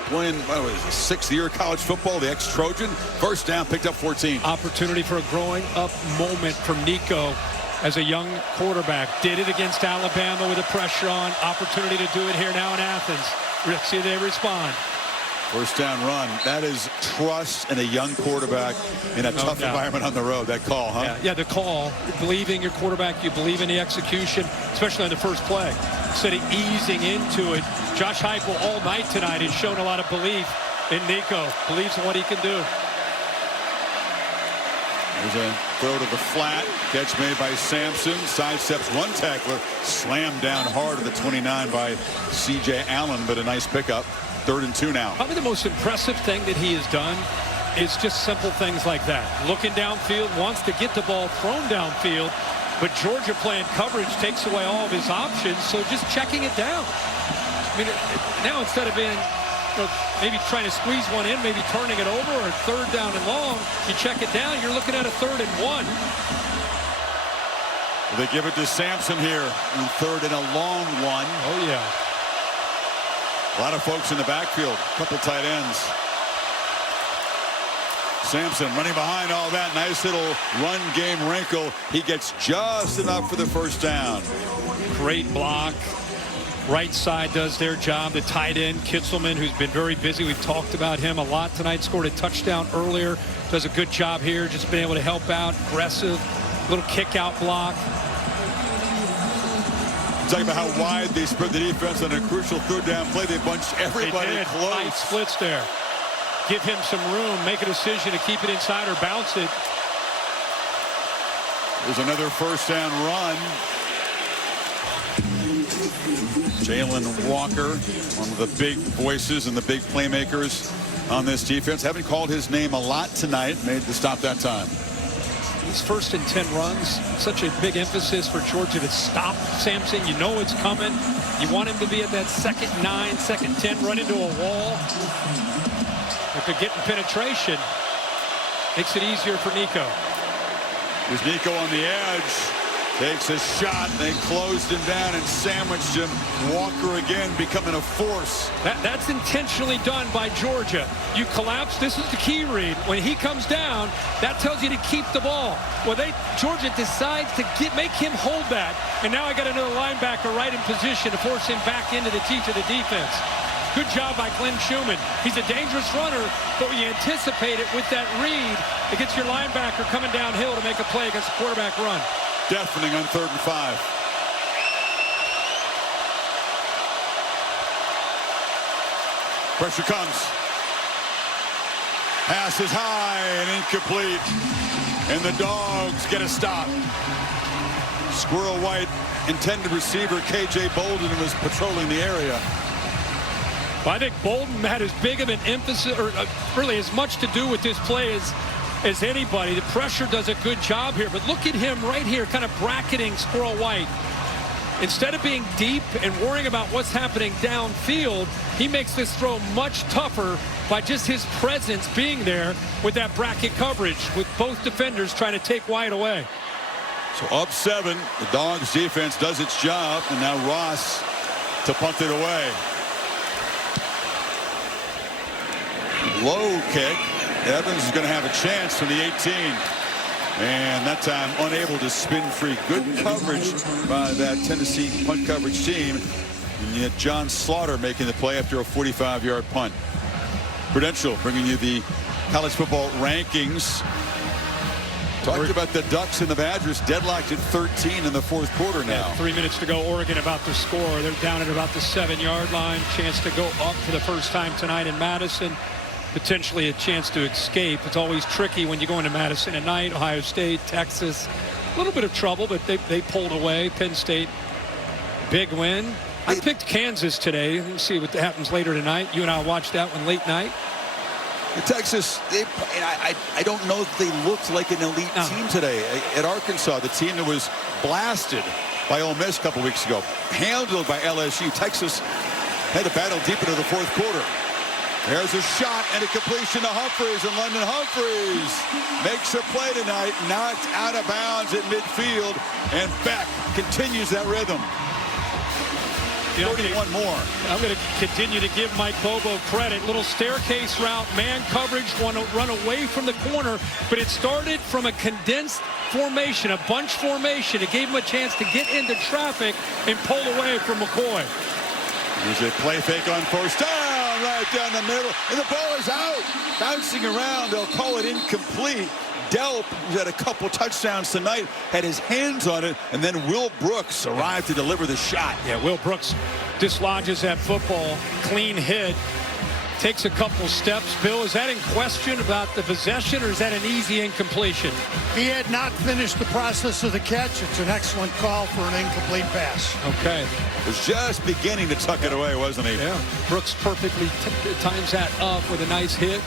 playing, what was it, 6th year college football, the ex-Trojan. First down, picked up 14. Opportunity for a growing up moment for Nico as a young quarterback. Did it against Alabama with the pressure on. Opportunity to do it here now in Athens. Let's see if they respond. First down run. That is trust in a young quarterback in a tough environment on the road. That call, huh? Yeah, the call. You believe in your quarterback. You believe in the execution, especially on the first play. Instead of easing into it, Josh Heupel all night tonight has shown a lot of belief in Nico. Believes in what he can do. There's a throw to the flat. Catch made by Sampson. Sidesteps one tackler. Slammed down hard at the 29 by C.J. Allen, but a nice pickup. 3rd and 2 now. Probably the most impressive thing that he has done is just simple things like that. Looking downfield, wants to get the ball thrown downfield, but Georgia playing coverage takes away all of his options, so just checking it down. I mean, now instead of being maybe trying to squeeze one in, maybe turning it over, or 3rd down and long, you check it down, you're looking at a 3rd and 1. They give it to Sampson here in 3rd and a long one. Oh, yeah. A lot of folks in the backfield, a couple tight ends. Sampson running behind all that. Nice little run game wrinkle. He gets just enough for the first down. Great block. Right side does their job. The tight end, Kitzelman, who's been very busy. We've talked about him a lot tonight. Scored a touchdown earlier. Does a good job here. Just being able to help out. Aggressive. Little kick out block. Talking about how wide they spread the defense on a crucial 3rd down play. They bunched everybody close. Tight splits there. Give him some room. Make a decision to keep it inside or bounce it. There's another first down run. Jalen Walker, one of the big voices and the big playmakers on this defense. Haven't called his name a lot tonight. Made the stop that time. These 1st and 10 runs, such a big emphasis for Georgia to stop Sampson. You know it's coming. You want him to be at that 2nd 9, 2nd 10, run into a wall. If they're getting penetration, makes it easier for Nico. There's Nico on the edge. Takes a shot. They closed him down and sandwiched him. Walker again becoming a force. That's intentionally done by Georgia. You collapse. This is the key read. When he comes down, that tells you to keep the ball. Well, Georgia decides to make him hold that. And now I got another linebacker right in position to force him back into the teeth of the defense. Good job by Glenn Schumann. He's a dangerous runner, but when you anticipate it with that read, it gets your linebacker coming downhill to make a play against the quarterback run. Deafening on 3rd and 5. Pressure comes. Pass is high and incomplete. And the Dogs get a stop. Squirrel White, intended receiver K.J. Bolden, was patrolling the area. Well, I think Bolden had as big of an emphasis, or really as much to do with this play as anybody. The pressure does a good job here, but look at him right here, kind of bracketing Squirrel White. Instead of being deep and worrying about what's happening downfield, he makes this throw much tougher by just his presence being there with that bracket coverage, with both defenders trying to take White away. So up 7, the Dogs defense does its job, and now Ross to punt it away. Low kick. Evans is going to have a chance from the 18. And that time unable to spin free. Good coverage by that Tennessee punt coverage team. And yet John Slaughter making the play after a 45-yard punt. Prudential bringing you the college football rankings. Talked about the Ducks and the Badgers deadlocked at 13 in the 4th quarter now. 3 minutes to go. Oregon about to score. They're down at about the 7-yard line. Chance to go up for the first time tonight in Madison. Potentially a chance to escape. It's always tricky when you go into Madison at night. Ohio State, Texas, a little bit of trouble, but they pulled away. Penn State, big win. I picked Kansas today. We'll see what happens later tonight. You and I watched that one late night. Texas, I don't know if they looked like an elite team today. At Arkansas, the team that was blasted by Ole Miss a couple weeks ago, handled by LSU. Texas had to battle deep into the 4th quarter. There's a shot and a completion to Humphreys, and London Humphreys makes a play tonight, knocked out of bounds at midfield, and Beck continues that rhythm. 31 more. I'm going to continue to give Mike Bobo credit. Little staircase route, man coverage, want to run away from the corner, but it started from a condensed formation, a bunch formation. It gave him a chance to get into traffic and pull away from McCoy. There's a play fake on 1st down, right down the middle, and the ball is out. Bouncing around, they'll call it incomplete. Delp, who's had a couple touchdowns tonight, had his hands on it, and then Will Brooks arrived to deliver the shot. Yeah, Will Brooks dislodges that football, clean hit, takes a couple steps. Bill, is that in question about the possession, or is that an easy incompletion? He had not finished the process of the catch. It's an excellent call for an incomplete pass. Okay. Was just beginning to tuck it away, wasn't he? Yeah. Brooks perfectly times that up with a nice hit.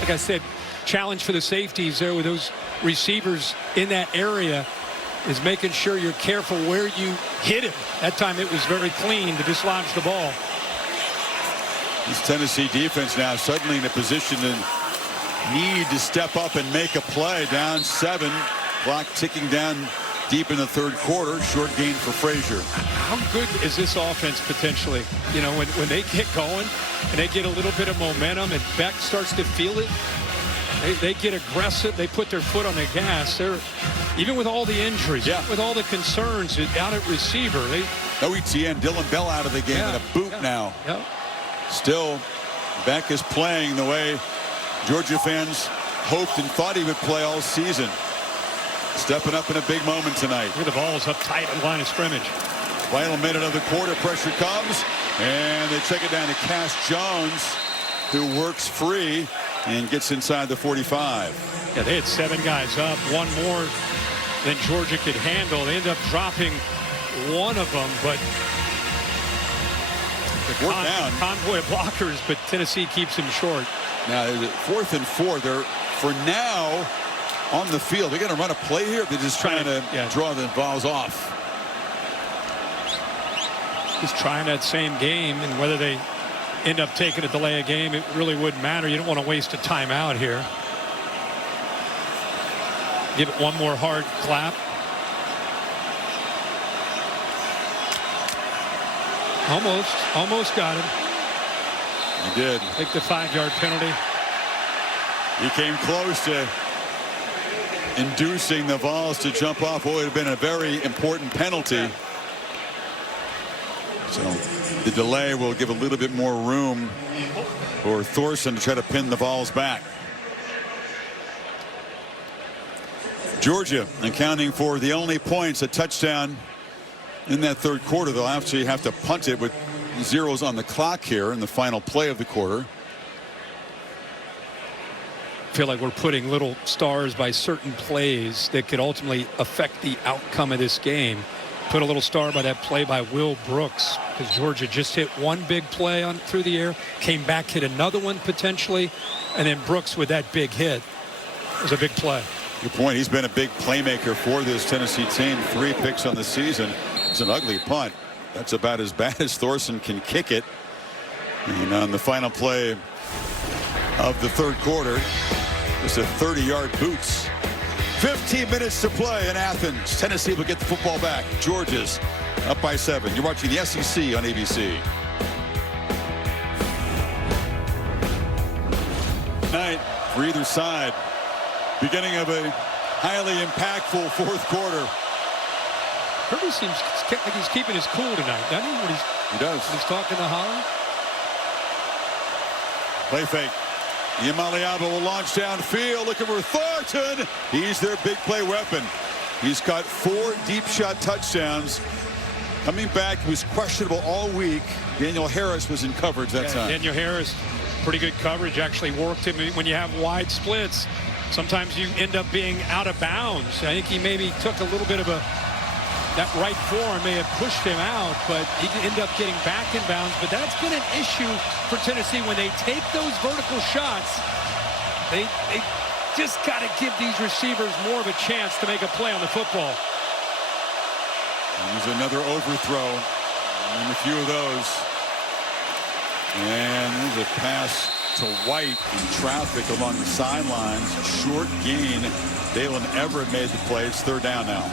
Like I said, challenge for the safeties there with those receivers in that area is making sure you're careful where you hit him. That time it was very clean to dislodge the ball. This Tennessee defense now suddenly in a position to need to step up and make a play. Down 7, clock ticking down deep in the 3rd quarter. Short gain for Frazier. How good is this offense potentially? You know, when they get going and they get a little bit of momentum and Beck starts to feel it, they get aggressive. They put their foot on the gas. They're, even with all the injuries, with all the concerns out at receiver. No ETN. Dylan Bell out of the game and a boot now. Yep. Still, Beck is playing the way Georgia fans hoped and thought he would play all season. Stepping up in a big moment tonight. Look at the balls up tight on the line of scrimmage. Final minute of the quarter, pressure comes, and they check it down to Cass Jones, who works free and gets inside the 45. Yeah, they had 7 guys up, one more than Georgia could handle. They end up dropping one of them, but the convoy of blockers, but Tennessee keeps him short. Now, 4th and 4. They're, for now, on the field. They're going to run a play here. They're just trying to draw the balls off. Just trying that same game, and whether they end up taking a delay of game, it really wouldn't matter. You don't want to waste a timeout here. Give it one more hard clap. Almost got him. He did. Take the 5-yard penalty. He came close to inducing the Vols to jump off what would have been a very important penalty. So the delay will give a little bit more room for Thorson to try to pin the Vols back. Georgia accounting for the only points, a touchdown in that 3rd quarter. They'll actually have to punt it with zeros on the clock here in the final play of the quarter. I feel like we're putting little stars by certain plays that could ultimately affect the outcome of this game. Put a little star by that play by Will Brooks, because Georgia just hit one big play through the air, came back, hit another one potentially, and then Brooks with that big hit. It was a big play. Good point. He's been a big playmaker for this Tennessee team. 3 picks on the season. It's an ugly punt. That's about as bad as Thorson can kick it. And on the final play of the third quarter, it's a 30-yard boots. 15 minutes to play in Athens. Tennessee will get the football back. Georgia's up by 7. You're watching the SEC on ABC. Night for either side. Beginning of a highly impactful fourth quarter. Kirby seems like he's keeping his cool tonight, doesn't he? He does. When he's talking to Holland. Play fake. Iamaleava will launch downfield, looking for Thornton. He's their big play weapon. He's got 4 deep shot touchdowns. Coming back, he was questionable all week. Daniel Harris was in coverage that time. Daniel Harris, pretty good coverage, actually worked him when you have wide splits. Sometimes you end up being out of bounds. I think he maybe took a little bit of that right form may have pushed him out, but he ended up getting back in bounds. But that's been an issue for Tennessee when they take those vertical shots. They just got to give these receivers more of a chance to make a play on the football. There's another overthrow, and a few of those. And there's a pass to White in traffic along the sidelines. Short gain. Dalen Everett made the play. It's 3rd down now.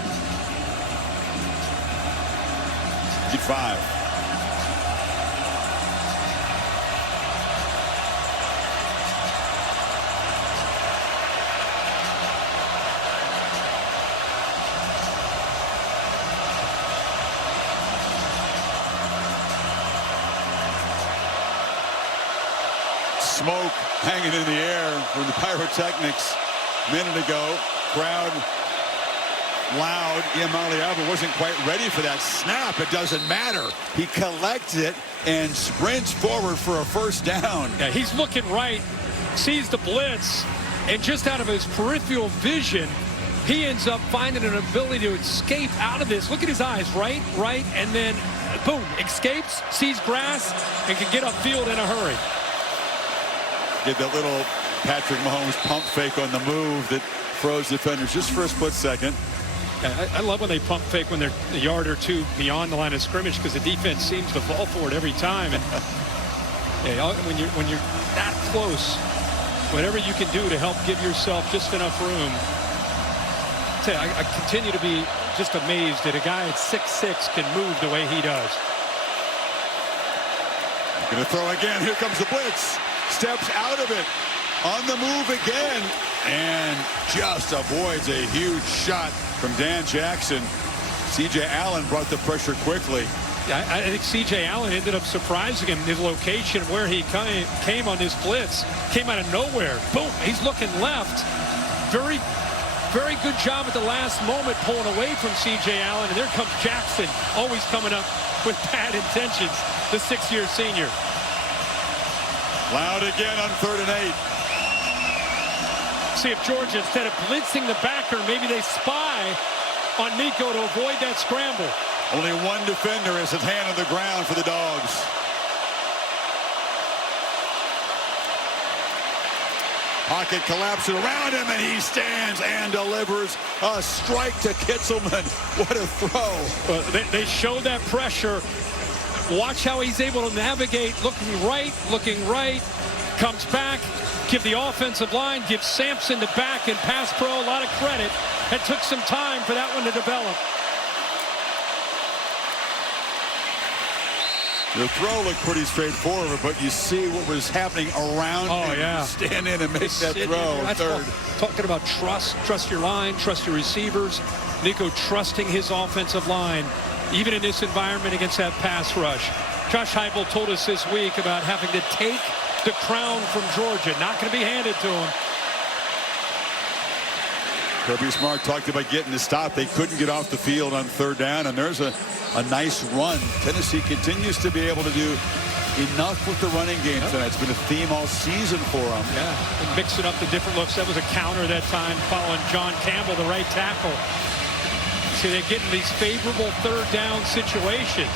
5. Smoke hanging in the air from the Pyrotechnics a minute ago. Crowd loud. Iamaleava wasn't quite ready for that snap. It doesn't matter. He collects it and sprints forward for a first down. Yeah, he's looking right, sees the blitz, and just out of his peripheral vision, he ends up finding an ability to escape out of this. Look at his eyes, right, and then boom, escapes, sees grass, and can get upfield in a hurry. Did that little Patrick Mahomes pump fake on the move that froze defenders just for a split second. I love when they pump fake when they're a yard or 2 beyond the line of scrimmage, because the defense seems to fall for it every time. And when you're that close, whatever you can do to help give yourself just enough room. I continue to be just amazed that a guy at 6'6" can move the way he does. Going to throw again. Here comes the blitz. Steps out of it. On the move again. And just avoids a huge shot from Dan Jackson. C.J. Allen brought the pressure quickly. I think C.J. Allen ended up surprising him. His location where he came on his blitz came out of nowhere. Boom, he's looking left. Very, very good job at the last moment pulling away from C.J. Allen. And there comes Jackson, always coming up with bad intentions, the 6-year senior. Loud again on 3rd and 8. See if Georgia, instead of blitzing the backer, maybe they spy on Nico to avoid that scramble. Only one defender has his hand on the ground for the Dogs. Pocket collapsing around him, and he stands and delivers a strike to Kitzelman. What a throw. Well, they show that pressure. Watch how he's able to navigate, looking right, comes back, give the offensive line, give Sampson the back and pass pro a lot of credit. It took some time for that one to develop. The throw looked pretty straightforward, but you see what was happening around him. Yeah. Stand in and make that throw. That's Third. Talking about trust. Trust your line, trust your receivers. Nico trusting his offensive line, even in this environment against that pass rush. Josh Heupel told us this week about having to take the crown from Georgia. Not going to be handed to him. Kirby Smart talked about getting the stop. They couldn't get off the field on 3rd down, and there's a nice run. Tennessee continues to be able to do enough with the running game tonight. It's been a theme all season for them. Yeah, and mixing up the different looks. That was a counter that time following John Campbell, the right tackle. So they get in these favorable third down situations.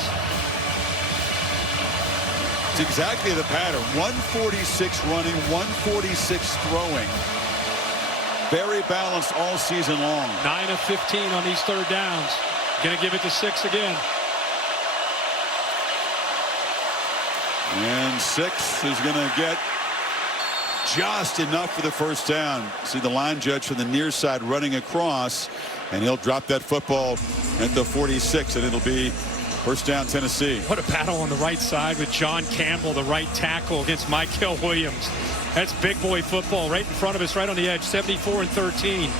It's exactly the pattern. 146 running, 146 throwing. Very balanced all season long. 9 of 15 on these third downs. Going to give it to 6 again. And 6 is going to get just enough for the first down. See the line judge from the near side running across, and he'll drop that football at the 46, and it'll be first down Tennessee. What a battle on the right side with John Campbell, the right tackle, against Mykel Williams. That's big boy football right in front of us, right on the edge. 74-13.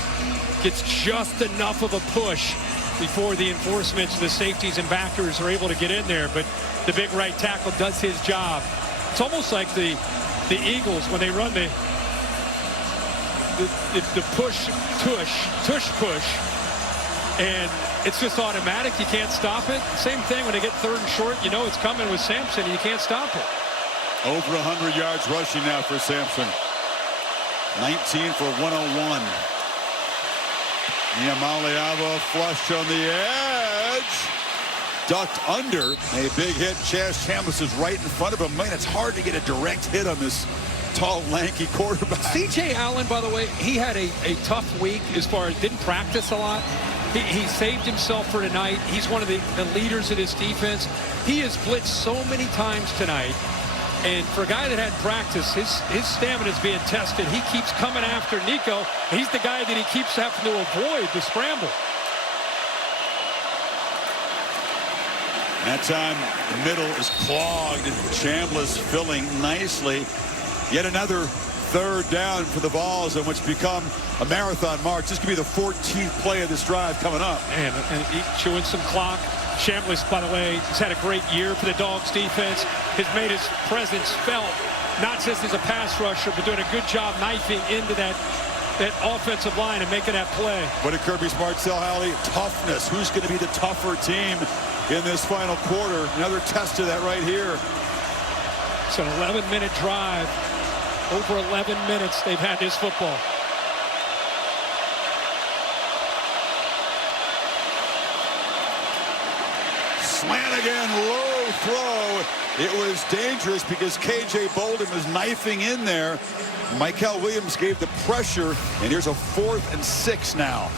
Gets just enough of a push before the enforcements, the safeties and backers are able to get in there, but the big right tackle does his job. It's almost like the Eagles when they run the tush push, and it's just automatic. You can't stop it. Same thing when they get third and short. You know it's coming with Sampson, and you can't stop it. Over 100 yards rushing now for Sampson. 19 for 101. Iamaleava flush on the edge. Ducked under. A big hit. Chaz Chambliss is right in front of him. Man, it's hard to get a direct hit on this tall, lanky quarterback. C.J. Allen, by the way, he had a tough week as far as didn't practice a lot. He saved himself for tonight. He's one of the leaders of this defense. He has blitzed so many times tonight. And for a guy that had practice, his stamina is being tested. He keeps coming after Nico. He's the guy that he keeps having to avoid the scramble. That time, the middle is clogged. Chambliss filling nicely. Yet another third down for the Vols in what's become a marathon march. This could be the 14th play of this drive coming up. And chewing some clock. Chambliss, by the way, has had a great year for the Dogs defense. Has made his presence felt, not just as a pass rusher, but doing a good job knifing into that offensive line and making that play. What did Kirby Smart tell Hallie? Toughness. Who's going to be the tougher team in this final quarter? Another test of that right here. It's an 11-minute drive. Over 11 minutes they've had this football. Slant again, low throw. It was dangerous because K.J. Bolden was knifing in there. Mykel Williams gave the pressure, and here's a 4th and 6 now.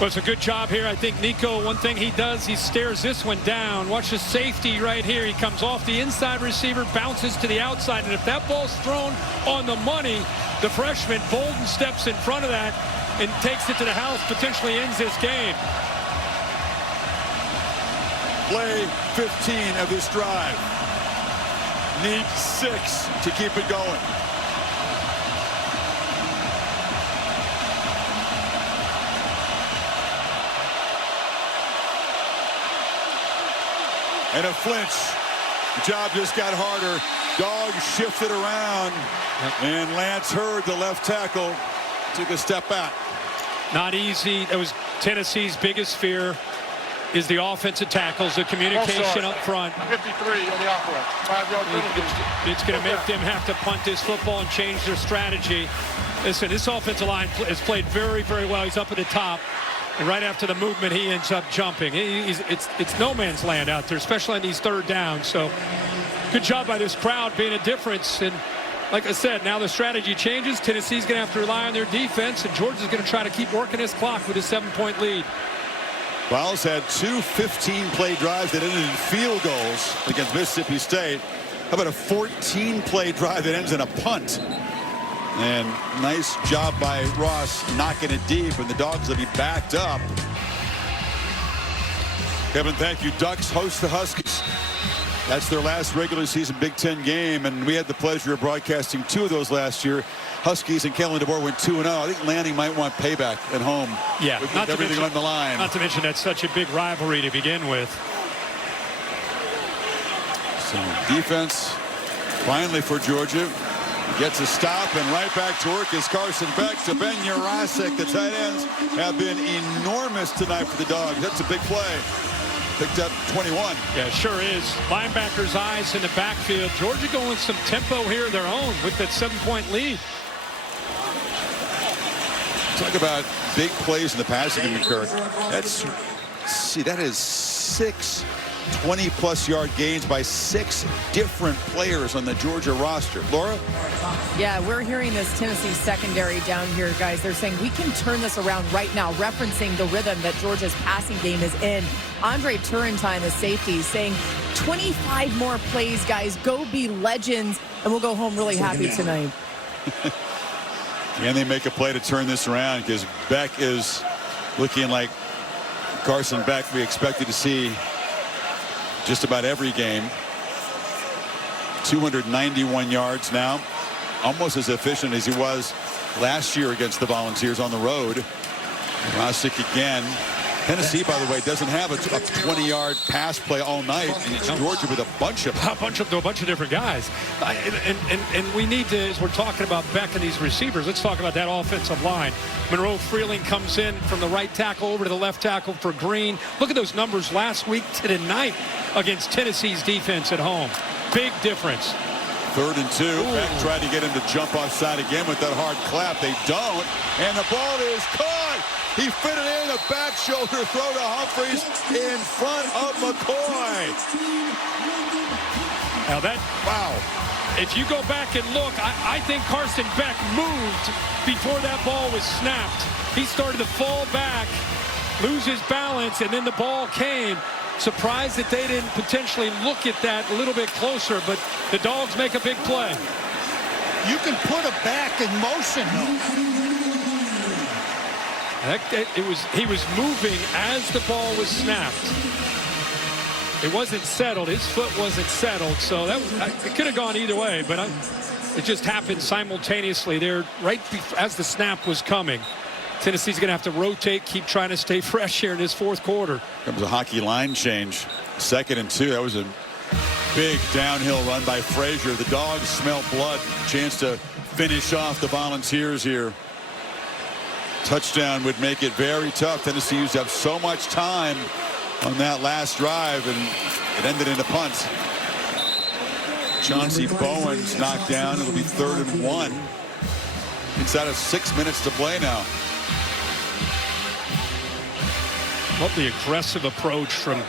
Well, it's a good job here. I think Nico, one thing he does, he stares this one down. Watch the safety right here. He comes off the inside receiver, bounces to the outside, and if that ball's thrown on the money, the freshman Bolden steps in front of that and takes it to the house, potentially ends this game. Play 15 of this drive. Need 6 to keep it going. And a flinch. The job just got harder. Dogs shifted around. And Lance Hurd, the left tackle, took a step back. Not easy. That was Tennessee's biggest fear, is the offensive tackles, the communication up front. 53 on the offense. 5-yard penalty. It's going to make them have to punt this football and change their strategy. Listen, this offensive line has played very, very well. He's up at the top. And right after the movement, he ends up jumping. It's no man's land out there, especially on these third downs. So good job by this crowd being a difference. And like I said, now the strategy changes. Tennessee's going to have to rely on their defense, and Georgia's going to try to keep working his clock with a 7-point lead. Vols had 2 15-play drives that ended in field goals against Mississippi State. How about a 14-play drive that ends in a punt? And nice job by Ross knocking it deep, and the Dogs will be backed up. Kevin, thank you. Ducks host the Huskies. That's their last regular season Big Ten game, and we had the pleasure of broadcasting 2 of those last year. Huskies and Kalen DeBoer went 2-0. I think Lanning might want payback at home. Yeah, with everything on the line. Not to mention that's such a big rivalry to begin with. So defense finally for Georgia gets a stop, and right back to work is Carson Beck to Ben Yurosek. The tight ends have been enormous tonight for the Dogs. That's a big play. Picked up 21. Yeah, it sure is. Linebackers' eyes in the backfield. Georgia going some tempo here of their own with that 7-point lead. Talk about big plays in the passing game, Kirk. That's see, that is 6 20-plus yard gains by 6 different players on the Georgia roster. Laura? Yeah, we're hearing this Tennessee secondary down here, guys. They're saying we can turn this around right now, referencing the rhythm that Georgia's passing game is in. Andre Turrentine, the safety, saying 25 more plays, guys. Go be legends, and we'll go home really happy tonight. Can they make a play to turn this around? Because Beck is looking like Carson Beck we expected to see just about every game. 291 yards now, almost as efficient as he was last year against the Volunteers on the road. Rosick again. Tennessee, by the way, doesn't have a 20-yard pass play all night, and it's Georgia with a bunch of different guys. And we need to, as we're talking about Beck and these receivers, let's talk about that offensive line. Monroe Freeling comes in from the right tackle over to the left tackle for Green. Look at those numbers last week to tonight against Tennessee's defense at home. Big difference. 3rd and 2. Ooh. Beck tried to get him to jump offside again with that hard clap. They don't, and the ball is caught. He fitted in a back shoulder throw to Humphreys in front of McCoy. Now that, wow. If you go back and look, I think Carson Beck moved before that ball was snapped. He started to fall back, lose his balance, and then the ball came. Surprised that they didn't potentially look at that a little bit closer, but the Dogs make a big play. You can put a back in motion, though. He was moving as the ball was snapped. It wasn't settled. His foot wasn't settled, so it could have gone either way, but it just happened simultaneously there right as the snap was coming. Tennessee's going to have to rotate, keep trying to stay fresh here in this 4th quarter. Comes a hockey line change. 2nd and 2. That was a big downhill run by Frazier. The Dogs smell blood. Chance to finish off the Volunteers here. Touchdown would make it very tough. Tennessee used up so much time on that last drive, and it ended in a punt. Chauncey Bowen's knocked down. It'll be 3rd and 1. Inside of 6 minutes to play now. Love the aggressive approach from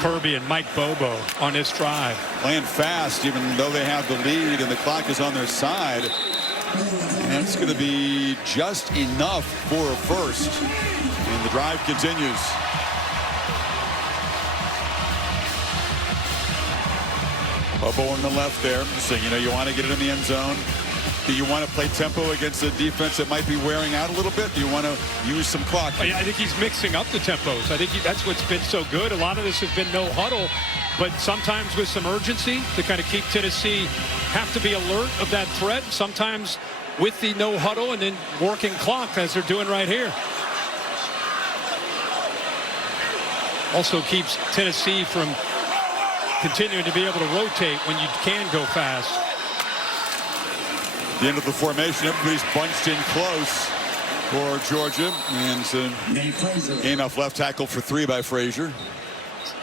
Kirby and Mike Bobo on this drive. Playing fast, even though they have the lead and the clock is on their side. And it's going to be just enough for a first. And the drive continues. Bobo on the left there. So, you want to get it in the end zone. Do you want to play tempo against a defense that might be wearing out a little bit? Do you want to use some clock? I think he's mixing up the tempos. I think that's what's been so good. A lot of this has been no huddle, but sometimes with some urgency to kind of keep Tennessee have to be alert of that threat. Sometimes with the no huddle and then working clock as they're doing right here. Also keeps Tennessee from continuing to be able to rotate when you can go fast. The end of the formation, everybody's bunched in close for Georgia, and gain off left tackle for 3 by Frazier.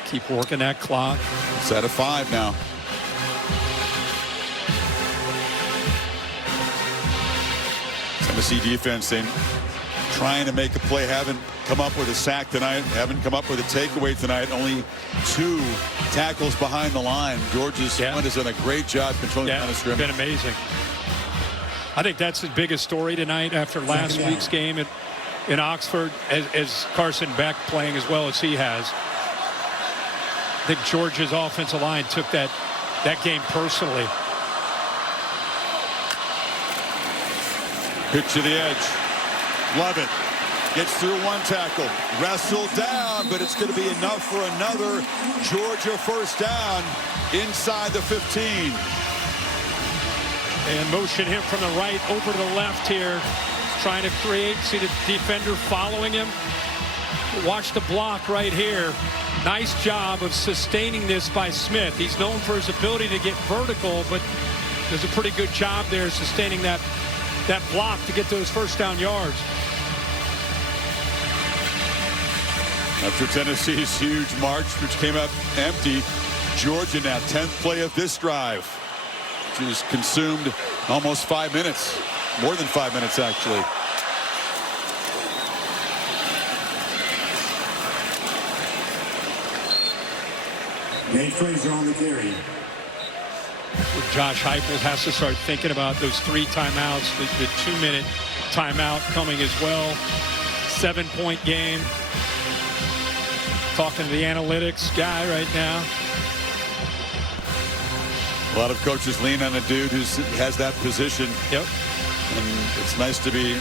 Keep working that clock. It's at a 5 now. Tennessee defense, they trying to make a play, haven't come up with a sack tonight, haven't come up with a takeaway tonight. Only 2 tackles behind the line. Georgia's front has done a great job controlling the line of scrimmage. Been amazing. I think that's the biggest story tonight after last week's game in Oxford, as Carson Beck playing as well as he has. I think Georgia's offensive line took that game personally. Pitch to the edge. Lovett gets through 1 tackle. Wrestled down, but it's going to be enough for another Georgia first down inside the 15. And motion him from the right over to the left here. Trying to create, see the defender following him. Watch the block right here. Nice job of sustaining this by Smith. He's known for his ability to get vertical, but does a pretty good job there sustaining that block to get those first down yards. After Tennessee's huge march, which came up empty, Georgia now 10th play of this drive, which is consumed almost 5 minutes, more than 5 minutes actually. Nate Frazier on the carry. Josh Heupel has to start thinking about those 3 timeouts, the 2-minute timeout coming as well. 7-point game. Talking to the analytics guy right now. A lot of coaches lean on a dude who has that position. Yep. And it's nice to be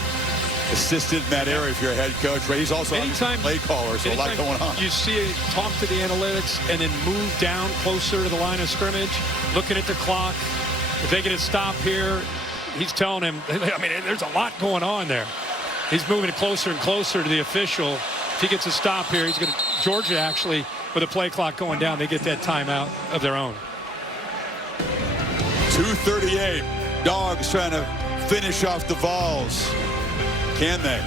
assisted in that area if you're a head coach. But he's also a play caller, so a lot going on. You see it, talk to the analytics, and then move down closer to the line of scrimmage, looking at the clock. If they get a stop here, he's telling him, I mean, there's a lot going on there. He's moving it closer and closer to the official. If he gets a stop here, he's going to, Georgia actually, with the play clock going down, they get that timeout of their own. 2:38. Dogs trying to finish off the Vols. Can they?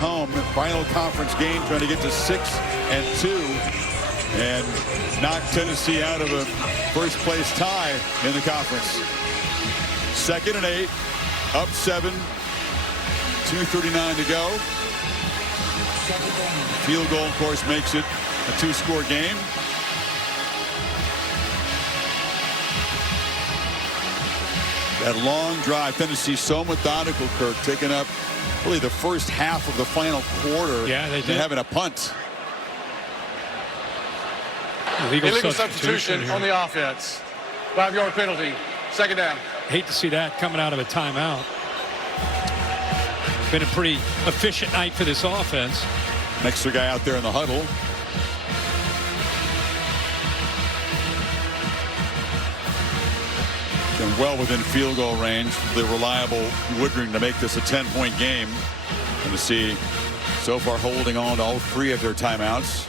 Home, final conference game, trying to get to 6-2 and knock Tennessee out of a first-place tie in the conference. 2nd and 8, up 7, 2:39 to go. Field goal, of course, makes it a 2-score game. That long drive, Tennessee so methodical, Kirk, taking up really the first half of the final quarter. Yeah, they did. Having a punt. Illegal substitution on the offense. 5-yard penalty. 2nd down. Hate to see that coming out of a timeout. Been a pretty efficient night for this offense. Extra guy out there in the huddle. And well within field goal range. The reliable Woodring to make this a 10-point game. Tennessee so far holding on to all 3 of their timeouts.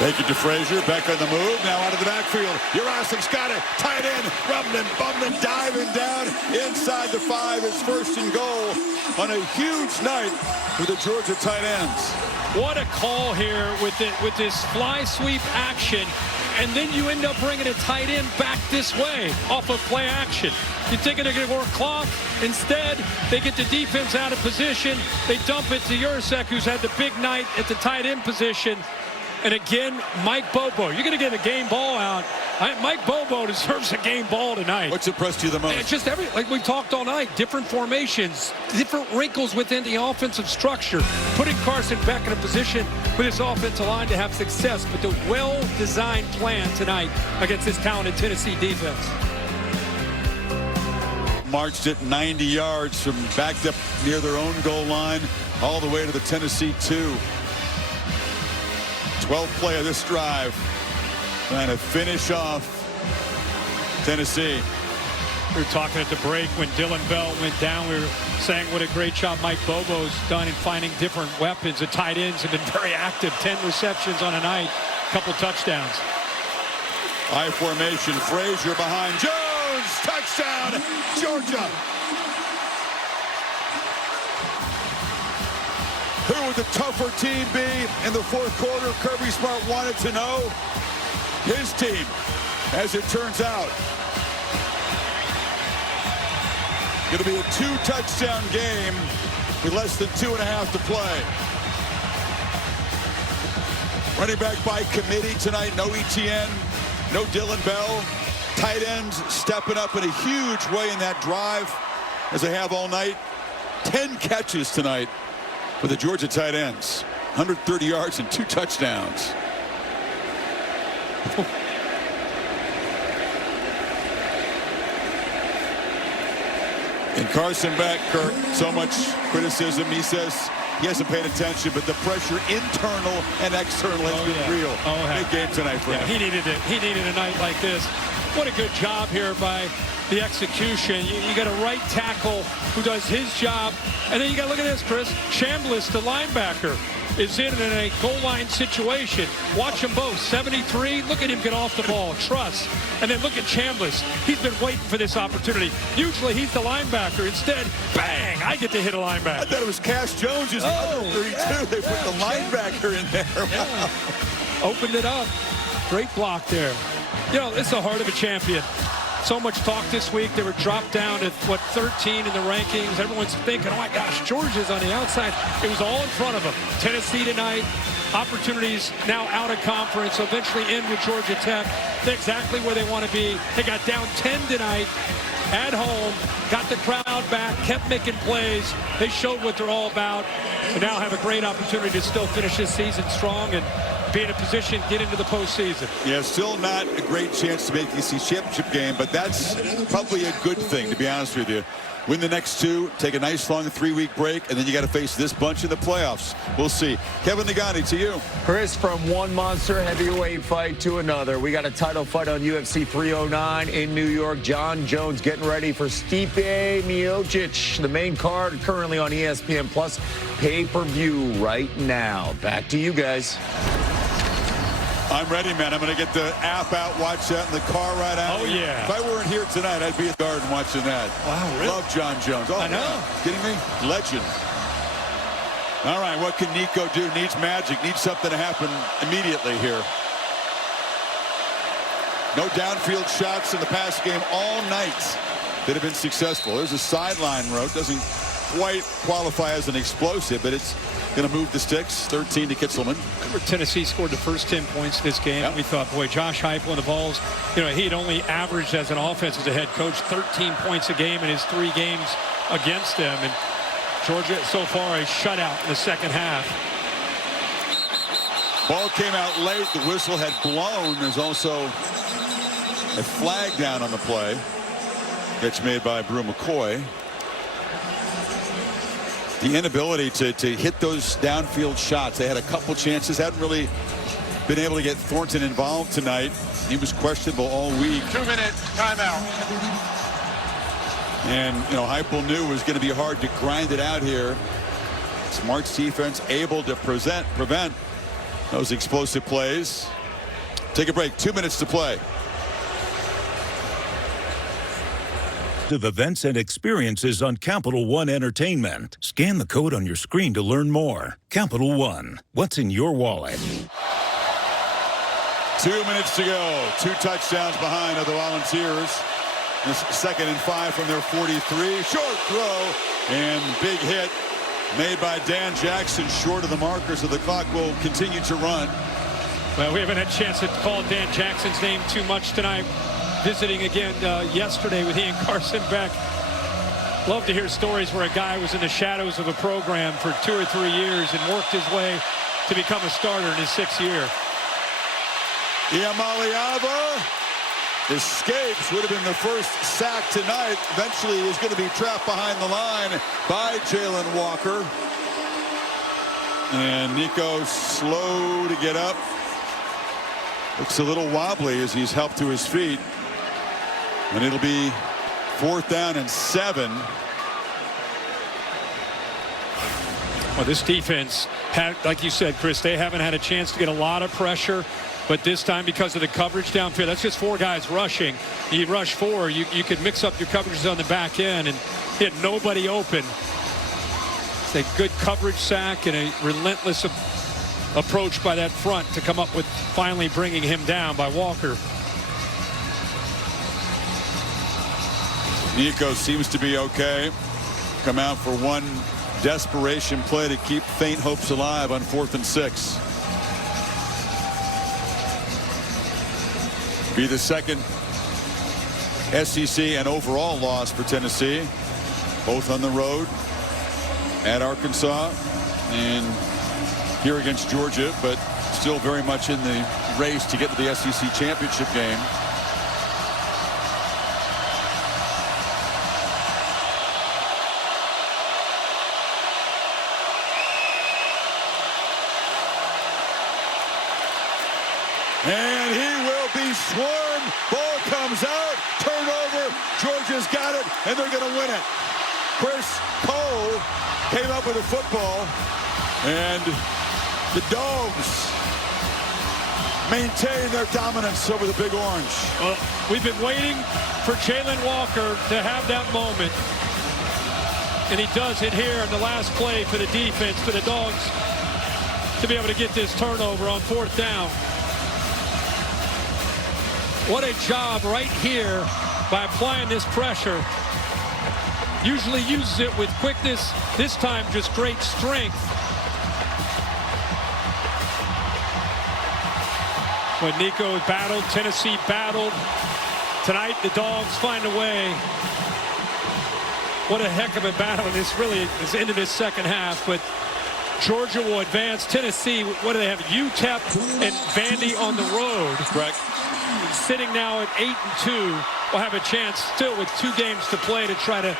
Take it to Frazier, back on the move, now out of the backfield. Jurasic's got it, tight end, rumbling, bumbling, diving down inside the 5. It's 1st and goal on a huge night for the Georgia tight ends. What a call here with this fly sweep action, and then you end up bringing a tight end back this way off of play action. You're thinking they're going to work clock. Instead, they get the defense out of position. They dump it to Jurasek, who's had the big night at the tight end position. And again, Mike Bobo. You're going to get a game ball out. Mike Bobo deserves a game ball tonight. What's impressed you the most? It's just like we talked all night. Different formations, different wrinkles within the offensive structure. Putting Carson Beck in a position with his offensive line to have success. But the well-designed plan tonight against this talented Tennessee defense. Marched it 90 yards from backed up near their own goal line all the way to the Tennessee 2. 12th play of this drive, trying to finish off Tennessee. We were talking at the break when Dylan Bell went down. We were saying what a great job Mike Bobo's done in finding different weapons. The tight ends have been very active. 10 receptions on a night, couple touchdowns. I formation, Frazier behind Jones, touchdown, Georgia. Who would the tougher team be in the 4th quarter? Kirby Smart wanted to know. His team, as it turns out. Going to be a 2-touchdown game with less than 2.5 to play. Running back by committee tonight. No ETN, no Dylan Bell. Tight ends stepping up in a huge way in that drive, as they have all night. 10 catches tonight for the Georgia tight ends. 130 yards and 2 touchdowns. And Carson Beck, Kirk, so much criticism. He says he hasn't paid attention, but the pressure internal and external has been real. Big game tonight for him. He needed it. He needed a night like this. What a good job here by the execution. You got a right tackle who does his job. And then you got to look at this, Chris. Chambliss, the linebacker, is in a goal line situation. Watch them both. 73. Look at him get off the ball. Trust. And then look at Chambliss. He's been waiting for this opportunity. Usually he's the linebacker. Instead, bang, I get to hit a linebacker. I thought it was Cash Jones. Is under 32. They put the linebacker in there. Yeah. Opened it up. Great block there. You know, it's the heart of a champion. So much talk this week. They were dropped down to, 13 in the rankings. Everyone's thinking, oh, my gosh, Georgia's on the outside. It was all in front of them. Tennessee tonight, opportunities now out of conference, eventually in with Georgia Tech. They're exactly where they want to be. They got down 10 tonight at home, got the crowd back, kept making plays. They showed what they're all about, and now have a great opportunity to still finish this season strong and be in a position to get into the postseason. Yeah, still not a great chance to make the ACC championship game, but that's probably a good thing, to be honest with you. Win the next two, take a nice long 3-week break, and then you got to face this bunch in the playoffs. We'll see. Kevin Nagani, to you. Chris, from one monster heavyweight fight to another. We got a title fight on UFC 309 in New York. John Jones getting ready for Stipe Miocic. The main card currently on ESPN Plus pay-per-view right now. Back to you guys. I'm ready, man. I'm going to get the app out, watch that in the car right out. Oh, yeah. If I weren't here tonight, I'd be at the garden watching that. Wow, really? Love John Jones. Oh, I know. Yeah. Kidding me? Legend. All right, what can Nico do? Needs magic. Needs something to happen immediately here. No downfield shots in the pass game all night that have been successful. There's a sideline route. Doesn't quite qualify as an explosive, but it's going to move the sticks. 13 to Kitzelman. Remember, Tennessee scored the first 10 points this game. Yep. We thought, boy, Josh Heupel and the balls, you know, he had only averaged as an offense as a head coach 13 points a game in his 3 games against them. And Georgia, so far, a shutout in the second half. Ball came out late. The whistle had blown. There's also a flag down on the play. Catch made by Brew McCoy. The inability to hit those downfield shots. They had a couple chances. Hadn't really been able to get Thornton involved tonight. He was questionable all week. 2-minute timeout. And, you know, Heupel knew it was going to be hard to grind it out here. Smart's defense able to prevent those explosive plays. Take a break. 2 minutes to play. Events and experiences on Capital One Entertainment. Scan the code on your screen to learn more. Capital One, what's in your wallet? 2 minutes to go. 2 touchdowns behind of the Volunteers. This 2nd and 5 from their 43. Short throw and big hit made by Dan Jackson short of the markers of the clock. Will continue to run. Well, we haven't had a chance to call Dan Jackson's name too much tonight. Visiting again yesterday with Ian Carson Beck. Love to hear stories where a guy was in the shadows of a program for 2 or 3 years and worked his way to become a starter in his 6th year. Iamaleava escapes. Would have been the first sack tonight. Eventually is going to be trapped behind the line by Jalen Walker. And Nico slow to get up. Looks a little wobbly as he's helped to his feet. And it'll be 4th down and 7. Well, this defense, like you said, Chris, they haven't had a chance to get a lot of pressure. But this time, because of the coverage downfield, that's just 4 guys rushing. You rush 4, you could mix up your coverages on the back end and hit nobody open. It's a good coverage sack and a relentless approach by that front to come up with finally bringing him down by Walker. Nico seems to be okay. Come out for one desperation play to keep faint hopes alive on 4th and 6. Be the 2nd SEC and overall loss for Tennessee. Both on the road at Arkansas and here against Georgia, but still very much in the race to get to the SEC championship game. And he will be swarmed. Ball comes out. Turnover. Georgia's got it, and they're going to win it. Chris Cole came up with a football, and the Dogs maintain their dominance over the Big Orange. Well, we've been waiting for Jalen Walker to have that moment. And he does it here in the last play for the defense, for the Dogs, to be able to get this turnover on 4th down. What a job right here by applying this pressure. Usually uses it with quickness. This time, just great strength. When Nico battled, Tennessee battled. Tonight, the Dogs find a way. What a heck of a battle. And this really is into this second half. But Georgia will advance. Tennessee, what do they have? UTEP and Vandy on the road. Correct. Sitting now at 8-2, will have a chance still with 2 games to play to try to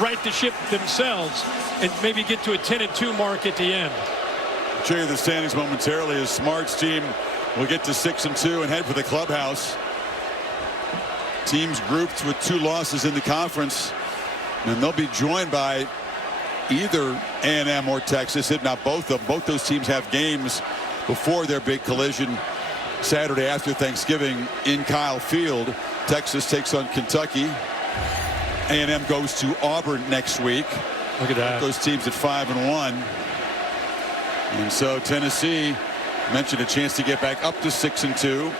right the ship themselves and maybe get to a 10-2 mark at the end. Show you the standings momentarily as Smart's team will get to 6-2 and head for the clubhouse. Teams grouped with 2 losses in the conference, and they'll be joined by either A&M or Texas, if not both of them. Both those teams have games before their big collision Saturday after Thanksgiving in Kyle Field. Texas takes on Kentucky. A&M goes to Auburn next week. Look at that. Those teams at 5-1. And so Tennessee mentioned a chance to get back up to 6-2.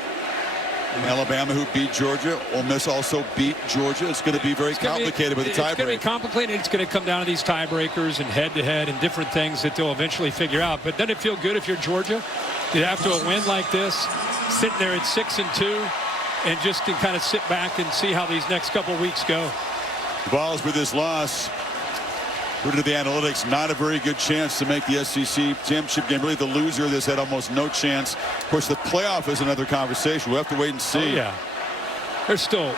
Alabama, who beat Georgia. Ole Miss also beat Georgia. It's going to be very complicated with the tiebreak. It's going to be complicated. It's going to come down to these tiebreakers and head-to-head and different things that they'll eventually figure out. But doesn't it feel good if you're Georgia? You have to a win like this, sitting there at 6-2, and just can kind of sit back and see how these next couple of weeks go. The Vols with this loss, according to the analytics, not a very good chance to make the SEC championship game. Really, the loser of this had almost no chance. Of course, the playoff is another conversation. We'll have to wait and see. Oh, yeah. They're still,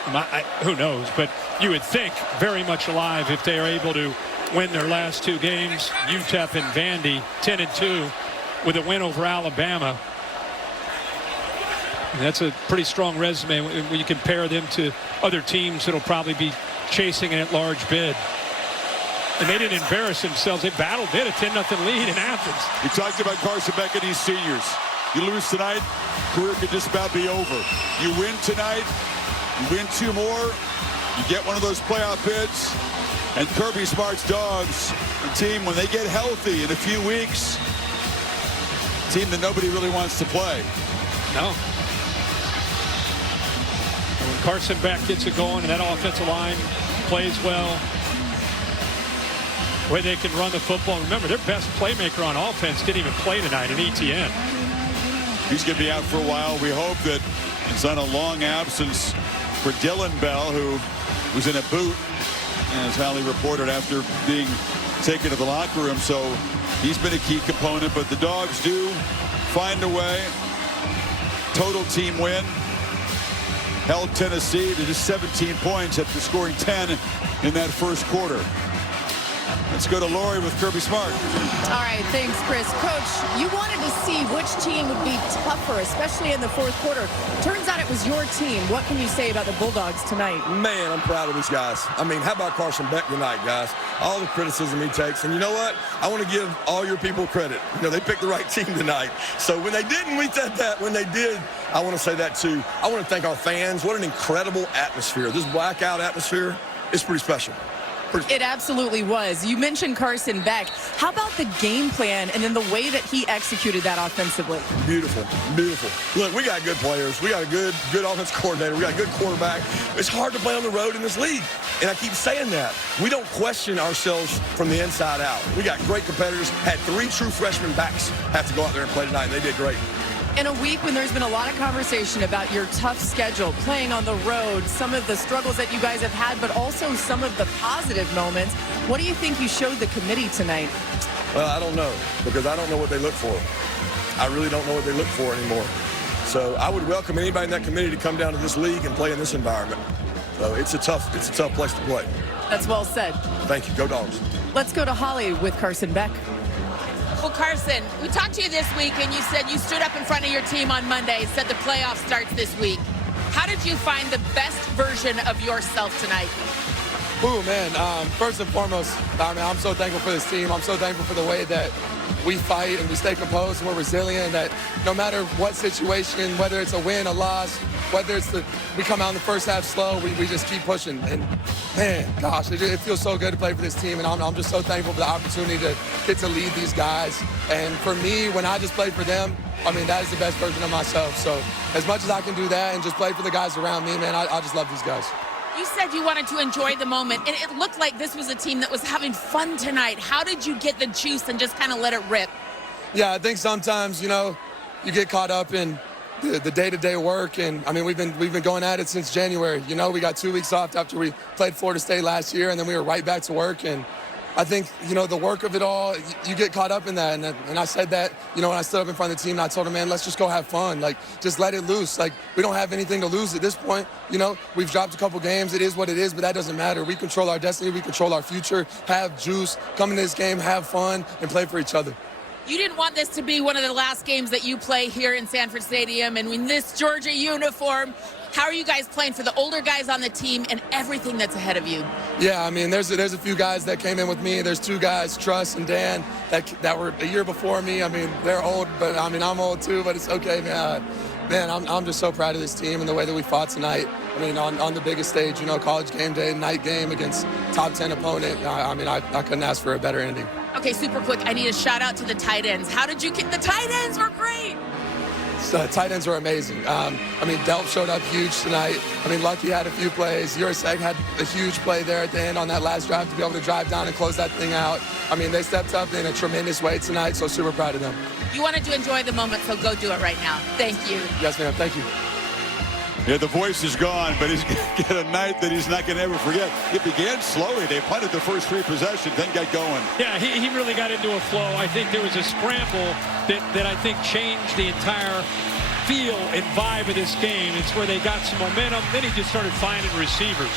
who knows, but you would think very much alive if they are able to win their last 2 games. UTEP and Vandy, 10-2, with a win over Alabama. And that's a pretty strong resume when you compare them to other teams that'll probably be chasing an at-large bid. And they didn't embarrass themselves. They battled it, a 10-0 lead in Athens. We talked about Carson Beck and these seniors. You lose tonight, career could just about be over. You win tonight, you win 2 more, you get one of those playoff bids. And Kirby Smart's Dogs, a team, when they get healthy in a few weeks, a team that nobody really wants to play. No. When Carson Beck gets it going and that offensive line plays well, the way they can run the football. Remember, their best playmaker on offense didn't even play tonight in ETN. He's going to be out for a while. We hope that it's not a long absence for Dylan Bell, who was in a boot, as Hallie reported, after being taken to the locker room. So he's been a key component, but the Dogs do find a way. Total team win. Held Tennessee to just 17 points after scoring 10 in that first quarter. Let's go to Lori with Kirby Smart. All right, thanks, Chris. Coach, you wanted to see which team would be tougher, especially in the 4th quarter. Turns out it was your team. What can you say about the Bulldogs tonight? Man, I'm proud of these guys. I mean, how about Carson Beck tonight, guys? All the criticism he takes. And you know what? I want to give all your people credit. You know, they picked the right team tonight. So when they didn't, we said that. When they did, I want to say that too. I want to thank our fans. What an incredible atmosphere. This blackout atmosphere is pretty special. It absolutely was. You mentioned Carson Beck. How about the game plan and then the way that he executed that offensively? Beautiful, beautiful. Look, we got good players. We got a good offensive coordinator. We got a good quarterback. It's hard to play on the road in this league, and I keep saying that. We don't question ourselves from the inside out. We got great competitors. Had 3 true freshman backs have to go out there and play tonight, and they did great. In a week when there's been a lot of conversation about your tough schedule, playing on the road, some of the struggles that you guys have had, but also some of the positive moments, what do you think you showed the committee tonight? Well, I don't know, because I don't know what they look for. I really don't know what they look for anymore. So I would welcome anybody in that committee to come down to this league and play in this environment. So it's a tough place to play. That's well said. Thank you. Go Dogs. Let's go to Holly with Carson Beck. Well, Carson, we talked to you this week, and you said you stood up in front of your team on Monday, said the playoff starts this week. How did you find the best version of yourself tonight? Ooh, man, first and foremost, I'm so thankful for this team. I'm so thankful for the way that we fight and we stay composed and we're resilient, that no matter what situation, whether it's a win, a loss, whether it's we come out in the first half slow, we just keep pushing. And, man, gosh, it feels so good to play for this team, and I'm just so thankful for the opportunity to get to lead these guys. And for me, when I just play for them, I mean, that is the best version of myself. So as much as I can do that and just play for the guys around me, man, I just love these guys. You said you wanted to enjoy the moment, and it looked like this was a team that was having fun tonight. How did you get the juice and just kind of let it rip? Yeah, I think sometimes, you know, you get caught up in the day-to-day work, and I mean we've been going at it since January. You know, we got 2 weeks off after we played Florida State last year, and then we were right back to work. And I think, you know, the work of it all, you get caught up in that. And I said that, you know, when I stood up in front of the team, and I told them, man, let's just go have fun. Like, just let it loose. Like, we don't have anything to lose at this point. You know, we've dropped a couple games. It is what it is, but that doesn't matter. We control our destiny. We control our future. Have juice. Come into this game, have fun, and play for each other. You didn't want this to be one of the last games that you play here in Sanford Stadium, and in this Georgia uniform, how are you guys playing for the older guys on the team and everything that's ahead of you? Yeah, I mean, there's a few guys that came in with me. There's 2 guys, Truss and Dan, that were a year before me. I mean, they're old, but I mean, I'm old too, but it's okay, man. Man, I'm just so proud of this team and the way that we fought tonight. I mean, on the biggest stage, you know, college game day, night game against top 10 opponent. I mean, I couldn't ask for a better ending. Okay, super quick. I need a shout out to the tight ends. How did you get the tight ends? Were great. Tight ends were amazing. I mean, Delp showed up huge tonight. I mean, Lucky had a few plays. Jurasek had a huge play there at the end on that last drive to be able to drive down and close that thing out. I mean, they stepped up in a tremendous way tonight, so super proud of them. You wanted to enjoy the moment, so go do it right now. Thank you. Yes, ma'am. Thank you. Yeah, the voice is gone, but he's going to get a night that he's not going to ever forget. It began slowly. They punted the first 3 possessions, then got going. Yeah, he really got into a flow. I think there was a scramble that I think changed the entire feel and vibe of this game. It's where they got some momentum. Then he just started finding receivers.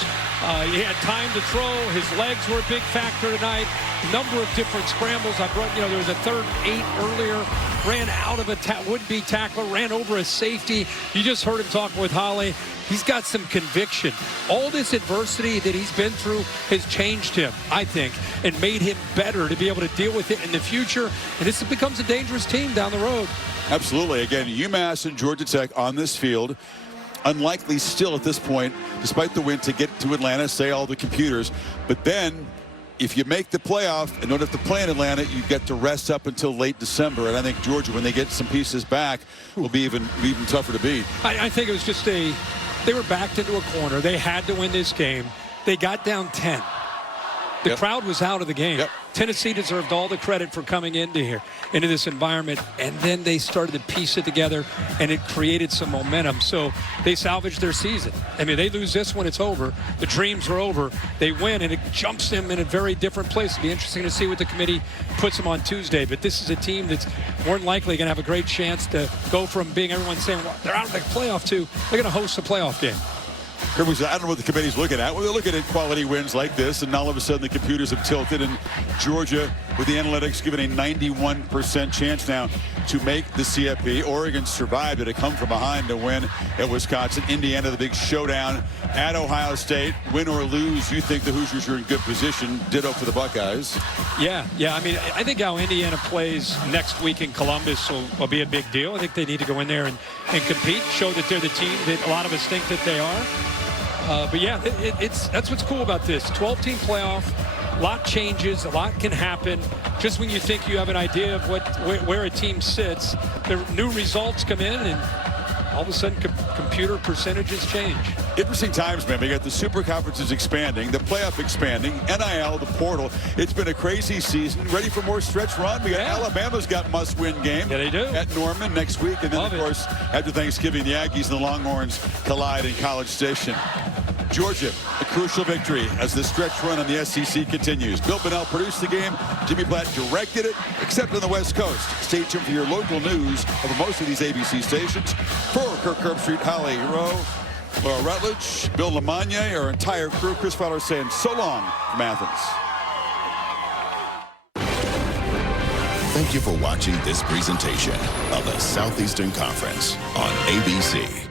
He had time to throw. His legs were a big factor tonight. Number of different scrambles. There was a 3rd and 8 earlier. Ran out of a would-be tackler. Ran over a safety. You just heard him talking with Holly. He's got some conviction. All this adversity that he's been through has changed him, I think, and made him better to be able to deal with it in the future. And this becomes a dangerous team down the road. Absolutely. Again, UMass and Georgia Tech on this field. Unlikely still at this point, despite the win, to get to Atlanta, say all the computers. But then, if you make the playoff and don't have to play in Atlanta, you get to rest up until late December. And I think Georgia, when they get some pieces back, will be even tougher to beat. I think it was just they were backed into a corner. They had to win this game. They got down 10. The crowd was out of the game. Tennessee deserved all the credit for coming into this environment, and then they started to piece it together, and it created some momentum. So they salvaged their season. I mean, they lose this one, it's over. The dreams are over. They win, and it jumps them in a very different place. It'll be interesting to see what the committee puts them on Tuesday. But this is a team that's more than likely going to have a great chance to go from being everyone saying, well, they're out of the playoff to they're going to host a playoff game. I don't know what the committee's looking at. Well, they're looking at quality wins like this, and all of a sudden the computers have tilted, and Georgia, with the analytics, given a 91% chance now to make the CFP. Oregon survived it. It come from behind to win at Wisconsin. Indiana, the big showdown at Ohio State. Win or lose, you think the Hoosiers are in good position. Ditto for the Buckeyes. Yeah. I mean, I think how Indiana plays next week in Columbus will be a big deal. I think they need to go in there and compete, show that they're the team that a lot of us think that they are. But yeah, that's what's cool about this 12-team playoff. A lot changes, a lot can happen. Just when you think you have an idea of where a team sits, the new results come in, and all of a sudden computer percentages change. Interesting times, man. We got the super conferences expanding, the playoff expanding, NIL, the portal. It's been a crazy season. Ready for more stretch run? We got Alabama's got must-win game. Yeah, they do. At Norman next week. And then, of course, after Thanksgiving, the Aggies and the Longhorns collide in College Station. Georgia, a crucial victory as the stretch run on the SEC continues. Bill Bonnell produced the game. Jimmy Platt directed it, except on the West Coast. Stay tuned for your local news over most of these ABC stations. For Kirk Herbstreit, Holly Rowe, Laura Rutledge, Bill Lamagna, our entire crew, Chris Fowler saying so long from Athens. Thank you for watching this presentation of the Southeastern Conference on ABC.